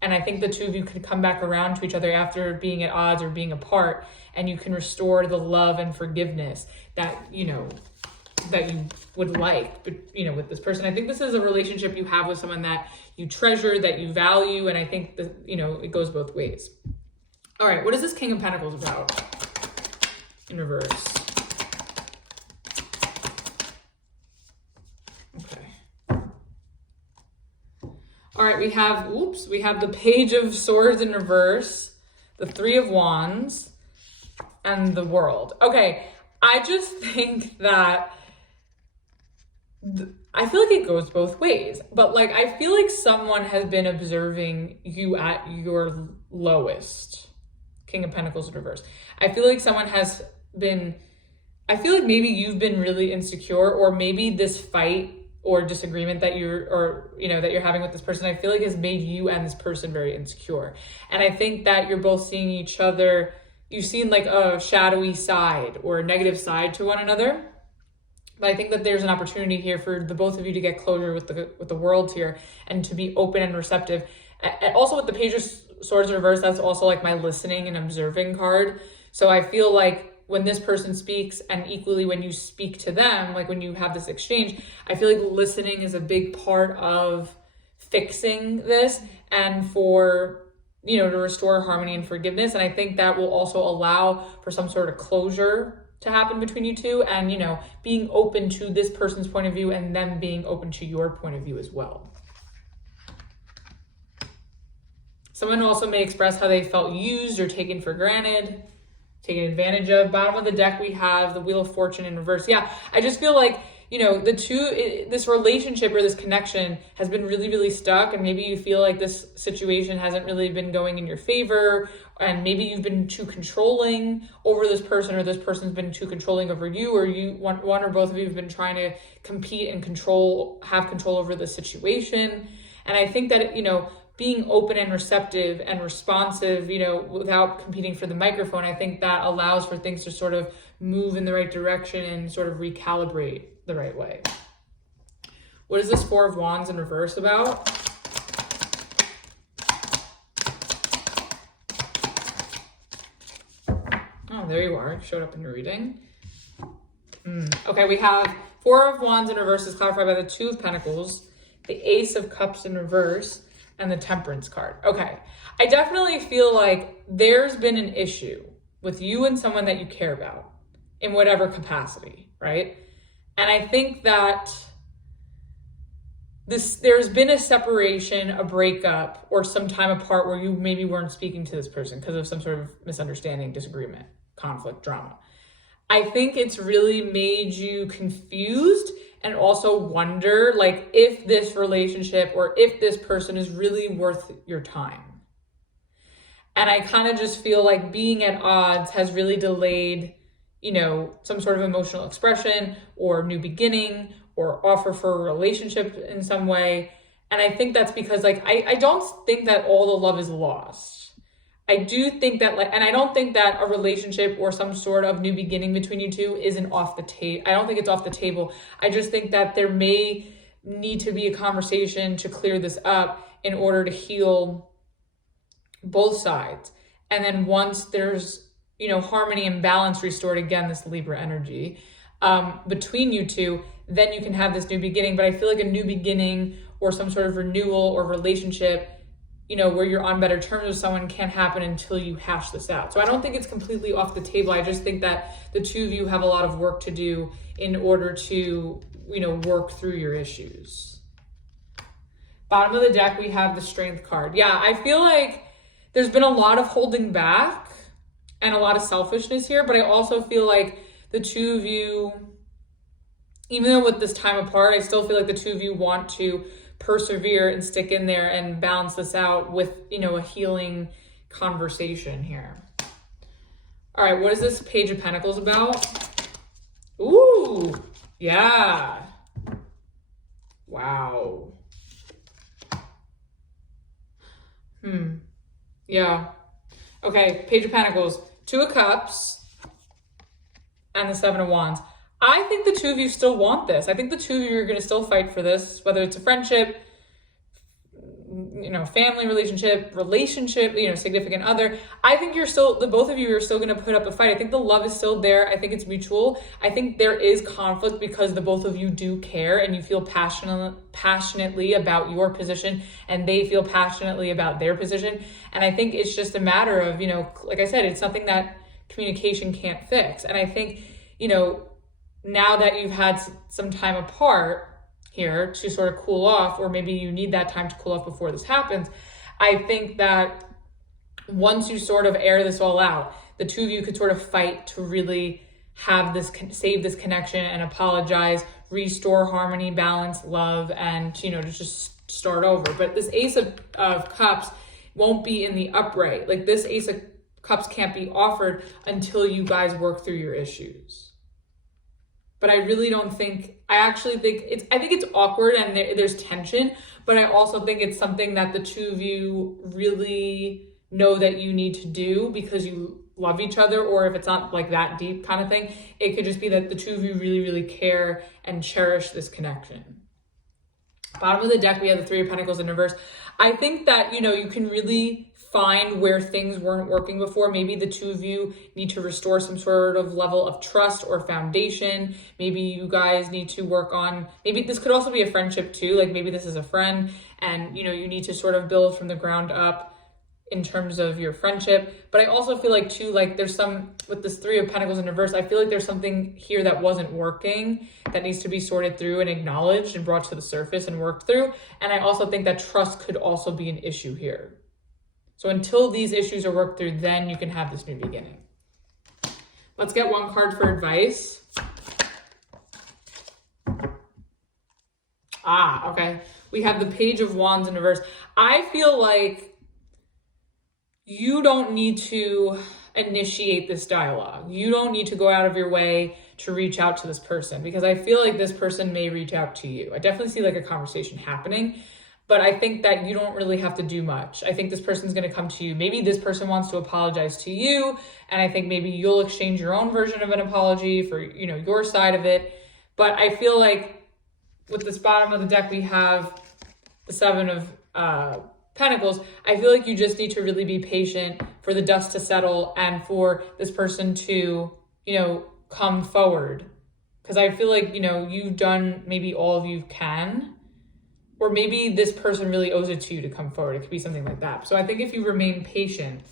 and I think the two of you can come back around to each other after being at odds or being apart, and you can restore the love and forgiveness that, you know, that you would like, but with this person. I think this is a relationship you have with someone that you treasure, that you value, and I think that it goes both ways. All right, what is this King of Pentacles about in reverse? Okay. All right, we have the Page of Swords in reverse, the Three of Wands, and the World. Okay, I just think that I feel like it goes both ways, but like I feel like someone has been observing you at your lowest. King of Pentacles in reverse. I feel like someone has been, I feel like maybe you've been really insecure, or maybe this fight or disagreement that that you're having with this person, I feel like has made you and this person very insecure. And I think that you're both seeing each other, you've seen like a shadowy side or a negative side to one another. But I think that there's an opportunity here for the both of you to get closure with the World here, and to be open and receptive. And also with the Page of Swords in reverse, that's also like my listening and observing card. So I feel like when this person speaks, and equally when you speak to them, like when you have this exchange, I feel like listening is a big part of fixing this, and for to restore harmony and forgiveness. And I think that will also allow for some sort of closure to happen between you two, and being open to this person's point of view and them being open to your point of view as well. Someone also may express how they felt used or taken for granted, taken advantage of. Bottom of the deck, we have the Wheel of Fortune in reverse. Yeah, I just feel like, this relationship or this connection has been really, really stuck. And maybe you feel like this situation hasn't really been going in your favor. And maybe you've been too controlling over this person, or this person's been too controlling over you, or one or both of you have been trying to compete and have control over the situation. And I think that, being open and receptive and responsive, without competing for the microphone, I think that allows for things to sort of move in the right direction and sort of recalibrate the right way. What is this Four of Wands in reverse about? Oh, there you are. Showed up in your reading. Okay, we have Four of Wands in reverse is clarified by the Two of Pentacles, the Ace of Cups in reverse, and the Temperance card. Okay, I definitely feel like there's been an issue with you and someone that you care about in whatever capacity, right? And I think that there's been a separation, a breakup, or some time apart where you maybe weren't speaking to this person because of some sort of misunderstanding, disagreement, conflict, drama. I think it's really made you confused, and also wonder like if this relationship or if this person is really worth your time. And I kind of just feel like being at odds has really delayed, some sort of emotional expression or new beginning or offer for a relationship in some way. And I think that's because I don't think that all the love is lost. I do think that and I don't think that a relationship or some sort of new beginning between you two isn't off the table. I don't think it's off the table. I just think that there may need to be a conversation to clear this up in order to heal both sides. And then once there's, harmony and balance restored, again, this Libra energy, between you two, then you can have this new beginning. But I feel like a new beginning or some sort of renewal or relationship, where you're on better terms with someone, can't happen until you hash this out. So I don't think it's completely off the table. I just think that the two of you have a lot of work to do in order to, work through your issues. Bottom of the deck, we have the Strength card. Yeah, I feel like there's been a lot of holding back and a lot of selfishness here, but I also feel like the two of you, even though with this time apart, I still feel like the two of you want to persevere and stick in there and balance this out with, a healing conversation here. All right, what is this Page of Pentacles about? Ooh, yeah. Wow. Yeah. Okay, Page of Pentacles, Two of Cups, and the Seven of Wands. I think the two of you still want this. I think the two of you are going to still fight for this, whether it's a friendship, family relationship, significant other. I think the both of you are still going to put up a fight. I think the love is still there. I think it's mutual. I think there is conflict because the both of you do care and you feel passionately about your position and they feel passionately about their position. And I think it's just a matter of, like I said, it's something that communication can't fix. And I think, now that you've had some time apart here to sort of cool off, or maybe you need that time to cool off before this happens, I think that once you sort of air this all out, the two of you could sort of fight to really have this, save this connection and apologize, restore harmony, balance, love, and, to just start over. But this Ace of Cups won't be in the upright. Like, this Ace of Cups can't be offered until you guys work through your issues. But I really don't think, I think it's awkward and there's tension, but I also think it's something that the two of you really know that you need to do because you love each other, or if it's not like that deep kind of thing, it could just be that the two of you really, really care and cherish this connection. Bottom of the deck, we have the Three of Pentacles in reverse. I think that, you can really find where things weren't working before. Maybe the two of you need to restore some sort of level of trust or foundation. Maybe you guys need to work on, maybe this could also be a friendship too. Like maybe this is a friend and, you need to sort of build from the ground up in terms of your friendship. But I also feel like too, like there's some, with this Three of Pentacles in reverse, I feel like there's something here that wasn't working that needs to be sorted through and acknowledged and brought to the surface and worked through. And I also think that trust could also be an issue here. So until these issues are worked through, then you can have this new beginning. Let's get one card for advice. Okay. We have the Page of Wands in reverse. I feel like you don't need to initiate this dialogue. You don't need to go out of your way to reach out to this person, because I feel like this person may reach out to you. I definitely see like a conversation happening, but I think that you don't really have to do much. I think this person's going to come to you. Maybe this person wants to apologize to you, and I think maybe you'll exchange your own version of an apology for, your side of it. But I feel like with this bottom of the deck, we have the Seven of Pentacles. I feel like you just need to really be patient for the dust to settle and for this person to, come forward. Because I feel like, you've done maybe all you can, or maybe this person really owes it to you to come forward. It could be something like that. So I think if you remain patient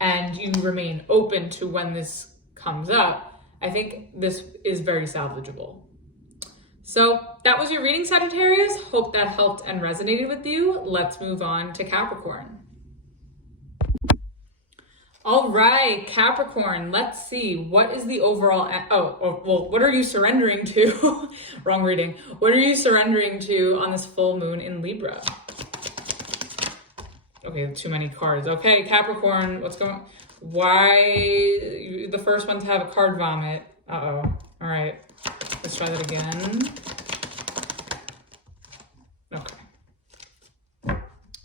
and you remain open to when this comes up, I think this is very salvageable. So that was your reading, Sagittarius. Hope that helped and resonated with you. Let's move on to Capricorn. All right, Capricorn, let's see. What is the overall, what are you surrendering to? Wrong reading. What are you surrendering to on this full moon in Libra? Okay, too many cards. Okay, Capricorn, what's going on? Why the first one to have a card vomit? All right, let's try that again.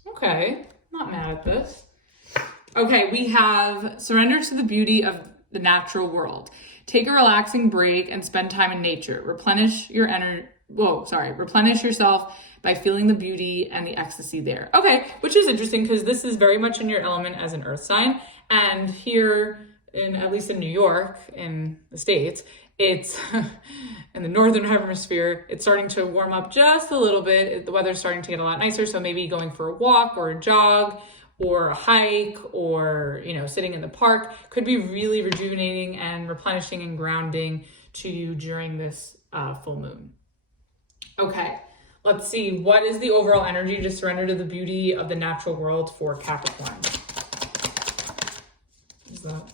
Okay, not mad at this. Okay, we have surrender to the beauty of the natural world. Take a relaxing break and spend time in nature. Replenish your replenish yourself by feeling the beauty and the ecstasy there. Okay, which is interesting because this is very much in your element as an earth sign. And here at least in New York, in the States, it's in the northern hemisphere, it's starting to warm up just a little bit. The weather's starting to get a lot nicer. So maybe going for a walk or a jog or a hike or, sitting in the park could be really rejuvenating and replenishing and grounding to you during this full moon. Okay, let's see. What is the overall energy to surrender to the beauty of the natural world for Capricorn?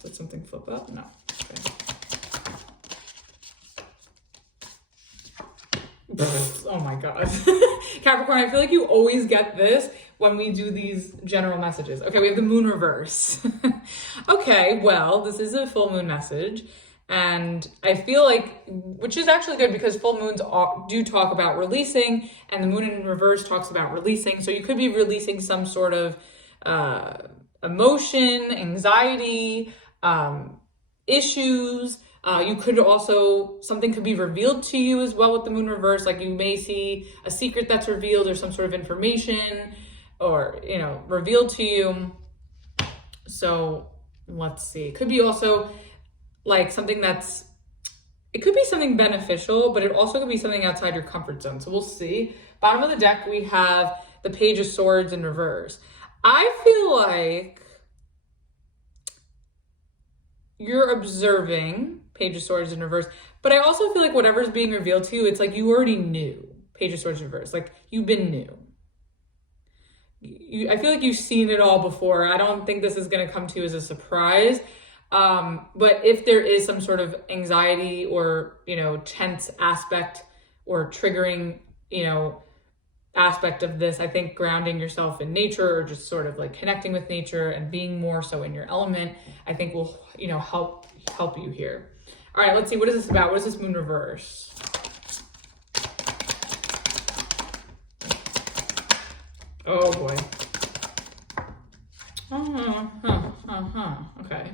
Did something flip up? No. Okay. Oh my God. Capricorn, I feel like you always get this when we do these general messages. Okay, we have the moon reverse. Okay, well, this is a full moon message. And I feel like, which is actually good because full moons do talk about releasing, and the moon in reverse talks about releasing. So you could be releasing some sort of emotion, anxiety, issues, You could also, something could be revealed to you as well with the moon reverse. Like you may see a secret that's revealed or some sort of information or, you know, revealed to you. So let's see. It could be also like something that's, it could be something beneficial, but it also could be something outside your comfort zone. So we'll see. Bottom of the deck, we have the Page of Swords in reverse. I feel like you're observing Page of Swords in reverse, but I also feel like whatever's being revealed to you, it's like you already knew. Page of Swords in reverse, like you've been new. I feel like you've seen it all before. I don't think this is going to come to you as a surprise. But if there is some sort of anxiety or, you know, tense aspect or triggering, you know, aspect of this, I think grounding yourself in nature or just sort of like connecting with nature and being more so in your element, I think will, you know, help you here. All right, let's see. What is this about? What is this moon reverse? Oh boy. Okay.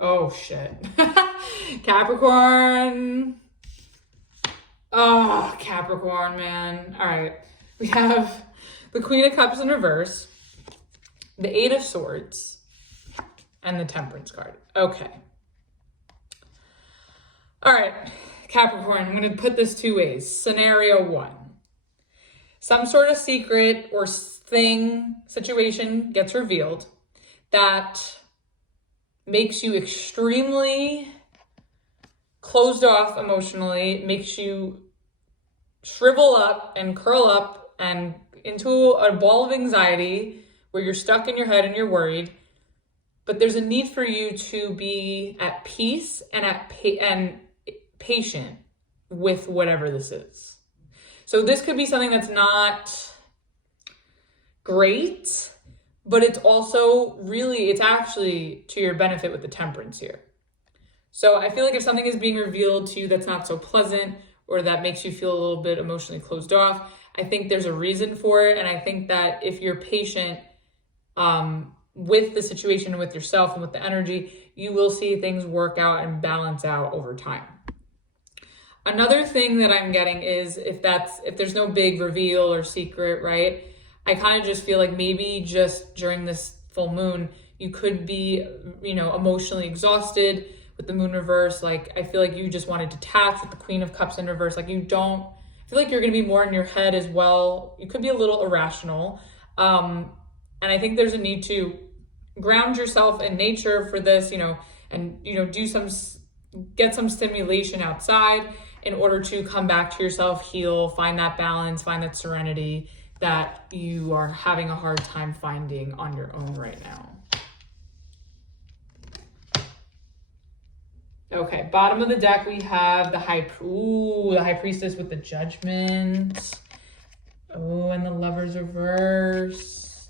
Oh shit. Capricorn. Oh, Capricorn, man. All right. We have the Queen of Cups in reverse, the Eight of Swords, and the Temperance card. Okay. All right, Capricorn, I'm going to put this two ways. Scenario one. Some sort of secret or thing, situation gets revealed that makes you extremely closed off emotionally, makes you shrivel up and curl up and into a ball of anxiety where you're stuck in your head and you're worried. But there's a need for you to be at peace and patient with whatever this is. So this could be something that's not great, but it's also really, it's actually to your benefit with the Temperance here. So I feel like if something is being revealed to you that's not so pleasant or that makes you feel a little bit emotionally closed off, I think there's a reason for it. And I think that if you're patient with the situation, with yourself and with the energy, you will see things work out and balance out over time. Another thing that I'm getting is if there's no big reveal or secret, right? I kind of just feel like maybe just during this full moon, you could be, you know, emotionally exhausted with the moon reverse. Like, I feel like you just want to detach with the Queen of Cups in reverse. Like I feel like you're going to be more in your head as well. You could be a little irrational. And I think there's a need to ground yourself in nature for this, you know, and, you know, get some stimulation outside in order to come back to yourself, heal, find that balance, find that serenity that you are having a hard time finding on your own right now. Okay, bottom of the deck, we have the High Priestess with the Judgment. Oh, and the Lover's reverse.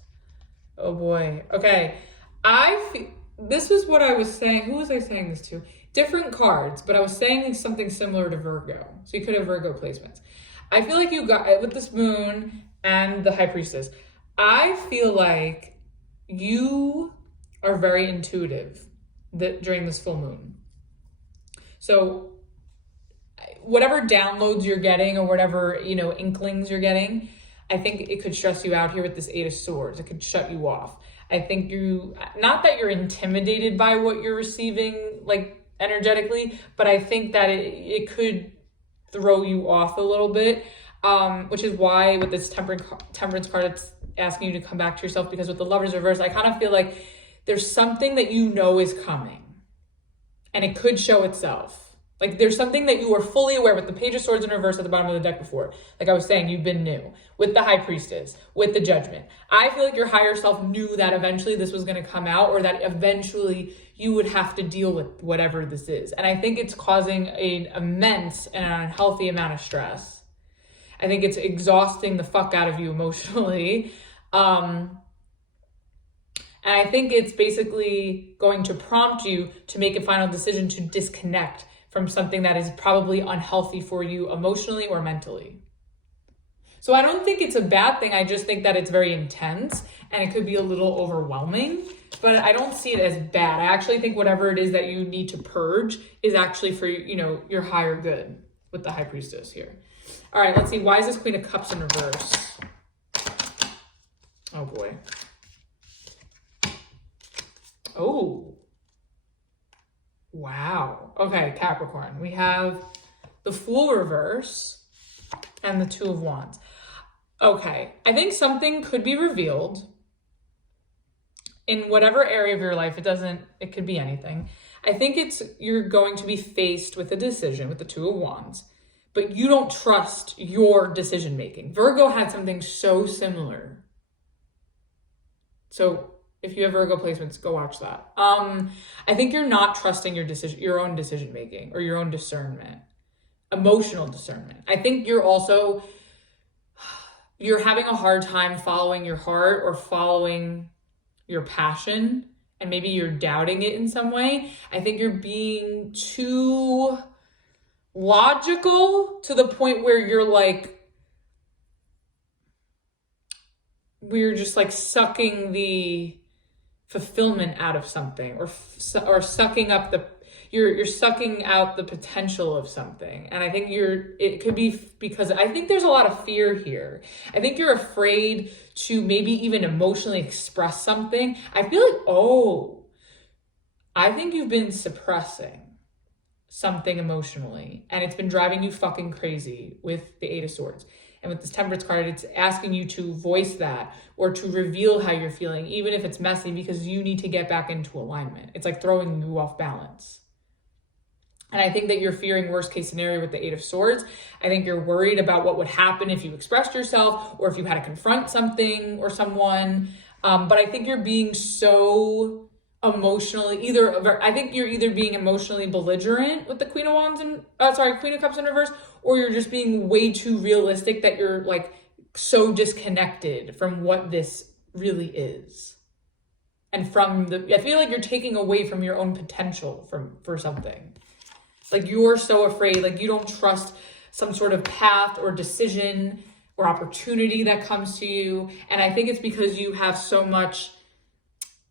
Oh boy. Okay, this is what I was saying. Who was I saying this to? Different cards, but I was saying something similar to Virgo. So you could have Virgo placements. I feel like you got, with this moon and the High Priestess, I feel like you are very intuitive during this full moon. So whatever downloads you're getting or whatever, you know, inklings you're getting, I think it could stress you out here with this Eight of Swords. It could shut you off. I think not that you're intimidated by what you're receiving, like energetically, but I think that it could throw you off a little bit, which is why with this Temperance card, it's asking you to come back to yourself, because with the Lover's reverse, I kind of feel like there's something that you know is coming and it could show itself. Like there's something that you are fully aware with the Page of Swords in reverse at the bottom of the deck before. Like I was saying, you've been new with the High Priestess, with the Judgment. I feel like your higher self knew that eventually this was going to come out, or that eventually you would have to deal with whatever this is. And I think it's causing an immense and unhealthy amount of stress. I think it's exhausting the fuck out of you emotionally. And I think it's basically going to prompt you to make a final decision to disconnect from something that is probably unhealthy for you emotionally or mentally. So I don't think it's a bad thing. I just think that it's very intense and it could be a little overwhelming, but I don't see it as bad. I actually think whatever it is that you need to purge is actually for, you know, your higher good with the High Priestess here. All right, let's see. Why is this Queen of Cups in reverse? Oh boy. Oh. Wow. Okay, Capricorn. We have the Fool reverse and the Two of Wands. Okay, I think something could be revealed in whatever area of your life. It could be anything. I think you're going to be faced with a decision with the Two of Wands, but you don't trust your decision making. Virgo had something so similar. So if you have Virgo placements, go watch that. I think you're not trusting your own decision making or your own discernment, emotional discernment. I think you're having a hard time following your heart or following your passion, and maybe you're doubting it in some way. I think you're being too logical to the point where we're just like sucking the fulfillment out of something, or sucking up you're sucking out the potential of something. And I think it could be because I think there's a lot of fear here. I think you're afraid to maybe even emotionally express something. I feel like, I think you've been suppressing something emotionally and it's been driving you fucking crazy with the Eight of Swords. And with this Temperance card, it's asking you to voice that or to reveal how you're feeling, even if it's messy, because you need to get back into alignment. It's like throwing you off balance. And I think that you're fearing worst case scenario with the Eight of Swords. I think you're worried about what would happen if you expressed yourself or if you had to confront something or someone. But I think you're being so emotionally, I think you're either being emotionally belligerent with the Queen of Cups in reverse, or you're just being way too realistic that you're like so disconnected from what this really is. And I feel like you're taking away from your own potential for something. Like you're so afraid, like you don't trust some sort of path or decision or opportunity that comes to you. And I think it's because you have so much,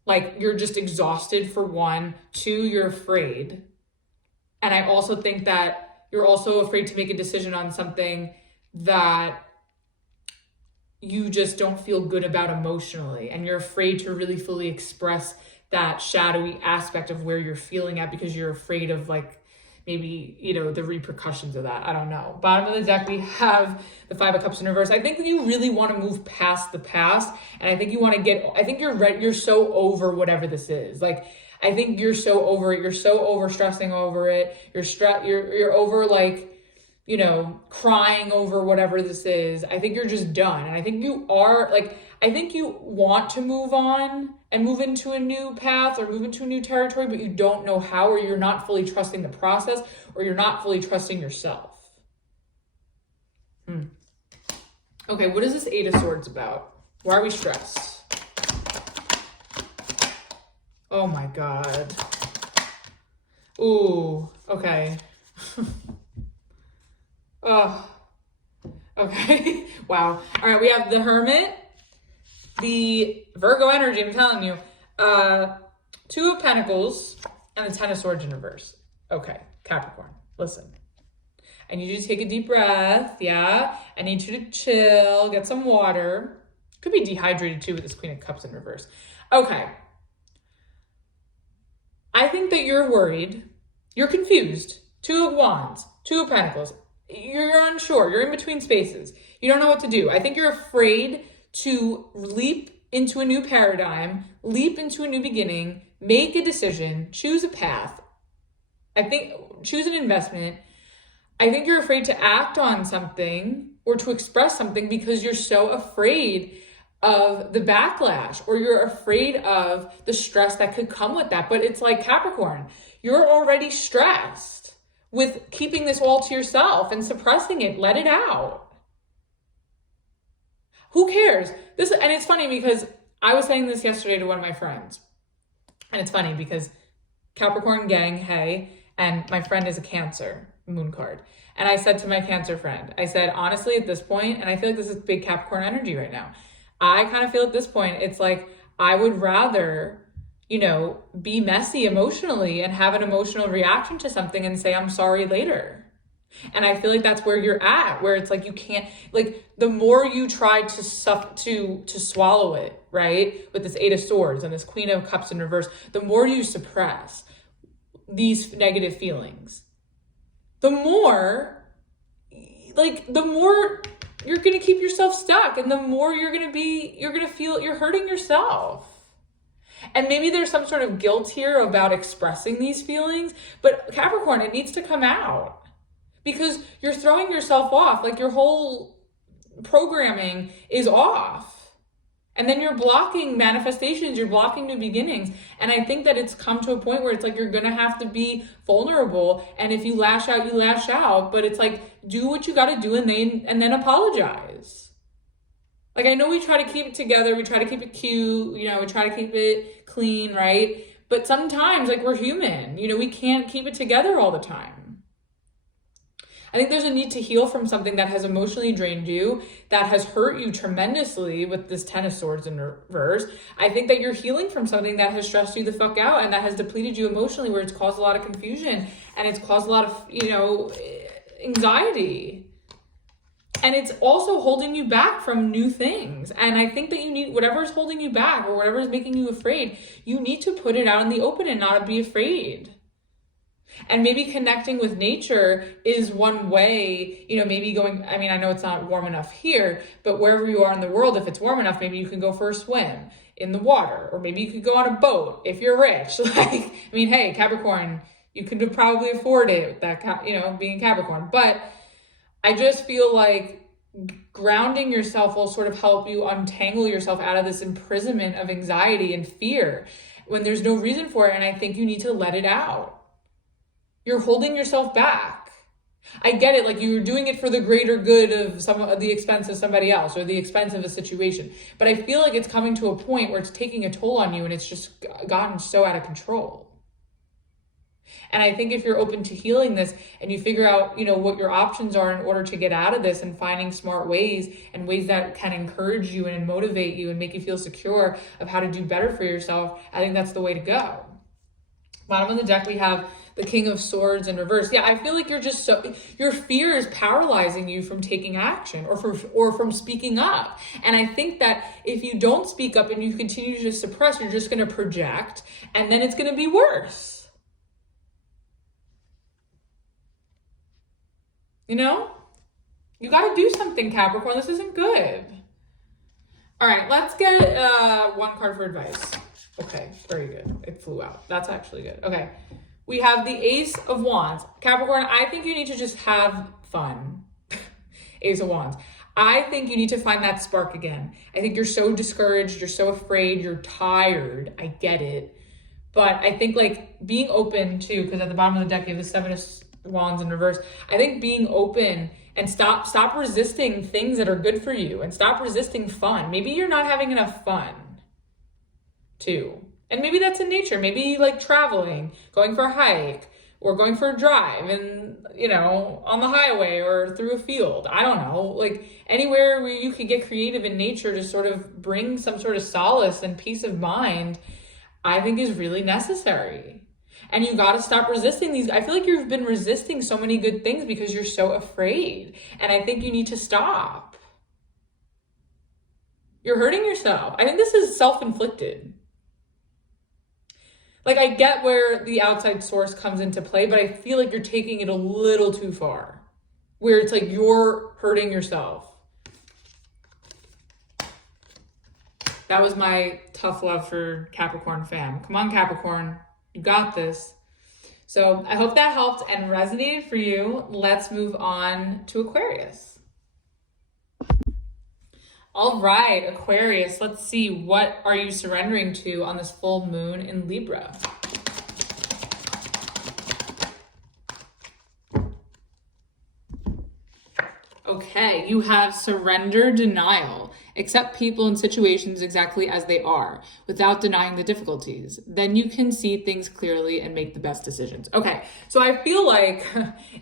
like you're just exhausted for one. Two, you're afraid. And I also think that you're also afraid to make a decision on something that you just don't feel good about emotionally. And you're afraid to really fully express that shadowy aspect of where you're feeling at because you're afraid of like, maybe, you know, the repercussions of that. I don't know. Bottom of the deck, we have the Five of Cups in reverse. I think you really want to move past the past. And I think you want to I think you're so over whatever this is. Like, I think you're so over it. You're so over stressing over it. You're over like, you know, crying over whatever this is. I think you're just done. And I think I think you want to move on and move into a new path or move into a new territory, but you don't know how, or you're not fully trusting the process, or you're not fully trusting yourself. Okay, what is this Eight of Swords about? Why are we stressed? Oh my God. Ooh, okay. Oh, okay. Wow. All right, we have the Hermit, the Virgo energy, I'm telling you, Two of Pentacles, and the Ten of Swords in reverse. Okay, Capricorn, listen. I need you to take a deep breath, yeah? I need you to chill, get some water. Could be dehydrated too with this Queen of Cups in reverse. Okay. I think that you're worried. You're confused. Two of Wands, Two of Pentacles. You're unsure. You're in between spaces. You don't know what to do. I think you're afraid to leap into a new paradigm, leap into a new beginning, make a decision, choose a path. I think choose an investment. I think you're afraid to act on something or to express something because you're so afraid of the backlash, or you're afraid of the stress that could come with that. But it's like, Capricorn, you're already stressed with keeping this all to yourself and suppressing it. Let it out. Who cares? And it's funny because I was saying this yesterday to one of my friends. And it's funny because Capricorn gang, hey, and my friend is a Cancer. moon card. And I said to my Cancer friend, I said, honestly, at this point, and I feel like this is big Capricorn energy right now, I kind of feel at this point, it's like, I would rather, you know, be messy emotionally and have an emotional reaction to something and say, I'm sorry later. And I feel like that's where you're at, where it's like, you can't, like, the more you try to swallow it, right? With this Eight of Swords and this Queen of Cups in reverse, the more you suppress these negative feelings, the more you're going to keep yourself stuck, and the more you're going to feel you're hurting yourself. And maybe there's some sort of guilt here about expressing these feelings, but Capricorn, it needs to come out because you're throwing yourself off. Like, your whole programming is off. And then you're blocking manifestations, you're blocking new beginnings. And I think that it's come to a point where it's like, you're gonna have to be vulnerable. And if you lash out, you lash out. But it's like, do what you gotta do and then apologize. Like, I know we try to keep it together, we try to keep it cute, you know, we try to keep it clean, right? But sometimes, like, we're human, you know, we can't keep it together all the time. I think there's a need to heal from something that has emotionally drained you, that has hurt you tremendously with this Ten of Swords in reverse. I think that you're healing from something that has stressed you the fuck out and that has depleted you emotionally, where it's caused a lot of confusion and it's caused a lot of, you know, anxiety. And it's also holding you back from new things. And I think that you need, whatever is holding you back or whatever is making you afraid, you need to put it out in the open and not be afraid. And maybe connecting with nature is one way, you know, maybe going, I mean, I know it's not warm enough here, but wherever you are in the world, if it's warm enough, maybe you can go for a swim in the water, or maybe you could go on a boat if you're rich. Like, I mean, hey, Capricorn, you could probably afford it, that, you know, being Capricorn. But I just feel like grounding yourself will sort of help you untangle yourself out of this imprisonment of anxiety and fear when there's no reason for it. And I think you need to let it out. You're holding yourself back. I get it, like, you're doing it for the greater good of the expense of somebody else or the expense of a situation. But I feel like it's coming to a point where it's taking a toll on you and it's just gotten so out of control. And I think if you're open to healing this and you figure out, you know, what your options are in order to get out of this and finding smart ways and ways that can encourage you and motivate you and make you feel secure of how to do better for yourself, I think that's the way to go. Bottom of the deck, we have the King of Swords in reverse. Yeah, I feel like your fear is paralyzing you from taking action or from speaking up. And I think that if you don't speak up and you continue to just suppress, you're just going to project, and then it's going to be worse. You know? You got to do something, Capricorn. This isn't good. All right, let's get one card for advice. Okay, very good. It flew out. That's actually good. Okay. We have the Ace of Wands. Capricorn, I think you need to just have fun. Ace of Wands. I think you need to find that spark again. I think you're so discouraged. You're so afraid. You're tired. I get it. But I think, like, being open too, because at the bottom of the deck, you have the Seven of Wands in reverse. I think being open and stop resisting things that are good for you and stop resisting fun. Maybe you're not having enough fun too. And maybe that's in nature. Maybe like traveling, going for a hike, or going for a drive and, you know, on the highway or through a field. I don't know, like anywhere where you could get creative in nature to sort of bring some sort of solace and peace of mind, I think is really necessary. And you got to stop resisting these. I feel like you've been resisting so many good things because you're so afraid. And I think you need to stop. You're hurting yourself. I think this is self-inflicted. Like, I get where the outside source comes into play, but I feel like you're taking it a little too far, where it's like you're hurting yourself. That was my tough love for Capricorn fam. Come on, Capricorn. You got this. So I hope that helped and resonated for you. Let's move on to Aquarius. All right, Aquarius, let's see, what are you surrendering to on this full moon in Libra? Okay, you have surrender, denial. Accept people and situations exactly as they are without denying the difficulties. Then you can see things clearly and make the best decisions. Okay, so I feel like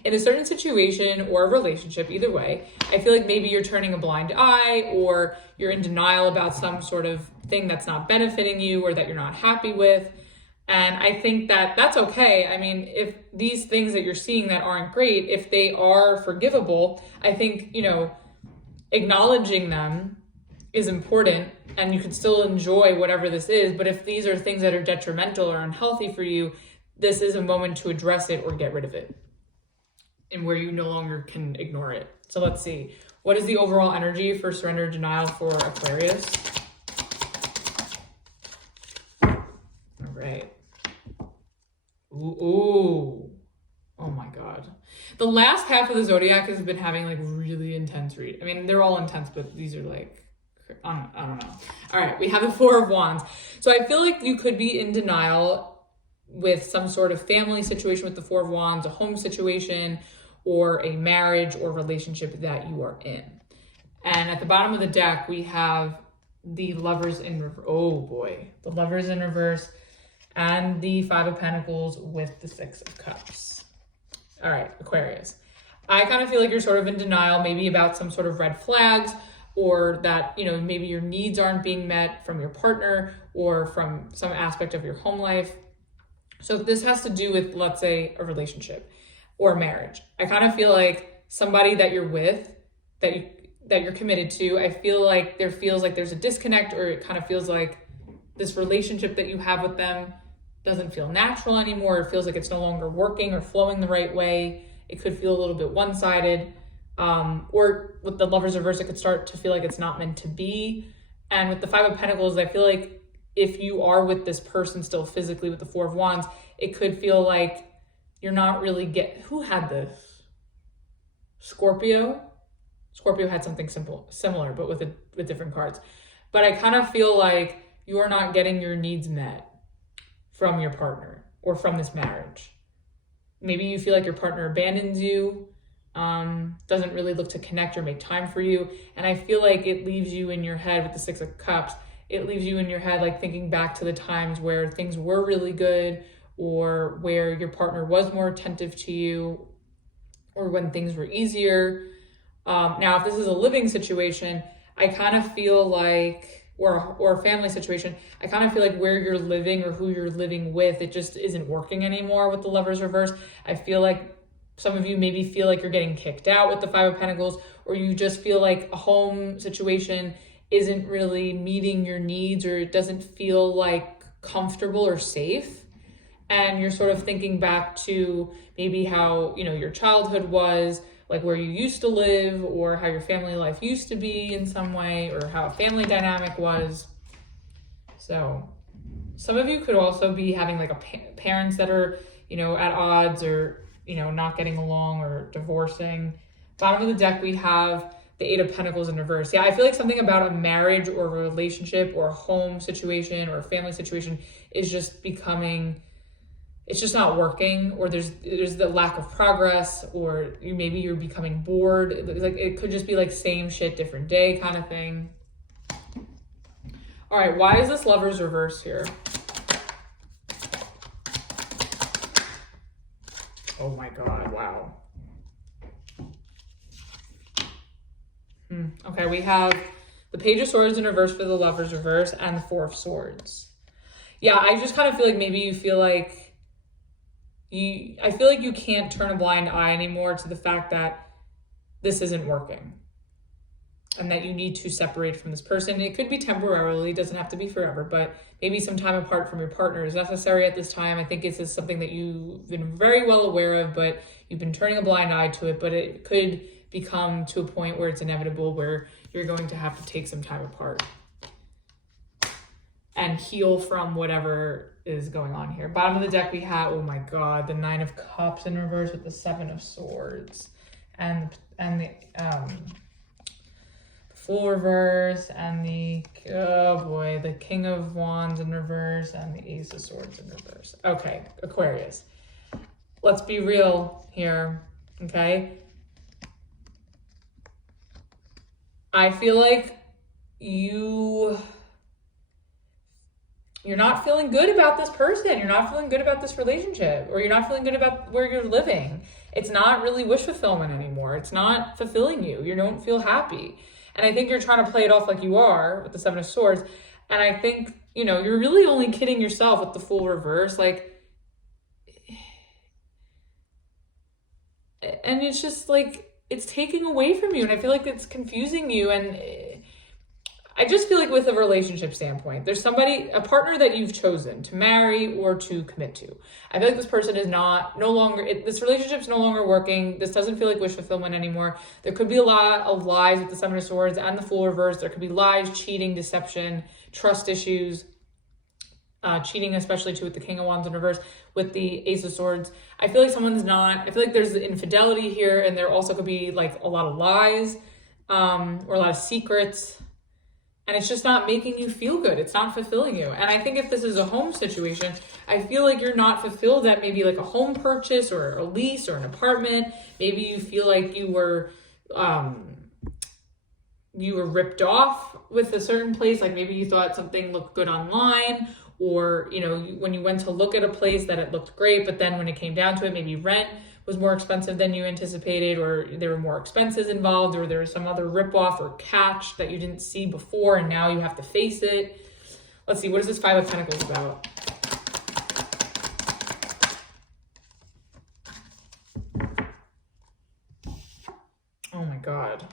in a certain situation or a relationship, either way, I feel like maybe you're turning a blind eye or you're in denial about some sort of thing that's not benefiting you or that you're not happy with. And I think that that's okay. I mean, if these things that you're seeing that aren't great, if they are forgivable, I think, you know, acknowledging them is important and you can still enjoy whatever this is. But if these are things that are detrimental or unhealthy for you, this is a moment to address it or get rid of it and where you no longer can ignore it. So let's see. What is the overall energy for surrender denial for Aquarius? All right. Ooh. Oh my God. The last half of the zodiac has been having like really intense read. I mean, they're all intense, but these are like, I don't know. All right, we have the Four of Wands. So I feel like you could be in denial with some sort of family situation with the Four of Wands, a home situation, or a marriage or relationship that you are in. And at the bottom of the deck, we have the Lovers in reverse. Oh boy, the Lovers in reverse and the Five of Pentacles with the Six of Cups. All right, Aquarius. I kind of feel like you're sort of in denial, maybe about some sort of red flags, or that, you know, maybe your needs aren't being met from your partner or from some aspect of your home life. So if this has to do with, let's say, a relationship or a marriage, I kind of feel like somebody that you're with, that you're committed to, I feel like there feels like there's a disconnect, or it kind of feels like this relationship that you have with them doesn't feel natural anymore. It feels like it's no longer working or flowing the right way. It could feel a little bit one-sided. Or with the Lovers reverse, it could start to feel like it's not meant to be. And with the Five of Pentacles, I feel like if you are with this person still physically with the Four of Wands, it could feel like you're not really who had this? Scorpio? Scorpio had something similar, but with different cards. But I kind of feel like you are not getting your needs met from your partner or from this marriage. Maybe you feel like your partner abandons you, doesn't really look to connect or make time for you. And I feel like it leaves you in your head with the Six of Cups. It leaves you in your head like thinking back to the times where things were really good, or where your partner was more attentive to you, or when things were easier. Now, if this is a living situation, I kind of feel like, or a family situation, I kind of feel like where you're living or who you're living with, it just isn't working anymore with the Lovers reverse. I feel like some of you maybe feel like you're getting kicked out with the Five of Pentacles, or you just feel like a home situation isn't really meeting your needs, or it doesn't feel like comfortable or safe. And you're sort of thinking back to maybe how, you know, your childhood was, like where you used to live, or how your family life used to be in some way, or how a family dynamic was. So some of you could also be having like parents that are, you know, at odds, or, you know, not getting along, or divorcing. Bottom of the deck, we have the Eight of Pentacles in reverse. Yeah, I feel like something about a marriage or a relationship or a home situation or a family situation is just becoming, it's just not working, or there's the lack of progress, or maybe you're becoming bored. Like it could just be like same shit, different day kind of thing. All right, why is this Lovers reverse here? Oh my God, wow. Okay, we have the Page of Swords in reverse for the Lovers reverse and the Four of Swords. Yeah, I just kind of feel like maybe you feel like I feel like you can't turn a blind eye anymore to the fact that this isn't working and that you need to separate from this person. It could be temporarily, it doesn't have to be forever, but maybe some time apart from your partner is necessary at this time. I think it's just something that you've been very well aware of, but you've been turning a blind eye to it, but it could become to a point where it's inevitable, where you're going to have to take some time apart and heal from whatever is going on here. Bottom of the deck, we have, oh my God, the Nine of Cups in reverse with the Seven of Swords and the Fool reverse and the, oh boy, the King of Wands in reverse and the Ace of Swords in reverse. Okay, Aquarius. Let's be real here, okay? I feel like you're not feeling good about this person. You're not feeling good about this relationship, or you're not feeling good about where you're living. It's not really wish fulfillment anymore. It's not fulfilling you. You don't feel happy. And I think you're trying to play it off like you are with the Seven of Swords. And I think, you're really only kidding yourself with the Fool reverse. Like, and it's just like, it's taking away from you. And I feel like it's confusing you. And I just feel like with a relationship standpoint, there's a partner that you've chosen to marry or to commit to. I feel like this person is this relationship's no longer working. This doesn't feel like wish fulfillment anymore. There could be a lot of lies with the Seven of Swords and the Fool reverse. There could be lies, cheating, deception, trust issues, cheating, especially too with the King of Wands in reverse, with the Ace of Swords. I feel like there's the infidelity here, and there also could be like a lot of lies, or a lot of secrets. And it's just not making you feel good. It's not fulfilling you. And I think if this is a home situation, I feel like you're not fulfilled at maybe like a home purchase or a lease or an apartment. Maybe you feel like you were ripped off with a certain place. Like maybe you thought something looked good online, or, when you went to look at a place that it looked great, but then when it came down to it, maybe rent was more expensive than you anticipated, or there were more expenses involved, or there was some other ripoff or catch that you didn't see before, and now you have to face it. Let's see, what is this Five of Pentacles about? Oh my God.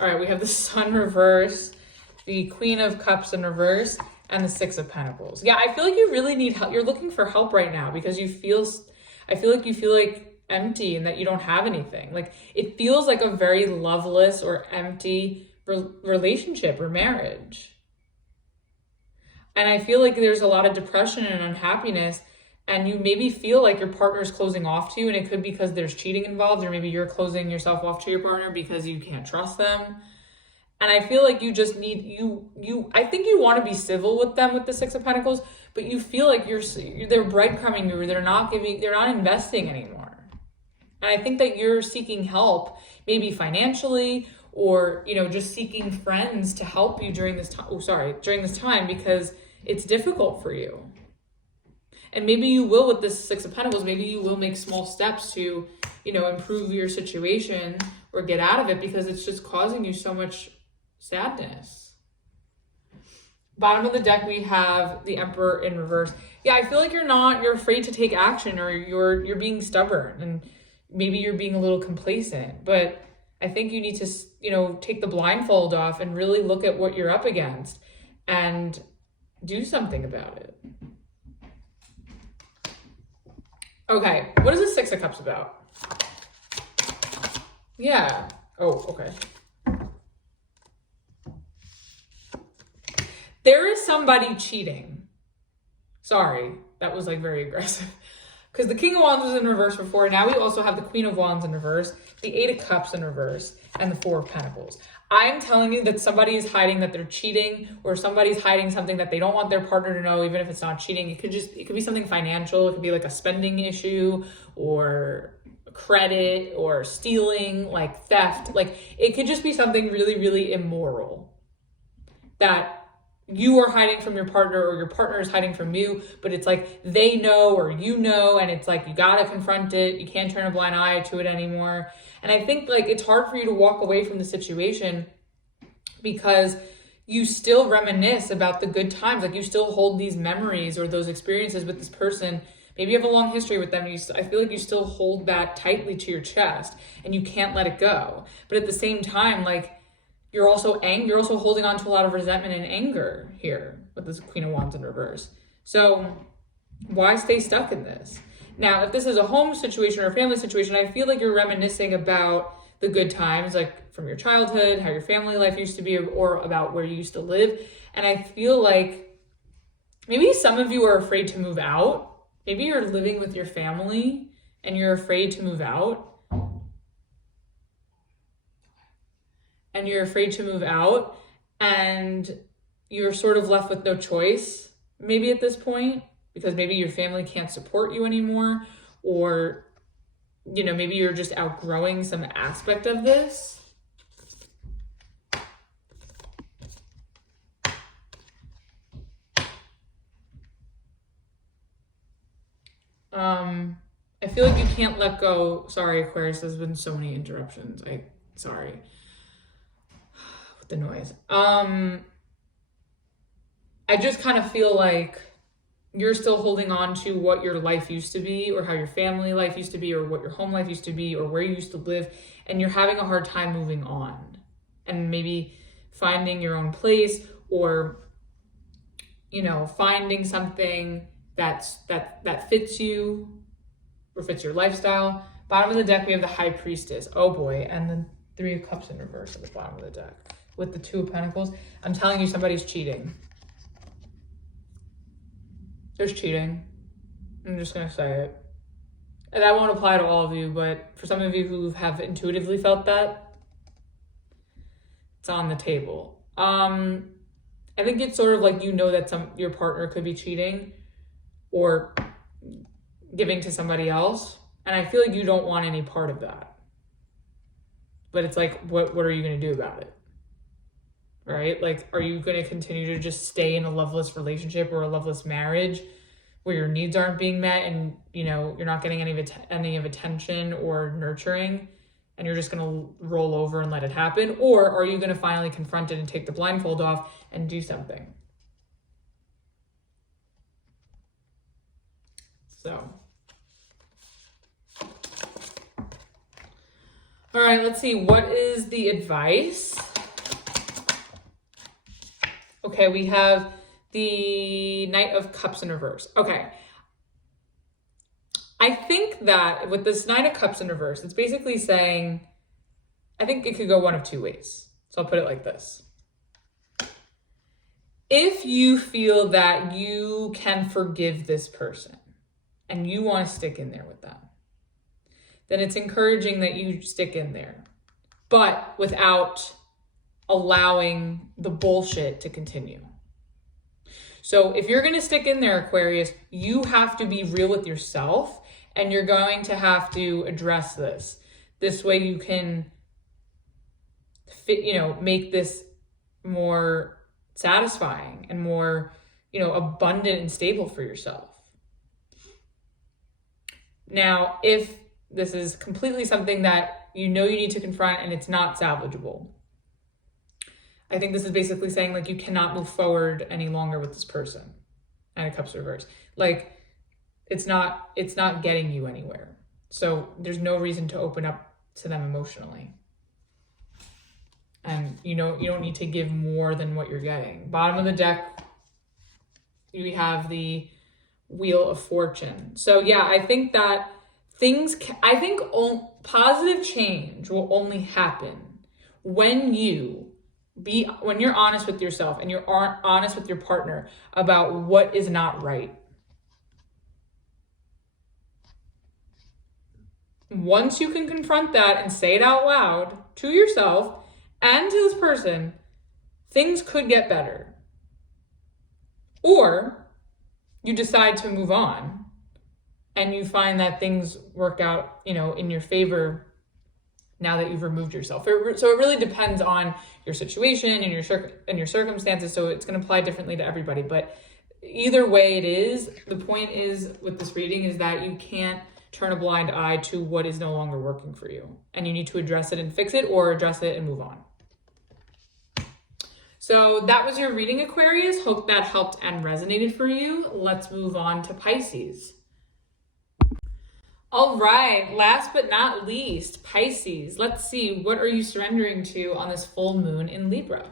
All right, we have the Sun reverse, the Queen of Cups in reverse, and the Six of Pentacles. Yeah, I feel like you really need help. You're looking for help right now because I feel like you feel like empty and that you don't have anything. Like it feels like a very loveless or empty relationship or marriage. And I feel like there's a lot of depression and unhappiness, and you maybe feel like your partner's closing off to you, and it could be because there's cheating involved, or maybe you're closing yourself off to your partner because you can't trust them. And I feel like you just need, I think you want to be civil with them with the Six of Pentacles, but you feel like they're breadcrumbing you, or they're not investing anymore. And I think that you're seeking help, maybe financially, or, just seeking friends to help you during this time, because it's difficult for you. And maybe you will with this Six of Pentacles, maybe you will make small steps to, improve your situation or get out of it, because it's just causing you so much sadness. Bottom of the deck, we have the Emperor in reverse. Yeah, I feel like you're afraid to take action, or you're being stubborn, and maybe you're being a little complacent, but I think you need to, take the blindfold off and really look at what you're up against and do something about it. Okay, what is the Six of Cups about? Yeah. Oh, okay. There is somebody cheating. Sorry, that was like very aggressive. Because the King of Wands was in reverse before. Now we also have the Queen of Wands in reverse, the Eight of Cups in reverse, and the Four of Pentacles. I'm telling you that somebody is hiding that they're cheating, or somebody's hiding something that they don't want their partner to know, even if it's not cheating. It could be something financial. It could be like a spending issue, or credit, or stealing, like theft. Like it could just be something really, really immoral that you are hiding from your partner, or your partner is hiding from you, but it's like they know, or and it's like you gotta confront it. You can't turn a blind eye to it anymore. And I think like it's hard for you to walk away from the situation because you still reminisce about the good times. Like you still hold these memories or those experiences with this person. Maybe you have a long history with them. I feel like you still hold that tightly to your chest and you can't let it go. But at the same time, like, you're also holding on to a lot of resentment and anger here with this Queen of Wands in reverse. So why stay stuck in this? Now, if this is a home situation or a family situation, I feel like you're reminiscing about the good times, like from your childhood, how your family life used to be, or about where you used to live. And I feel like maybe some of you are afraid to move out. Maybe you're living with your family and you're afraid to move out. And you're afraid to move out, and you're sort of left with no choice, maybe at this point, because maybe your family can't support you anymore, or, maybe you're just outgrowing some aspect of this. I feel like you can't let go. Sorry, Aquarius, there's been so many interruptions. Sorry. With the noise. I just kind of feel like you're still holding on to what your life used to be, or how your family life used to be, or what your home life used to be, or where you used to live, and you're having a hard time moving on and maybe finding your own place, or, you know, finding something that fits you or fits your lifestyle. Bottom of the deck, we have the High Priestess. Oh boy. And the Three of Cups in reverse at the bottom of the deck with the Two of Pentacles. I'm telling you, somebody's cheating. There's cheating. I'm just going to say it. And that won't apply to all of you, but for some of you who have intuitively felt that, it's on the table. I think it's sort of like, you know, that your partner could be cheating or giving to somebody else. And I feel like you don't want any part of that. But it's like, what are you going to do about it? Right? Like, are you going to continue to just stay in a loveless relationship or a loveless marriage where your needs aren't being met and, you know, you're not getting any of attention or nurturing, and you're just going to roll over and let it happen? Or are you going to finally confront it and take the blindfold off and do something? So, all right, let's see. What is the advice? Okay, we have the Knight of Cups in reverse. Okay. I think that with this Knight of Cups in reverse, it's basically saying, I think it could go one of two ways. So I'll put it like this. If you feel that you can forgive this person and you want to stick in there with them, then it's encouraging that you stick in there, but without allowing the bullshit to continue. So if you're going to stick in there, Aquarius, you have to be real with yourself, and you're going to have to address this. This way you can make this more satisfying and more, abundant and stable for yourself. Now, if this is completely something that you need to confront and it's not salvageable, I think this is basically saying, like, you cannot move forward any longer with this person. Nine of Cups reverse. Like, it's not getting you anywhere. So there's no reason to open up to them emotionally. And you don't need to give more than what you're getting. Bottom of the deck, we have the Wheel of Fortune. So yeah, I think that positive change will only happen when you're honest with yourself and you're honest with your partner about what is not right. Once you can confront that and say it out loud to yourself and to this person, things could get better. Or you decide to move on and you find that things work out, in your favor now that you've removed yourself. So it really depends on your situation and your circumstances. So it's going to apply differently to everybody. But either way it is, the point is with this reading is that you can't turn a blind eye to what is no longer working for you. And you need to address it and fix it, or address it and move on. So that was your reading, Aquarius. Hope that helped and resonated for you. Let's move on to Pisces. All right, last but not least, Pisces. Let's see, what are you surrendering to on this full moon in Libra?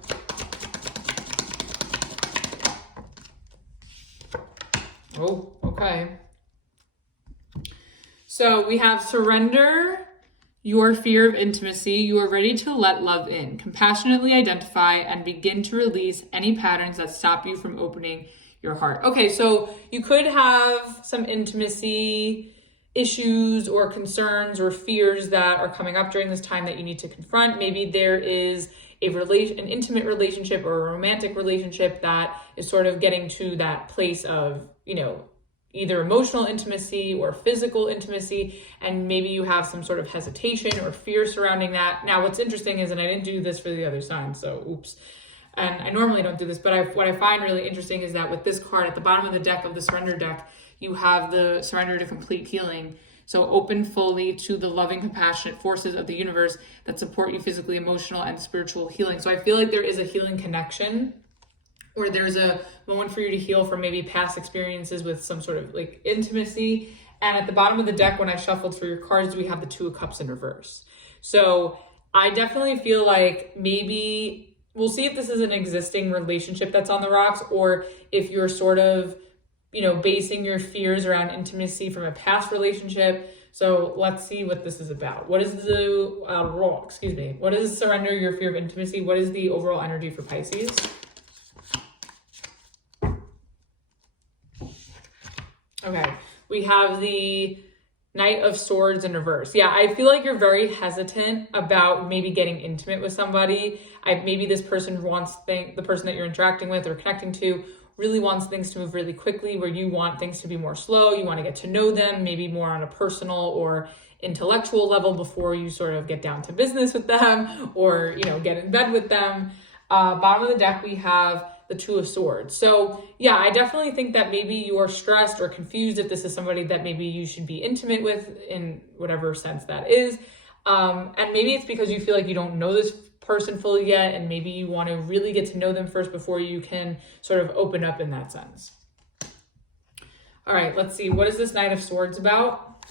Oh, okay. So we have surrender your fear of intimacy. You are ready to let love in. Compassionately identify and begin to release any patterns that stop you from opening your heart. Okay, so you could have some intimacy issues or concerns or fears that are coming up during this time that you need to confront. Maybe there is an intimate relationship or a romantic relationship that is sort of getting to that place of, either emotional intimacy or physical intimacy, and maybe you have some sort of hesitation or fear surrounding that. Now, what's interesting is, and I didn't do this for the other sign, so oops. and I normally don't do this, but what I find really interesting is that with this card at the bottom of the deck, of the surrender deck, you have the surrender to complete healing. So open fully to the loving, compassionate forces of the universe that support you physically, emotional, and spiritual healing. So I feel like there is a healing connection, or there's a moment for you to heal from maybe past experiences with some sort of like intimacy. And at the bottom of the deck, when I shuffled for your cards, we have the Two of Cups in reverse. So I definitely feel like maybe we'll see if this is an existing relationship that's on the rocks, or if you're sort of, basing your fears around intimacy from a past relationship. So let's see what this is about. What is the, what is surrender your fear of intimacy? What is the overall energy for Pisces? Okay, we have the Knight of Swords in reverse. Yeah, I feel like you're very hesitant about maybe getting intimate with somebody. Maybe this person wants the person that you're interacting with or connecting to really wants things to move really quickly, where you want things to be more slow. You want to get to know them, maybe more on a personal or intellectual level before you sort of get down to business with them, or, get in bed with them. Bottom of the deck, we have the Two of Swords. So yeah, I definitely think that maybe you are stressed or confused if this is somebody that maybe you should be intimate with in whatever sense that is. And maybe it's because you feel like you don't know this person fully yet, and maybe you want to really get to know them first before you can sort of open up in that sense. All right, let's see. What is this Knight of Swords about?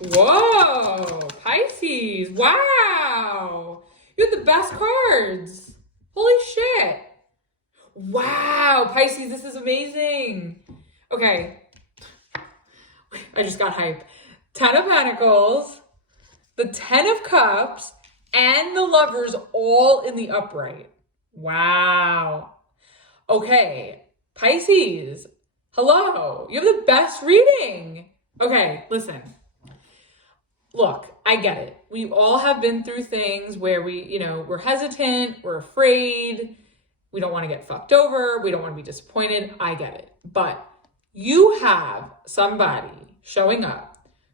Whoa, Pisces. Wow. You have the best cards. Holy shit. Wow, Pisces, this is amazing. Okay. I just got hype. 10 of Pentacles, the 10 of Cups, and the Lovers all in the upright. Wow. Okay, Pisces, hello. You have the best reading. Okay, listen. Look, I get it. We all have been through things where we're hesitant, we're afraid, we don't want to get fucked over, we don't want to be disappointed. I get it. But you have somebody showing up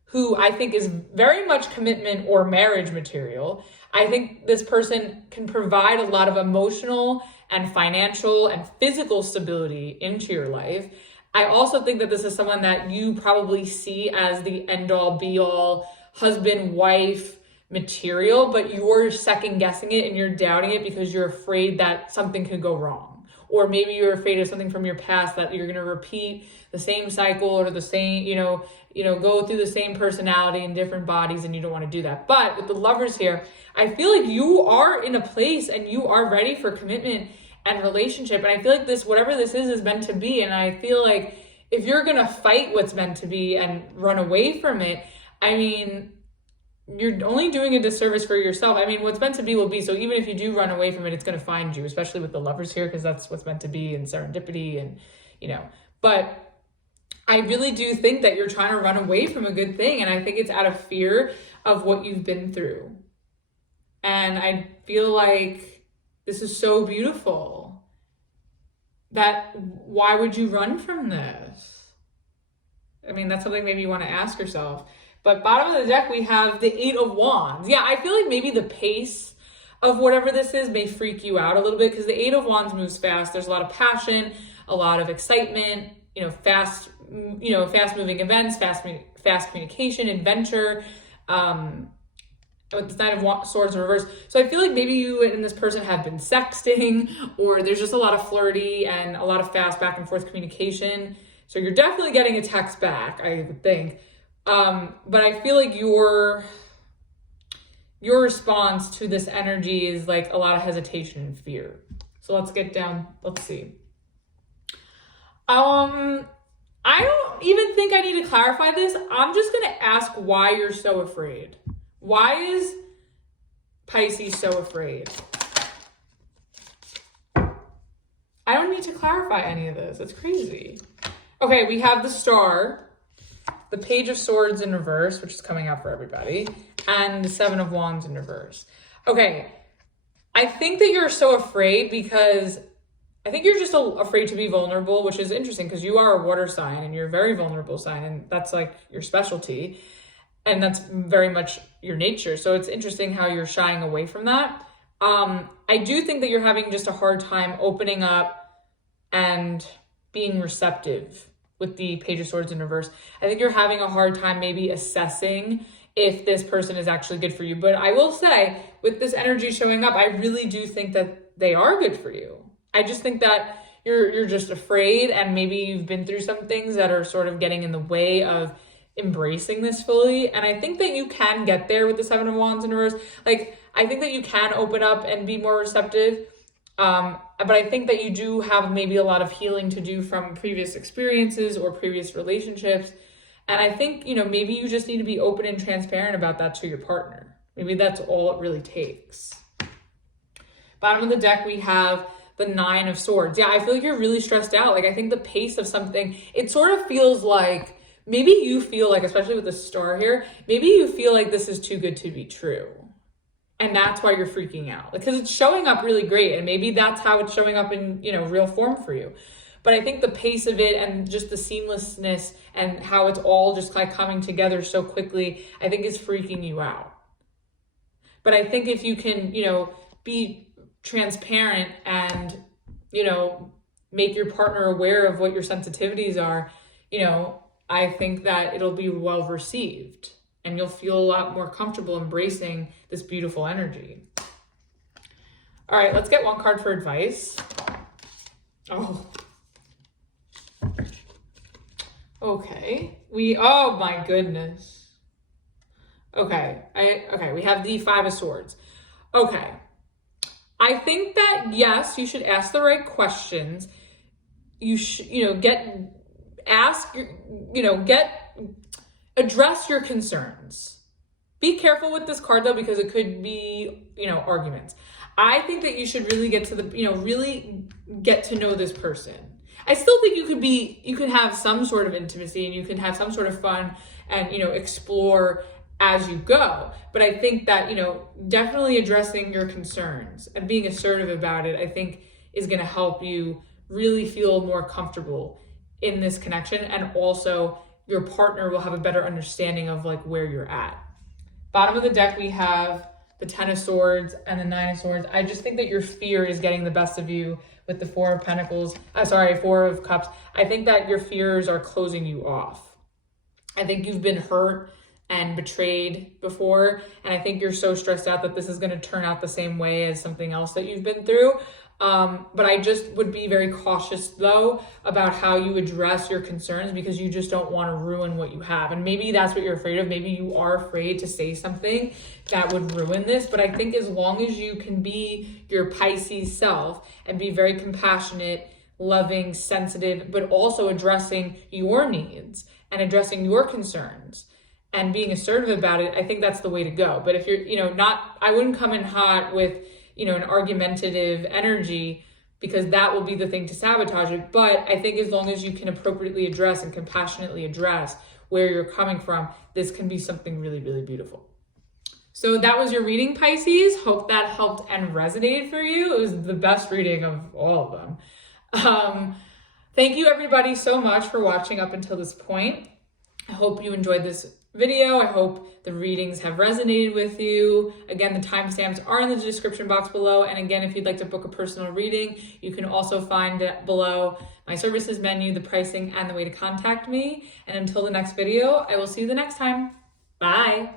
who I think is very much commitment or marriage material. I think this person can provide a lot of emotional and financial and physical stability into your life. I also think that this is someone that you probably see as the end-all, be-all, husband, wife material, but you're second guessing it and you're doubting it because you're afraid that something could go wrong. Or maybe you're afraid of something from your past, that you're going to repeat the same cycle or the same, go through the same personality in different bodies, and you don't want to do that. But with the Lovers here, I feel like you are in a place and you are ready for commitment and relationship. And I feel like this, whatever this is meant to be. And I feel like if you're going to fight what's meant to be and run away from it, I mean, you're only doing a disservice for yourself. I mean, what's meant to be will be. So even if you do run away from it, it's going to find you, especially with the Lovers here, because that's what's meant to be, and serendipity, and, but I really do think that you're trying to run away from a good thing. And I think it's out of fear of what you've been through. And I feel like this is so beautiful that why would you run from this? I mean, that's something maybe you want to ask yourself. But bottom of the deck, we have the Eight of Wands. Yeah, I feel like maybe the pace of whatever this is may freak you out a little bit, because the Eight of Wands moves fast. There's a lot of passion, a lot of excitement, fast moving events, fast communication, adventure, with the Knight of Swords in reverse. So I feel like maybe you and this person have been sexting, or there's just a lot of flirty and a lot of fast back and forth communication. So you're definitely getting a text back, I would think. But I feel like your response to this energy is like a lot of hesitation and fear. So let's see. I don't even think I need to clarify this. I'm just going to ask why you're so afraid. Why is Pisces so afraid? I don't need to clarify any of this. It's crazy. Okay, we have the Star, the Page of Swords in reverse, which is coming out for everybody, and the Seven of Wands in reverse. Okay, I think that you're so afraid because I think you're just afraid to be vulnerable, which is interesting because you are a water sign and you're a very vulnerable sign, and that's like your specialty. And that's very much your nature. So it's interesting how you're shying away from that. I do think that you're having just a hard time opening up and being receptive with the Page of Swords in reverse. I think you're having a hard time maybe assessing if this person is actually good for you. But I will say, with this energy showing up, I really do think that they are good for you. I just think that you're just afraid, and maybe you've been through some things that are sort of getting in the way of embracing this fully. And I think that you can get there with the Seven of Wands in reverse. Like, I think that you can open up and be more receptive. But I think that you do have maybe a lot of healing to do from previous experiences or previous relationships. And I think, you know, maybe you just need to be open and transparent about that to your partner. Maybe that's all it really takes. Bottom of the deck, we have the Nine of Swords. Yeah, I feel like you're really stressed out. Like, I think the pace of something, it sort of feels like, maybe you feel like, especially with the star here, maybe you feel like this is too good to be true. And that's why you're freaking out, because it's showing up really great. And maybe that's how it's showing up in, you know, real form for you. But I think the pace of it and just the seamlessness and how it's all just like coming together so quickly, I think is freaking you out. But I think if you can, you know, be transparent and, you know, make your partner aware of what your sensitivities are, you know, I think that it'll be well received and you'll feel a lot more comfortable embracing this beautiful energy. All right, let's get one card for advice. Oh, okay. Oh my goodness. Okay, we have the Five of Swords. Okay. I think that, yes, you should ask the right questions. You should, address your concerns. Be careful with this card though, because it could be, arguments. I think that you should really get to really get to know this person. I still think you could have some sort of intimacy and you can have some sort of fun and, explore as you go. But I think that, definitely addressing your concerns and being assertive about it, I think is going to help you really feel more comfortable in this connection. And also your partner will have a better understanding of like where you're at. Bottom of the deck, we have the Ten of Swords and the Nine of Swords. I just think that your fear is getting the best of you with the Four of Cups. I think that your fears are closing you off. I think you've been hurt and betrayed before, and I think you're so stressed out that this is going to turn out the same way as something else that you've been through. But I just would be very cautious though about how you address your concerns, because you just don't want to ruin what you have. And maybe that's what you're afraid of. Maybe you are afraid to say something that would ruin this. But I think as long as you can be your Pisces self and be very compassionate, loving, sensitive, but also addressing your needs and addressing your concerns and being assertive about it, I think that's the way to go. But if you're, I wouldn't come in hot with, an argumentative energy, because that will be the thing to sabotage it. But I think as long as you can appropriately address and compassionately address where you're coming from, this can be something really, really beautiful. So that was your reading, Pisces. Hope that helped and resonated for you. It was the best reading of all of them. Thank you everybody so much for watching up until this point. I hope you enjoyed this video. I hope the readings have resonated with you. Again, the timestamps are in the description box below. And again, if you'd like to book a personal reading, you can also find below my services menu, the pricing, and the way to contact me. And until the next video, I will see you the next time. Bye.